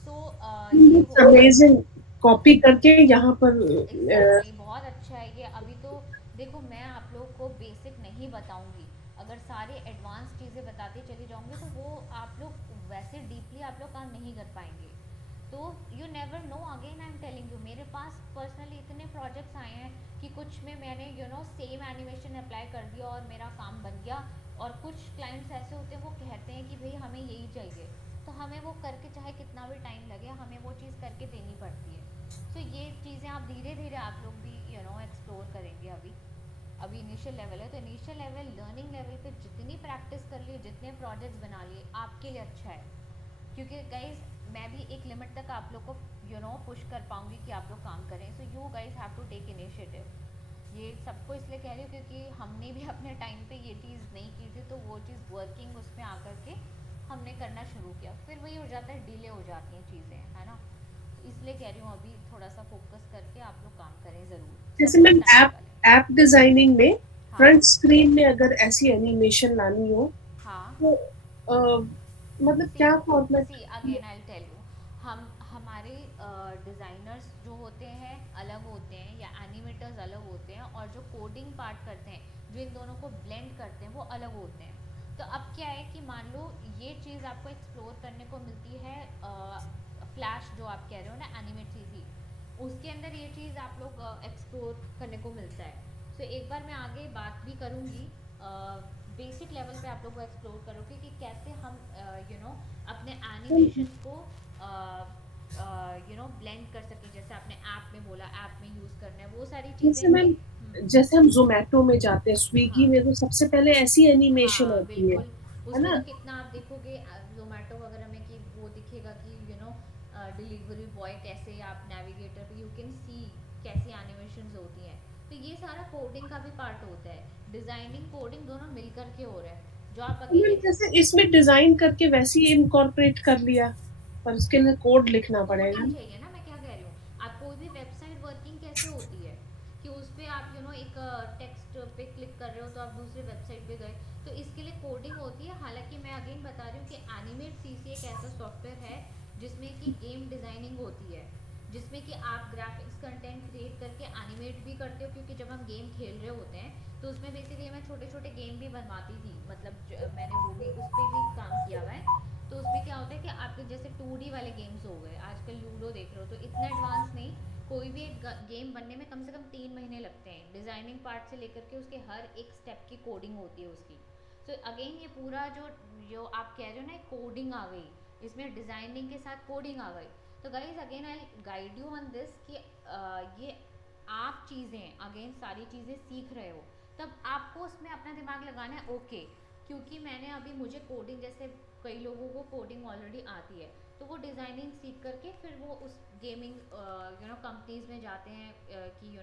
सो ये हो गया। अमेजिंग, कॉपी करके यहाँ पर एग्जैक्टली बहुत अच्छा है ये। अभी तो देखो मैं आप लोग को बेसिक नहीं बताऊंगी, अगर सारी एडवांस चीज़ें बताती चली जाऊंगी तो वो आप लोग वैसे डीपली आप लोग काम नहीं कर पाएंगे। तो you never know, again I am telling you, मेरे पास पर्सनली इतने प्रोजेक्ट्स आए हैं कि कुछ में मैंने सेम एनिमेशन अप्लाई कर दिया और मेरा काम बन गया, और कुछ क्लाइंट्स ऐसे होते हैं वो कहते हैं कि भाई हमें यही चाहिए, तो हमें वो करके चाहे कितना भी टाइम लगे हमें वो चीज़ करके देनी पड़ती है। तो ये चीज़ें आप धीरे धीरे आप लोग भी एक्सप्लोर करेंगे। अभी इनिशियल लेवल है, तो इनिशियल लेवल लर्निंग लेवल पे जितनी प्रैक्टिस कर लिए, जितने प्रोजेक्ट्स बना लिए, आपके लिए अच्छा है। क्योंकि गाइज मैं भी एक लिमिट तक आप लोग को पुश कर पाऊंगी कि आप लोग काम करें। So you guys have to take initiative. ये सबको इसलिए कह रही हूँ क्योंकि हमने भी अपने टाइम पे ये चीज़ नहीं की थी, तो वो चीज़ वर्किंग उसमें आकर के हमने करना शुरू किया, फिर वही हो जाता है, डिले हो जाती हैं चीज़ें, है ना। तो इसलिए कह रही हूँ अभी थोड़ा सा फोकस करके आप लोग काम करें ज़रूर, जैसे सब मैम लोग टाइम ऐप निकालें। ऐप डिजाइनिंग में हाँ फ्रंट स्क्रीन में अगर ऐसी एनिमेशन लानी हो हाँ। तो मतलब सी क्या format? See again I tell you, हम हमारे डिज़ाइनर्स जो होते हैं अलग होते हैं, या एनिमेटर्स अलग होते हैं, और जो कोडिंग पार्ट करते हैं जो इन दोनों को ब्लेंड करते हैं वो अलग होते हैं। तो अब क्या है कि मान लो ये चीज़ आपको एक्सप्लोर करने को मिलती है फ्लैश जो आप कह रहे हो ना, एनिमेट सीसी, उसके अंदर ये चीज़ आप लोग एक्सप्लोर करने को मिलता है। सो एक बार मैं आगे बात भी करूँगी, बेसिक लेवल पे आप लोग को एक्सप्लोर करोगे कि कैसे हम अपने एनिमेशन को ब्लेंड कर सकें, जैसे आपने ऐप में बोला ऐप में यूज़ करना है, वो सारी जैसे चीज़ें भी। मैम जैसे हम जोमेटो में जाते हैं, स्विगी हाँ में तो सबसे पहले ऐसी एनिमेशन हाँ होती बिल्कुल, है उसमें ना? तो कितना आप देखोगे जोमेटो वगैरह में कि वो दिखेगा कि डिलीवरी बॉय कैसे, आप नेविगेटर पे यू कैन सी कैसी एनिमेशंस होती हैं। तो ये सारा कोडिंग का भी पार्ट होता है, डिज़ाइनिंग कोडिंग दोनों मिल करके हो रहा है, जो आप मैम अकेले। जैसे इसमें डिजाइन करके वैसे ही इनकॉर्पोरेट कर लिया, पर उसके लिए कोड लिखना पड़ेगा। कोडिंग चाहिए ना, मैं क्या कह रही हूँ, आप कोई भी वेबसाइट वर्किंग कैसे होती है कि उस पर आप एक टेक्स्ट पे क्लिक कर रहे हो तो आप दूसरे वेबसाइट पे गए, तो इसके लिए कोडिंग होती है। हालांकि मैं अगेन बता रही हूँ कि एनिमेट सीसी एक ऐसा सॉफ्टवेयर है जिसमें कि गेम डिज़ाइनिंग होती है, जिसमें कि आप ग्राफिक्स कंटेंट क्रिएट करके एनिमेट भी करते हो, क्योंकि जब हम गेम खेल रहे होते हैं तो उसमें बेसिकली मैं छोटे छोटे गेम भी बनवाती थी, मतलब मैंने वो भी उस पर भी काम किया हुआ है। तो उसमें क्या होता है कि आपके जैसे 2D वाले गेम्स हो गए, आजकल लूडो देख रहे हो, तो इतना एडवांस नहीं, कोई भी एक गेम बनने में कम से कम 3 महीने लगते हैं, डिज़ाइनिंग पार्ट से लेकर के उसके हर एक स्टेप की कोडिंग होती है उसकी। सो अगेन ये पूरा जो जो आप कह रहे हो ना, कोडिंग आ गई इसमें, डिज़ाइनिंग के साथ कोडिंग आ गई। तो guys again I guide you on this कि ये आप चीज़ें अगेन सारी चीज़ें सीख रहे हो, तब आपको उसमें अपना दिमाग लगाना है, ओके। क्योंकि मैंने अभी, मुझे कोडिंग, जैसे कई लोगों को कोडिंग ऑलरेडी आती है, तो वो डिज़ाइनिंग सीख करके फिर वो उस गेमिंग कंपनीज में जाते हैं कि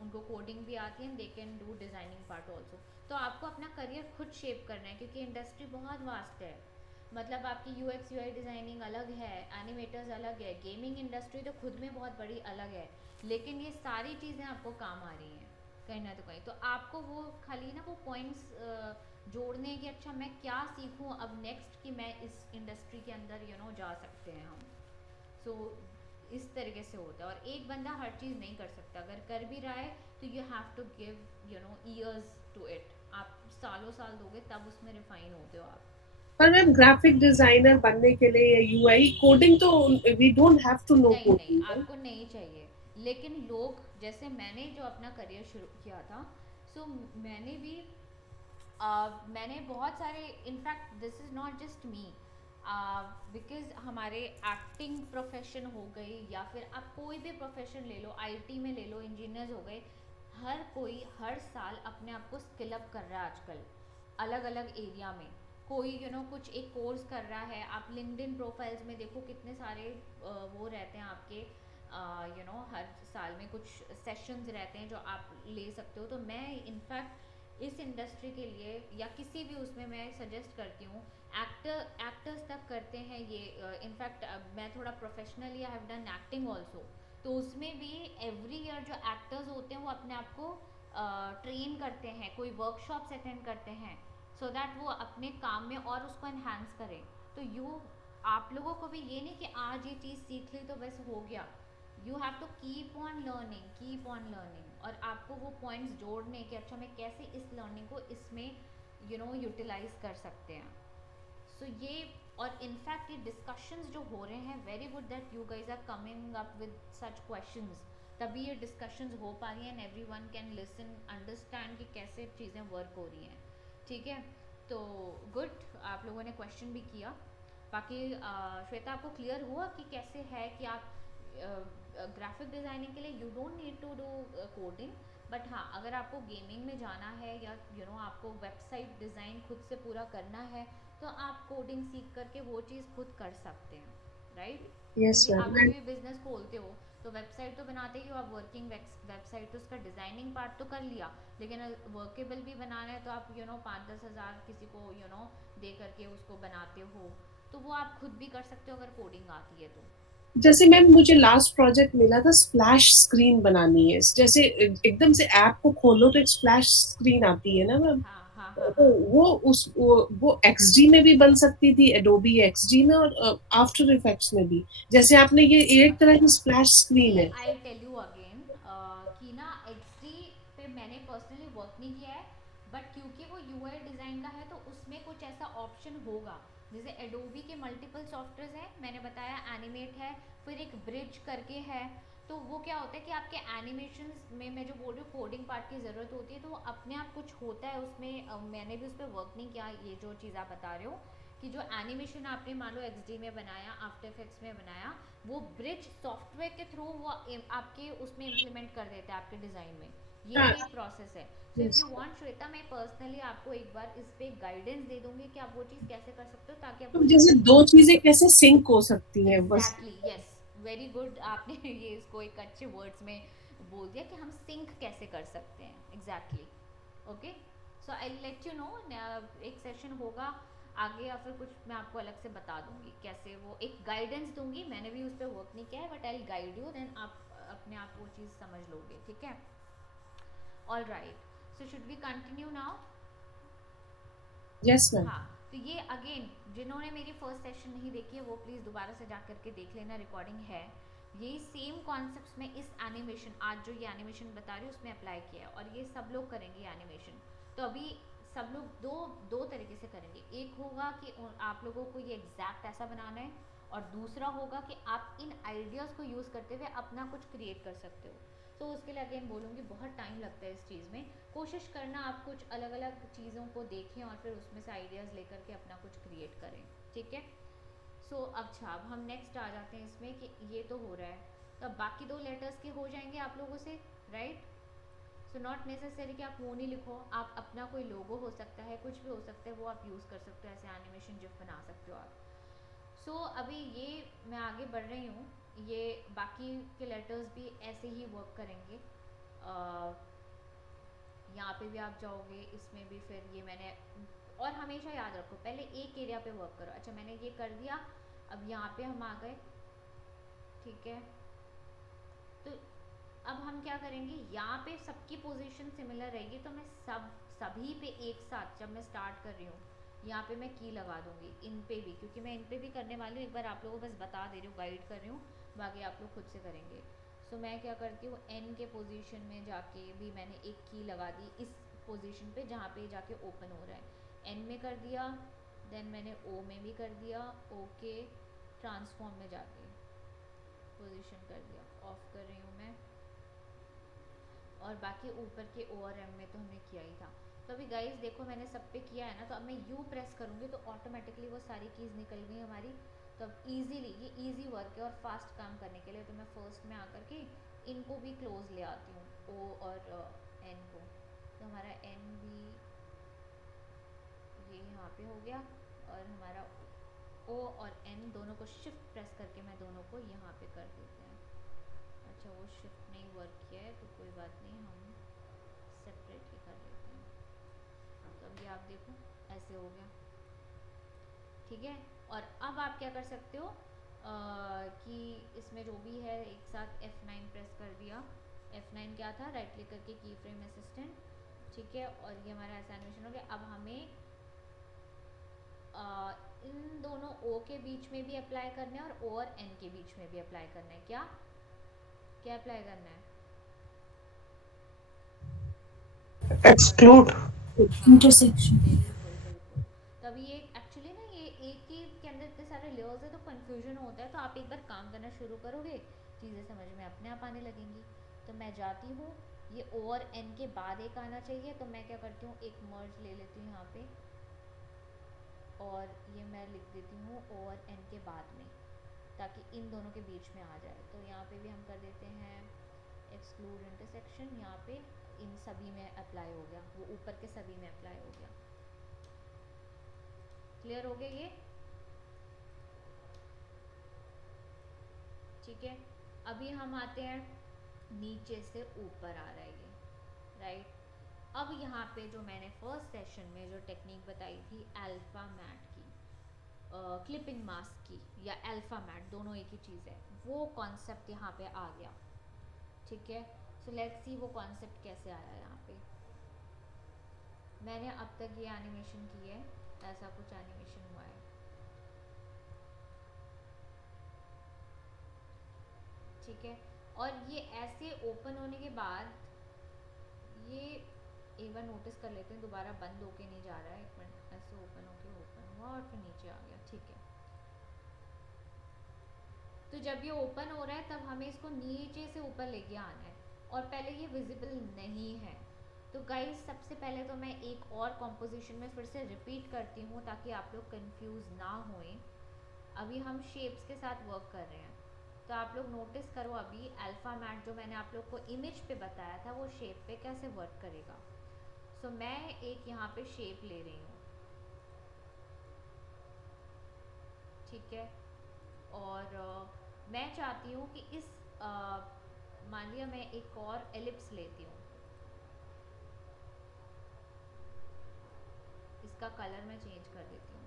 उनको कोडिंग भी आती है, they can do designing part also. तो आपको अपना करियर खुद शेप करना है, क्योंकि इंडस्ट्री बहुत वास्ट है। मतलब आपकी यूएक्स यूआई डिज़ाइनिंग अलग है, एनिमेटर्स अलग है, गेमिंग इंडस्ट्री तो खुद में बहुत बड़ी अलग है, लेकिन ये सारी चीज़ें आपको काम आ रही हैं कहीं ना तो कहीं। तो आपको वो खाली ना वो पॉइंट्स जोड़ने कि अच्छा मैं क्या सीखूं अब नेक्स्ट, कि मैं इस इंडस्ट्री के अंदर जा सकते हैं हम। सो इस तरीके से होता है, और एक बंदा हर चीज़ नहीं कर सकता, अगर कर भी रहा है तो you have to give years to it, आप सालों साल दोगे तब उसमें रिफाइन होते हो आप। पर मैम ग्राफिक डिजाइनर बनने के लिए या यूआई कोडिंग तो we don't have to know नहीं नहीं, कोडिंग। आपको नहीं चाहिए, लेकिन लोग, जैसे मैंने जो अपना करियर शुरू किया था, सो मैंने भी मैंने बहुत सारे, in fact this is not just me, because हमारे एक्टिंग प्रोफेशन हो गई, या फिर आप कोई भी प्रोफेशन ले लो, आईटी में ले लो, इंजीनियर्स हो गए, हर कोई हर साल अपने आप को स्किल अप कर रहा है आजकल, अलग अलग एरिया में। कोई कुछ एक कोर्स कर रहा है, आप लिंक्डइन प्रोफाइल्स में देखो कितने सारे वो रहते हैं आपके, हर साल में कुछ सेशंस रहते हैं जो आप ले सकते हो। तो मैं इनफैक्ट इस इंडस्ट्री के लिए या किसी भी उसमें मैं सजेस्ट करती हूँ, एक्टर्स तक करते हैं ये, इनफैक्ट मैं थोड़ा professionally I have done acting also, तो उसमें भी एवरी ईयर जो एक्टर्स होते हैं वो अपने आप को ट्रेन करते हैं, कोई वर्कशॉप्स अटेंड करते हैं, सो दैट वो अपने काम में और उसको एनहांस करें। तो आप लोगों को भी ये नहीं कि आज ये चीज़ सीख ली तो बस हो गया, you have to keep on learning, और आपको वो पॉइंट्स जोड़ने कि अच्छा मैं कैसे इस लर्निंग को इसमें यूटिलाइज कर सकते हैं। सो ये, और इनफैक्ट ये डिस्कशंस जो हो रहे हैं, very good that you guys are coming up with such questions, तभी ये डिस्कशंस हो पा रही हैं and everyone can listen, understand कि कैसे चीज़ें वर्क हो रही हैं। ठीक है, तो गुड, आप लोगों ने क्वेश्चन भी किया। बाकी श्वेता, आपको क्लियर हुआ कि कैसे है कि आप ग्राफिक डिज़ाइनिंग के लिए you don't need to do coding, but हाँ, अगर आपको गेमिंग में जाना है या आपको वेबसाइट डिज़ाइन खुद से पूरा करना है तो आप कोडिंग सीख करके वो चीज़ खुद कर सकते हैं, राइट? यस क्योंकि आप मैम। कोई भी बिजनेस खोलते हो तो वेबसाइट तो बनाते ही हो आप, वर्किंग वेबसाइट, तो उसका डिज़ाइनिंग पार्ट तो कर लिया, लेकिन वर्केबल भी बनाना है तो आप 5-10 हज़ार किसी को दे करके उसको बनाते हो, तो वो आप खुद भी कर सकते हो अगर कोडिंग आती है तो। जैसे मैम मुझे लास्ट प्रोजेक्ट मिला था, स्प्लैश स्क्रीन बनानी है। जैसे एकदम से ऐप को खोलो तो एक स्प्लैश स्क्रीन आती है ना मैम, हाँ हाँ हाँ तो हाँ। वो XD में भी बन सकती थी, एडोबी XD में, और आफ्टर इफेक्ट्स में भी। जैसे आपने ये एक तरह की अच्छा, स्प्लैश स्क्रीन सी है। आई टेल यू अगेन कि ना XD पे मैंने पर्सनली वर्क नहीं किया है, बट क्योंकि वो UI डिज़ाइन का है तो उसमें कुछ ऐसा ऑप्शन होगा, जैसे एडोबी के मल्टीपल सॉफ्टवेयर हैं, मैंने बताया एनिमेट है, फिर एक ब्रिज करके है, तो वो क्या होता है कि आपके एनिमेशन में, मैं जो बोल रही हूँ कोडिंग पार्ट की ज़रूरत होती है, तो वो अपने आप कुछ होता है उसमें, मैंने भी उस पर वर्क नहीं किया, ये जो चीज़ आप बता रहे हो कि जो एनिमेशन आपने मान लो XD में बनाया, आफ्टर इफेक्ट्स में बनाया, वो ब्रिज सॉफ्टवेयर के थ्रू वो आपके उसमें इम्प्लीमेंट कर देता है आपके डिज़ाइन में, ये हाँ, भी एक प्रोसेस है। So if you want Shweta, मैं पर्सनली आपको एक बार इस पे गाइडेंस दे दूंगी कि आप वो चीज़ कैसे कर सकते हो ताकि आप तो वो जैसे चीज़ दो चीजें कैसे सिंक हो सकती हैं बस। एग्जैक्टली, यस, वेरी गुड, आपने ये इसको एक अच्छे वर्ड्स में बोल दिया कि हम सिंक कैसे कर सकते हैं, exactly. Okay, so I let you know, एक सेशन होगा आगे या फिर कुछ मैं आपको अलग से बता दूंगी कैसे, वो एक गाइडेंस दूंगी, मैंने भी उस पर वर्क नहीं किया है, but I guide you, then आप अपने आप वो चीज़ समझ लोगे। ठीक है, all right, so should we continue now? Yes ma'am. हाँ, तो ये अगेन, जिन्होंने मेरी फर्स्ट सेशन नहीं देखी है वो प्लीज़ दोबारा से जा करके देख लेना, रिकॉर्डिंग है। यही सेम कॉन्सेप्ट्स में इस एनिमेशन, आज जो ये एनिमेशन बता रही हूँ उसमें अप्लाई किया है, और ये सब लोग करेंगे एनिमेशन। तो अभी सब लोग दो तरीके से करेंगे, एक होगा कि आप लोगों को ये एग्जैक्ट ऐसा बनाना है, और दूसरा होगा कि आप इन आइडियाज़ को यूज़ करते हुए अपना कुछ क्रिएट कर सकते हो। तो उसके लिए अगेन बोलूँगी, बहुत टाइम लगता है इस चीज़ में, कोशिश करना आप कुछ अलग अलग चीज़ों को देखें और फिर उसमें से आइडियाज़ लेकर के अपना कुछ क्रिएट करें। ठीक है, सो अच्छा, अब हम नेक्स्ट आ जाते हैं इसमें कि ये तो हो रहा है, तो अब बाकी 2 लेटर्स के हो जाएंगे आप लोगों से, राइट? सो नॉट नेसेसरी कि आप वो नहीं लिखो, आप अपना कोई लोगो हो सकता है, कुछ भी हो सकता है, वो आप यूज़ कर सकते हो, ऐसे एनिमेशन जिफ बना सकते हो आप। सो अभी ये मैं आगे बढ़ रही हूँ, ये बाकी के लेटर्स भी ऐसे ही वर्क करेंगे। यहाँ पे भी आप जाओगे, इसमें भी फिर ये मैंने, और हमेशा याद रखो पहले एक एरिया पे वर्क करो। अच्छा, मैंने ये कर दिया, अब यहाँ पे हम आ गए, ठीक है, तो अब हम क्या करेंगे, यहाँ पे सबकी पोजीशन सिमिलर रहेगी, तो मैं सभी पे एक साथ, जब मैं स्टार्ट कर रही हूँ यहाँ पे मैं की लगा दूंगी, इन पे भी, क्योंकि मैं इन पे भी करने वाली हूँ, एक बार आप लोगों को बस बता दे रही हूँ, गाइड कर रही हूँ, बाकी आप लोग खुद से करेंगे। सो मैं क्या करती हूँ, एन के पोजीशन में जाके भी मैंने एक की लगा दी इस पोजीशन पे जहाँ पे जाके ओपन हो रहा है, एन में कर दिया, देन मैंने ओ में भी कर दिया, ओके, ट्रांसफॉर्म में जाके पोजीशन कर दिया, ऑफ कर रही हूँ मैं, और बाकी ऊपर के ओ और एम में तो हमने किया ही था। तो अभी गाइस देखो, मैंने सब पे किया है ना, तो अब मैं यू प्रेस करूँगी तो ऑटोमेटिकली वो सारी कीज़ निकल गई हमारी। तो अब ईजीली, ये ईजी वर्क है और फास्ट काम करने के लिए, तो मैं फर्स्ट में आकर के इनको भी क्लोज ले आती हूँ, ओ और एन को, तो हमारा एन भी ये यहाँ पे हो गया, और हमारा ओ और एन दोनों को शिफ्ट प्रेस करके मैं दोनों को यहाँ पे कर देते हैं। अच्छा, वो शिफ्ट नहीं वर्क किया है तो कोई बात नहीं, हम सेपरेट ही कर लेते हैं। तो अब ये आप देखो ऐसे हो गया, ठीक है। और अब आप क्या कर सकते हो, कि इसमें जो भी है एक साथ F9 प्रेस कर दिया। F9 क्या था, राइट क्लिक करके की फ्रेम असिस्टेंट, ठीक है। और ये हमारा ऐसा एनिमेशन हो गया। अब हमें इन दोनों O के बीच में भी अप्लाई करना है और O और N के बीच में भी अप्लाई करना है। क्या क्या अप्लाई करना है? एक्सक्लूड। हाँ, इंटरसेक्शन। बिल्कुल बिल्कुल। तो अभी ये एक्चुअली ना ये एक ही के अंदर इतने सारे लेयर्स है तो कंफ्यूजन होता है। तो आप एक बार काम करना शुरू करोगे, चीज़ें समझ में अपने आप आने लगेंगी। तो मैं जाती हूँ, ये O और N के बाद एक आना चाहिए, तो मैं क्या करती हूँ, एक मर्ज ले लेती हूँ यहाँ पे और ये मैं लिख देती हूँ O और N के बाद में, ताकि इन दोनों के बीच में आ जाए। तो यहाँ पे भी हम कर देते हैं एक्सक्लूड इंटरसेक्शन। यहाँ पे इन सभी में अप्लाई हो गया, वो ऊपर के सभी में अप्लाई हो गया। क्लियर हो गया ये? ठीक है। अभी हम आते हैं नीचे से ऊपर आ रहा है ये, राइट। अब यहाँ पे जो मैंने फर्स्ट सेशन में जो टेक्निक बताई थी अल्फा मैट की, क्लिपिंग मास्क की या अल्फा मैट, दोनों एक ही चीज़ है, वो कॉन्सेप्ट यहाँ पे आ गया। ठीक है। सो लेट्स सी वो कॉन्सेप्ट कैसे आया यहाँ पे। मैंने अब तक ये एनिमेशन की है, ऐसा कुछ एनिमेशन हुआ है, ठीक है। और ये ऐसे ओपन होने के बाद ये एक बार नोटिस कर लेते हैं, दोबारा बंद होके नहीं जा रहा है। एक मिनट, ऐसे ओपन होके ओपन हुआ और फिर नीचे आ गया, ठीक है। तो जब ये ओपन हो रहा है तब हमें इसको नीचे से ऊपर लेके आना है और पहले ये विजिबल नहीं है। तो गाइस सबसे पहले तो मैं एक और कॉम्पोजिशन में फिर से रिपीट करती हूँ ताकि आप लोग कंफ्यूज ना होएं। अभी हम शेप्स के साथ वर्क कर रहे हैं, तो आप लोग नोटिस करो अभी अल्फा मैट जो मैंने आप लोग को इमेज पे बताया था वो शेप पे कैसे वर्क करेगा। सो मैं एक यहाँ पे शेप ले रही हूँ, ठीक है। और मैं चाहती हूँ कि इस मान लिया मैं एक और एलिप्स लेती हूँ, इसका कलर मैं चेंज कर देती हूँ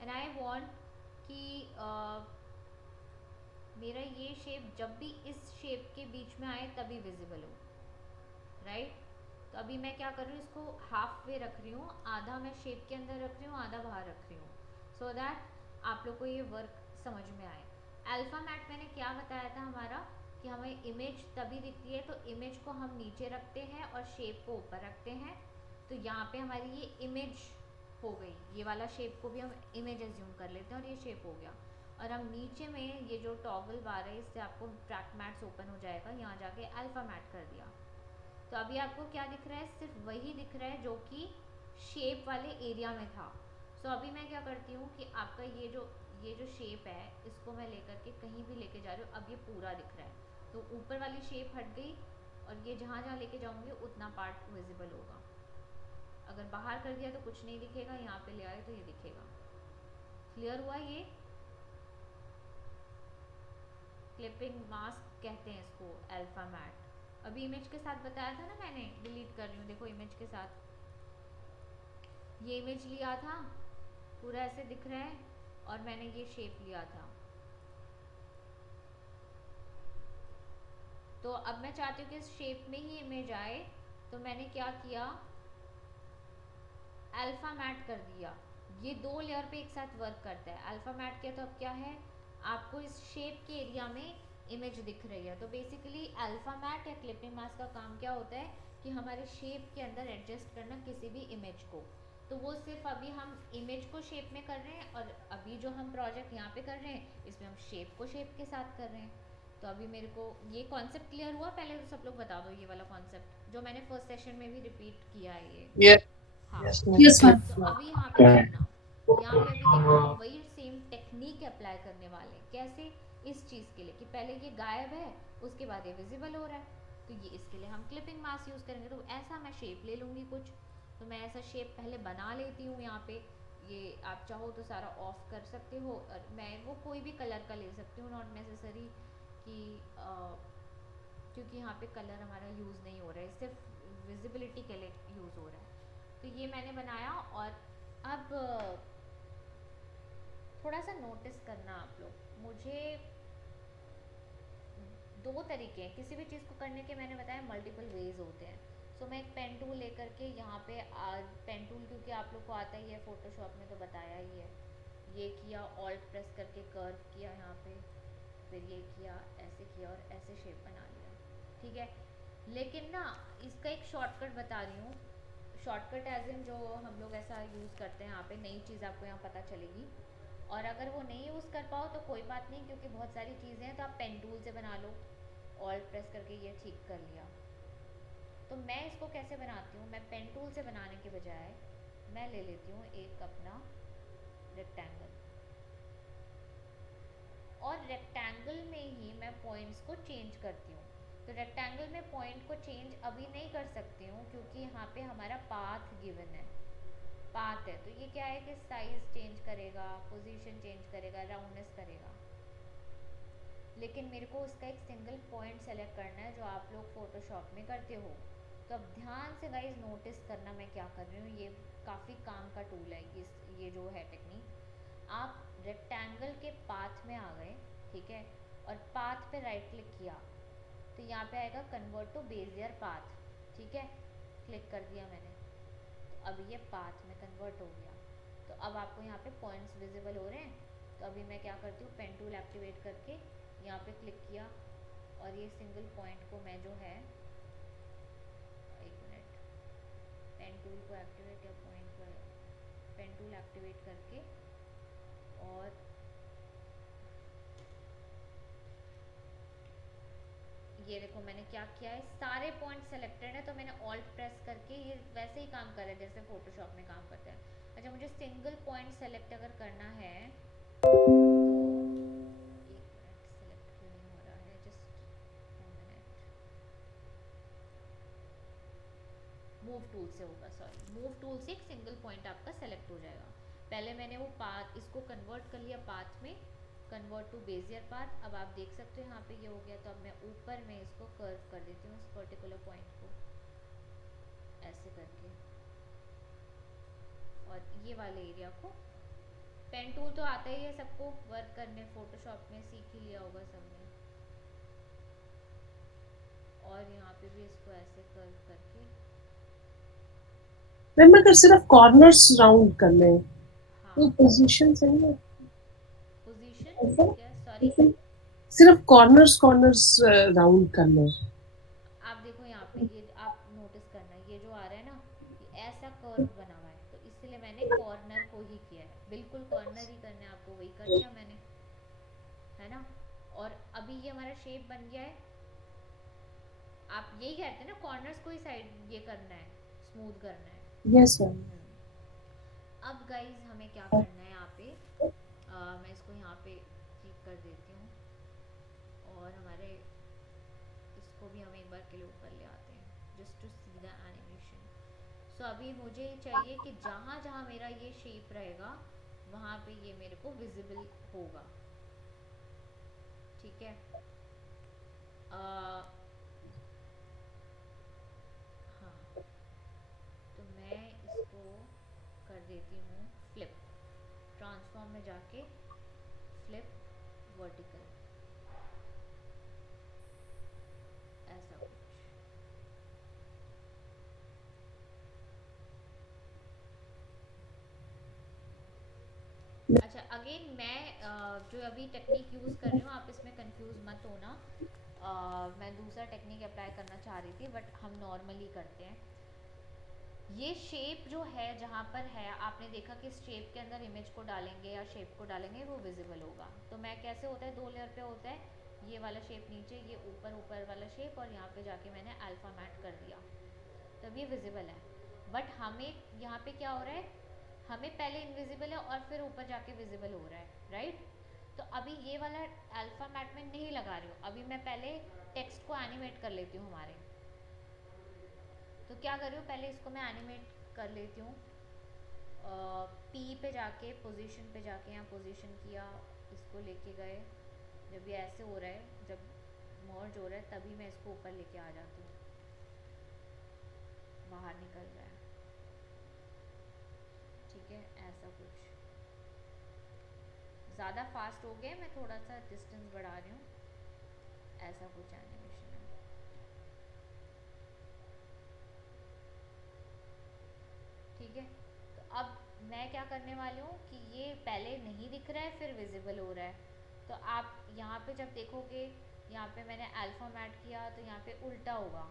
एंड आई वांट कि मेरा ये शेप जब भी इस शेप के बीच में आए तभी विजिबल हो, राइट। तो अभी मैं क्या कर रही हूँ, इसको हाफ वे रख रही हूँ, आधा मैं शेप के अंदर रख रही हूँ, आधा बाहर रख रही हूँ, सो दैट आप लोग को ये वर्क समझ में आए। अल्फा मैट मैंने क्या बताया था हमारा, कि हमें इमेज तभी दिखती है, तो इमेज को हम नीचे रखते हैं और शेप को ऊपर रखते हैं। तो यहाँ पे हमारी ये इमेज हो गई, ये वाला शेप को भी हम इमेज एज्यूम कर लेते हैं और ये शेप हो गया। और हम नीचे में ये जो टॉगल बार है इससे आपको ट्रैक मैट्स ओपन हो जाएगा, यहाँ जाके अल्फा मैट कर दिया। तो अभी आपको क्या दिख रहा है, सिर्फ वही दिख रहा है जो कि शेप वाले एरिया में था। सो अभी मैं क्या करती हूँ कि आपका ये जो शेप है इसको मैं लेकर के कहीं भी लेके जा रही हूँ, अब ये पूरा दिख रहा है। तो ऊपर वाली शेप हट गई और ये जहाँ जहाँ लेके जाऊँगी उतना पार्ट विजिबल होगा। अगर बाहर कर दिया तो कुछ नहीं दिखेगा, यहाँ पे ले आए तो ये दिखेगा। क्लियर हुआ ये? क्लिपिंग मास्क कहते हैं इसको, अल्फा मैट। अभी इमेज के साथ बताया था ना मैंने, डिलीट कर रही हूँ, देखो इमेज के साथ ये इमेज लिया था, पूरा ऐसे दिख रहा है, और मैंने ये शेप लिया था। तो अब मैं चाहती हूँ कि इस शेप में ही इमेज आए, तो मैंने क्या किया, अल्फा मैट कर दिया। ये दो लेयर पे एक साथ वर्क करता है। अल्फा मैट किया तो अब क्या है, आपको इस शेप के एरिया में इमेज दिख रही है। तो बेसिकली अल्फा मैट या क्लिपिंग मास्क का काम क्या होता है कि हमारे शेप के अंदर एडजस्ट करना किसी भी इमेज को। तो वो सिर्फ अभी हम इमेज को शेप में कर रहे हैं, और अभी जो हम प्रोजेक्ट यहाँ पे कर रहे हैं इसमें हम शेप को शेप के साथ कर रहे हैं। तो अभी मेरे को ये कॉन्सेप्ट क्लियर हुआ? पहले तो सब लोग बता दो ये वाला कॉन्सेप्ट जो मैंने फर्स्ट सेशन में भी रिपीट किया है ये। यस हाँ, यस यस मैम। तो अभी यहाँ पे देखना, यहाँ पे अभी देखो हम वही सेम टेक्निक अप्लाई करने वाले हैं। कैसे? इस चीज़ के लिए कि पहले ये गायब है, उसके बाद ये विजिबल हो रहा है, तो ये इसके लिए हम क्लिपिंग मास्क यूज़ करेंगे। तो ऐसा मैं शेप ले लूँगी कुछ, तो मैं ऐसा शेप पहले बना लेती हूँ। यहाँ पे ये आप चाहो तो सारा ऑफ कर सकते हो, और मैं वो कोई भी कलर का ले सकती हूँ, नॉट नेसेसरी कि क्योंकि यहाँ पे कलर हमारा यूज़ नहीं हो रहा है, सिर्फ विजिबिलिटी के लिए यूज़ हो रहा है। तो ये मैंने बनाया, और अब थोड़ा सा नोटिस करना आप लोग। मुझे दो तरीके हैं किसी भी चीज़ को करने के, मैंने बताया मल्टीपल वेज होते हैं। सो मैं एक पेन टूल लेकर के यहाँ पे पेन टूल क्योंकि आप लोग को आता ही है, फोटोशॉप में तो बताया ही है, ये किया, ऑल्ट प्रेस करके कर्व किया यहाँ पे, फिर ये किया, ऐसे किया और ऐसे शेप बना लिया, ठीक है। लेकिन ना इसका एक शॉर्टकट बता रही हूँ, शॉर्टकट एज इन जो हम लोग ऐसा यूज़ करते हैं यहाँ पे, नई चीज़ आपको यहाँ पता चलेगी। और अगर वो नहीं यूज़ कर पाओ तो कोई बात नहीं, क्योंकि बहुत सारी चीज़ें हैं तो आप पेन टूल से बना लो, ऑल्ट प्रेस करके ये ठीक कर लिया। तो मैं इसको कैसे बनाती हूँ, मैं पेन टूल से बनाने के बजाय मैं ले लेती हूँ एक अपना रेक्टेंगल, और रेक्टेंगल में ही मैं पॉइंट्स को चेंज करती हूँ। तो रेक्टेंगल में पॉइंट को चेंज अभी नहीं कर सकती हूँ क्योंकि यहाँ पे हमारा पाथ गिवन है, पाथ है, तो ये क्या है कि साइज चेंज करेगा, पोजीशन चेंज करेगा, राउंडनेस करेगा। लेकिन मेरे को उसका एक सिंगल पॉइंट सेलेक्ट करना है जो आप लोग फोटोशॉप में करते हो। तो अब ध्यान से गाइज नोटिस करना मैं क्या कर रही हूँ, ये काफ़ी काम का टूल है ये जो है टेक्निक। आप रेक्टेंगल के पाथ में आ गए, ठीक है, और पाथ पे राइट क्लिक किया तो यहाँ पे आएगा कन्वर्ट टू बेजियर पाथ, ठीक है, क्लिक कर दिया मैंने, तो अब ये पाथ में कन्वर्ट हो गया। तो अब आपको यहाँ पे पॉइंट्स विजिबल हो रहे हैं। तो अभी मैं क्या करती हूँ, पेन टूल एक्टिवेट करके यहाँ पे क्लिक किया और ये सिंगल पॉइंट को मैं जो है, एक मिनट, पेन टूल को एक्टिवेट या पॉइंट को, पेन टूल एक्टिवेट करके, और ये देखो मैंने क्या किया है, सारे पॉइंट सेलेक्टेड है तो मैंने ऑल्ट प्रेस करके, ये वैसे ही काम कर रहा है जैसे फोटोशॉप में काम करते हैं। अच्छा, मुझे सिंगल पॉइंट सेलेक्ट अगर करना है तो एक मिनट, सेलेक्ट क्यों नहीं हो रहा है, जस्ट मिनट, मूव टूल से होगा, सॉरी, मूव टूल से एक सिंगल पॉइंट आपका सेलेक्ट हो जाएगा। पहले मैंने वो पाथ, इसको कन्वर्ट कर लिया पाथ में, कन्वर्ट टू बेजियर पाथ। अब आप देख सकते हो यहाँ पे ये हो गया। तो अब मैं ऊपर में इसको कर्व कर देती हूँ, इस पर्टिकुलर पॉइंट को ऐसे करके, और ये वाले एरिया को, पेन टूल तो आता ही है सबको वर्क करने, फोटोशॉप में सीख ही लिया होगा सबने। और यहाँ पे भी इसको ऐसे कर्व करके, मैम अगर सिर्फ कॉर्नर्स राउंड करने हैं हाँ, तो पोजीशन सही है पोजीशन ऐसा, क्या, सॉरी, सिर्फ कॉर्नर्स राउंड करने हैं। आप देखो यहाँ पे, ये आप नोटिस करना, ये जो आ रहा है ना, ये ऐसा कर्व बना हुआ है, तो इसलिए मैंने कॉर्नर को ही किया है, बिल्कुल कॉर्नर ही करना है आपको, वही कर दिया मैंने, है ना। और अभी ये हमारा शेप बन गया है। आप यही कहते हैं ना, कॉर्नर्स को ही साइड ये करना है, स्मूथ करना है। Yes ma'am. अब गाइज हमें क्या करना है यहाँ पे, मैं इसको यहाँ पे ठीक कर देती हूँ, और हमारे इसको भी हम एक बार के लिए ऊपर ले आते हैं, just to see the animation. So अभी मुझे चाहिए कि जहाँ जहाँ मेरा ये शेप रहेगा वहाँ पे ये मेरे को विजिबल होगा, ठीक है। हाँ, तो मैं इसको कर देती हूँ फ्लिप, ट्रांसफॉर्म में जाके फ्लिप वर्टिकल, ऐसा कुछ। अच्छा, अगेन मैं जो अभी टेक्निक यूज़ कर रही हूँ, आप इसमें कंफ्यूज मत होना, मैं दूसरा टेक्निक अप्लाई करना चाह रही थी, बट हम नॉर्मली करते हैं। ये शेप जो है जहाँ पर है, आपने देखा कि शेप के अंदर इमेज को डालेंगे या शेप को डालेंगे वो विजिबल होगा। तो मैं कैसे होता है, दो लेयर पे होता है, ये वाला शेप नीचे, ये ऊपर ऊपर वाला शेप, और यहाँ पे जाके मैंने अल्फा मैट कर दिया, तब ये विजिबल है। बट हमें यहाँ पे क्या हो रहा है, हमें पहले इनविजिबल है और फिर ऊपर जाके विजिबल हो रहा है, राइट। तो अभी ये वाला अल्फा मैट में नहीं लगा रही हूँ, अभी मैं पहले टेक्स्ट को एनिमेट कर लेती हूँ हमारे। तो क्या कर रही हूँ, पहले इसको मैं एनिमेट कर लेती हूँ, पी पे जाके, पोजीशन पे जाके, यहाँ पोजीशन किया, इसको लेके गए, जब ये ऐसे हो रहा है, जब मर्ज हो रहा है, तभी मैं इसको ऊपर लेके आ जाती हूँ, बाहर निकल रहा है, ठीक है, ऐसा कुछ। ज़्यादा फास्ट हो गए, मैं थोड़ा सा डिस्टेंस बढ़ा रही हूँ, ऐसा कुछ एनिमेशन है। ठीक है, तो अब मैं क्या करने वाली हूँ कि ये पहले नहीं दिख रहा है फिर विजिबल हो रहा है, तो आप यहाँ पे जब देखोगे, यहाँ पे मैंने अल्फ़ा मैट किया तो यहाँ पे उल्टा होगा,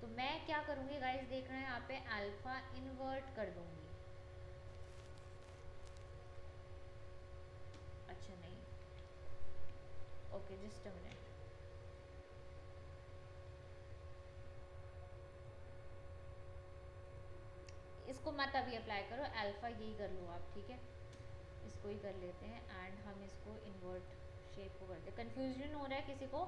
तो मैं क्या करूँगी गाइस, देख रहे हैं यहाँ पे अल्फ़ा इन्वर्ट कर दूँगी। अच्छा नहीं, ओके जस्ट अ मिनट, इसको मत अभी अप्लाई करो, अल्फ़ा यही कर लो आप, ठीक है, इसको ही कर लेते हैं एंड हम इसको इन्वर्ट शेप को करते हैं। कन्फ्यूजन हो रहा है किसी को,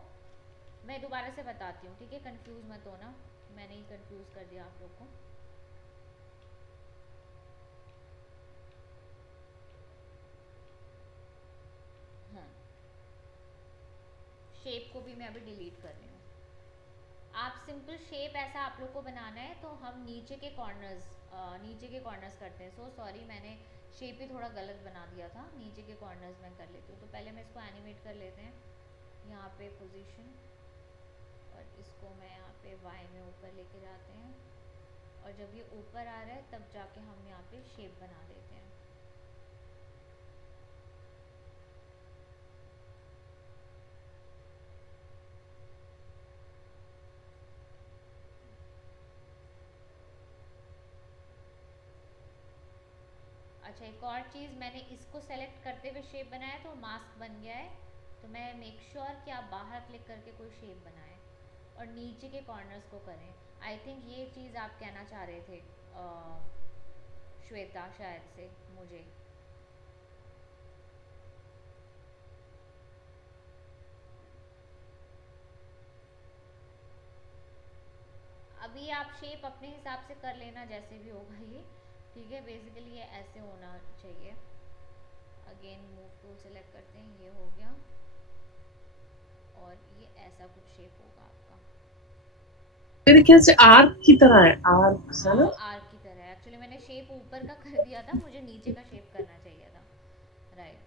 मैं दोबारा से बताती हूँ, ठीक है, कंफ्यूज मत होना, मैंने ही कंफ्यूज कर दिया आप लोग को। हाँ, शेप को भी मैं अभी डिलीट कर रही हूँ। आप सिंपल शेप ऐसा आप लोग को बनाना है, तो हम नीचे के कॉर्नर्स करते हैं। सो सॉरी, मैंने शेप ही थोड़ा गलत बना दिया था, नीचे के कॉर्नर्स मैं कर लेती हूँ। तो पहले मैं इसको एनिमेट कर लेते हैं, यहाँ पे पोजीशन, और इसको मैं यहाँ पे वाई में ऊपर लेके जाते हैं, और जब ये ऊपर आ रहा है तब जाके हम यहाँ पे शेप बना देते हैं। अच्छा, एक और चीज़, मैंने इसको सेलेक्ट करते हुए शेप बनाया तो मास्क बन गया है, तो मैं मेक श्योर कि आप बाहर क्लिक करके कोई शेप बनाएं और नीचे के कॉर्नर्स को करें। आई थिंक ये चीज़ आप कहना चाह रहे थे श्वेता, शायद से मुझे। अभी आप शेप अपने हिसाब से कर लेना जैसे भी होगा ये, ठीक है, बेसिकली ये ऐसे होना चाहिए। अगेन मूव टूल सेलेक्ट करते हैं, ये हो गया, और ये ऐसा कुछ शेप होगा आपका। मेरे ख्याल से आर्क की तरह है, आर्क है ना? हाँ, आर्क की तरह है। एक्चुअली मैंने शेप ऊपर का कर दिया था, मुझे नीचे का शेप करना चाहिए था, राइट।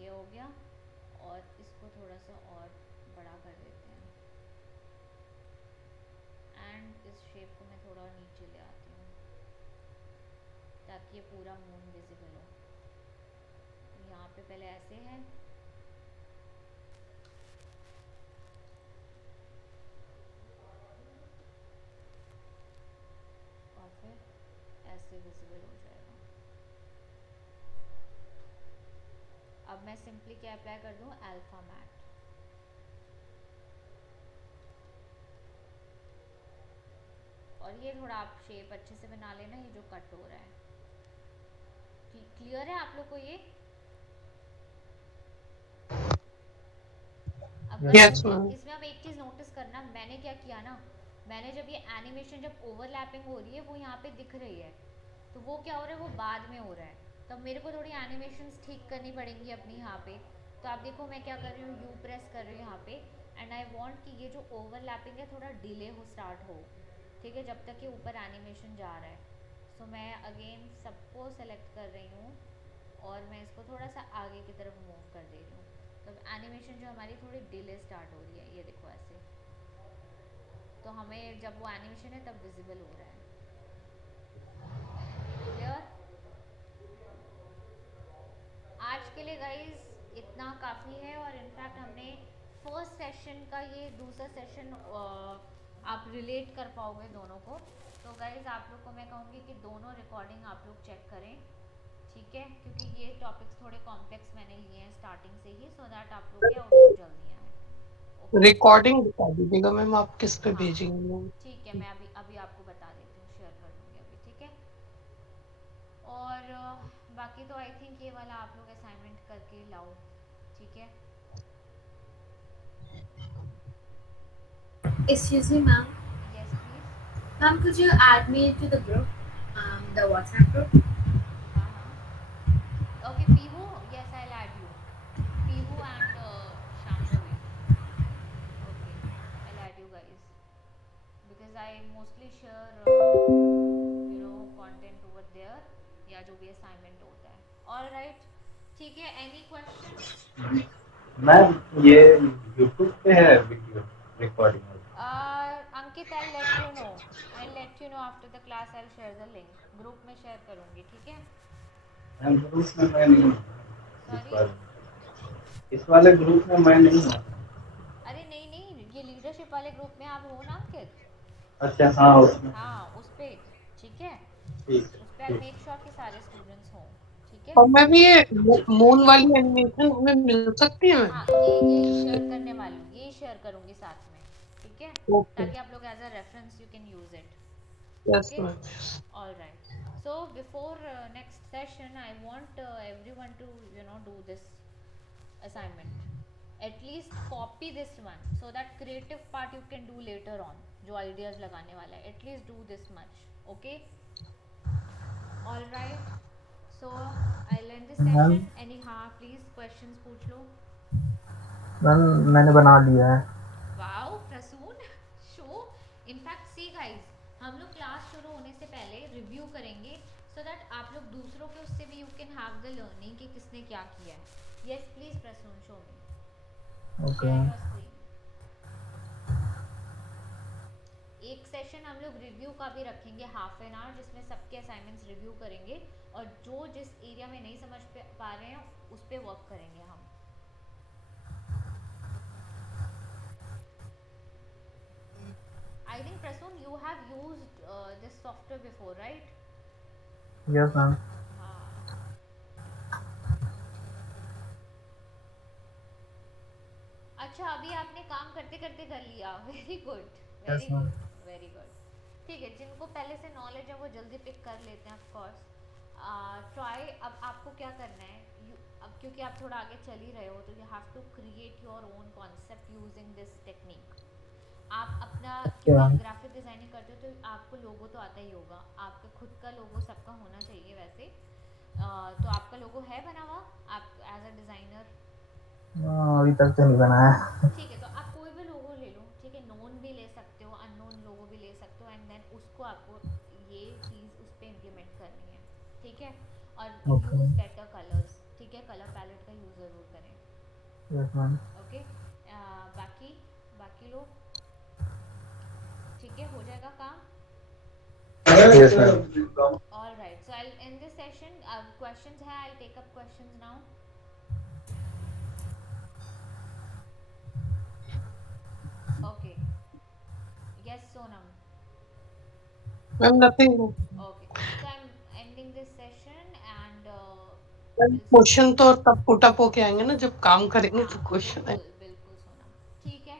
ये हो गया, और इसको थोड़ा सा और बड़ा कर देते हैं, एंड इस शेप को मैं थोड़ा नीचे ले आती हूँ ताकि ये पूरा मून विजिबल हो। यहाँ पे पहले ऐसे है, और फिर ऐसे विजिबल हो जाएगा। अब मैं सिंपली क्या अप्लाई कर दूँ, अल्फा मैट, और ये थोड़ा आप शेप अच्छे से बना लेना, ये जो कट हो रहा है। क्लियर है आप लोग को ये? अब यस गाइस मैम। इसमें अब एक चीज़ नोटिस करना, मैंने क्या किया ना, मैंने जब ये एनिमेशन जब ओवरलैपिंग हो रही है वो यहाँ पे दिख रही है, तो वो क्या हो रहा है, वो बाद में हो रहा है, तो मेरे को थोड़ी एनिमेशंस ठीक करनी पड़ेंगी अपनी यहाँ पे। तो आप देखो मैं क्या कर रही हूँ, यू प्रेस कर रही हूँ यहाँ पे, एंड आई वांट कि ये जो ओवरलैपिंग है थोड़ा डिले हो स्टार्ट हो, ठीक है, जब तक ये ऊपर एनिमेशन जा रहा है। सो मैं अगेन सबको सेलेक्ट कर रही हूँ, और मैं इसको थोड़ा सा आगे की तरफ मूव कर दे रही हूँ, तो एनिमेशन जो हमारी थोड़ी डिले स्टार्ट हो रही है, ये देखो ऐसे, तो हमें जब वो एनिमेशन है तब विजिबल हो रहा है। क्लियर? आज के लिए गाइस इतना काफ़ी है, और इनफैक्ट हमने फर्स्ट सेशन का ये दूसरा सेशन आप रिलेट कर पाओगे दोनों को। तो गाइस आप लोग को मैं कहूँगी कि दोनों रिकॉर्डिंग आप लोग चेक करें, ठीक है, क्योंकि ये टॉपिक्स थोड़े कॉम्प्लेक्स मैंने लिए हैं स्टार्टिंग से ही, सो दैट आप लोग के आउटपुट जल्दी आए। ओके, रिकॉर्डिंग बता दीजिएगा मैम, आप किस पे हाँ भेजेंगे? ठीक है, मैं अभी अभी आपको बता देती हूँ, शेयर कर दूँगी अभी, ठीक है। और बाकी तो आई थिंक ये वाला आप लोग असाइनमेंट करके लाओ, ठीक है। Excuse me, ma'am. Yes please. Ma'am, could you add me to the group, the WhatsApp group? हाँ हाँ, okay Pihu, yes I add you, Pihu and Shambhavi, okay I add you guys, because I mostly share content over there, या जो भी assignment होता है। All right, ma'am ये YouTube पे है video recording? Ankit, I'll let you know. I'll let you know after the class. I'll share the link. Group में share करूँगी, ठीक है? मैम ग्रुप में मैं नहीं हूँ Sorry? इस वाले ग्रुप में मैं नहीं हूँ। अरे नहीं नहीं, ये लीडरशिप वाले ग्रुप में आप हो ना अंकित? अच्छा हाँ उसमें। हाँ, उस पे, ठीक है? ठीक उस पे I'll make sure कि सारे स्टूडेंट्स हों, ठीक है? और मैम ये मून वाली एनिमेशन हमें मिल सकती है? हाँ, ये शेयर करने वाली हूँ, ये शेयर करूँगी साथ में, ठीक है? ओके, ताकि आप लोग as a reference you can use it. Yes Okay, ma'am. all right. So before next session, I want everyone to do this assignment. At least copy this one so that creative part you can do later on. जो ideas लगाने वाला है. At least do this much. Okay. All right. So I'll end this ma'am session. Any please questions पूछ लो. Ma'am मैंने बना लिया है। Wow, Prasoon, show. In fact, see guys, हम लोग क्लास शुरू होने से पहले रिव्यू करेंगे so that आप लोग दूसरों के उससे भी you can have the learning कि किसने क्या किया है. Yes, please Prasoon, show me. Okay Share your screen. एक सेशन हम लोग रिव्यू का भी रखेंगे हाफ एन आवर, जिसमें सबके असाइनमेंट्स रिव्यू करेंगे और जो जिस एरिया में नहीं समझ पा रहे हैं उस पर वर्क करेंगे हम. I think Prasoon, you have used this software before, right? Yes ma'am. हाँ. अच्छा, अभी आपने काम करते करते कर लिया. Very good, yes very ma'am. Good, very good. ठीक है, जिनको पहले से नॉलेज है वो जल्दी पिक कर लेते हैं. Of course try. अब आपको क्या करना है, अब क्योंकि आप थोड़ा आगे चल ही रहे हो तो you have to create your own concept using this technique. आप अपना, क्योंकि आप ग्राफिक डिजाइनिंग करते हो तो आपको लोगो तो आता ही होगा. आपका खुद का लोगो सबका होना चाहिए वैसे. तो आपका लोगो है बना हुआ आप एज अ डिज़ाइनर? अभी तक तो नहीं बनाया। ठीक है, तो आप कोई भी लोगो ले लो, ठीक है? नोन भी ले सकते हो, अननोन लोगो भी ले सकते हो, एंड देन उसको आपको ये चीज़ उस पर इम्प्लीमेंट करनी है, ठीक है? और ओके यूज़ बेटर कलर्स, ठीक है? कलर पैलेट का यूज़ ज़रूर करें. Yes ma'am. ओके. बाकी बाकी लोग ठीक है, हो जाएगा काम. Yes ma'am. All right, so I'll end this session. Questions है, I'll take up questions now. Okay. Yes, Sonam. Ma'am nothing. Okay. So I'm ending this session and ma'am we'll. Question तो तब पुट अप होके आएंगे ना जब काम करेंगे तो हाँ, क्वेश्चन है। बिल्कुल बिल्कुल सोनम. ठीक है.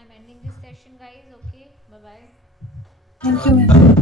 I'm ending this session, guys. Okay. Bye bye. Thank you ma'am.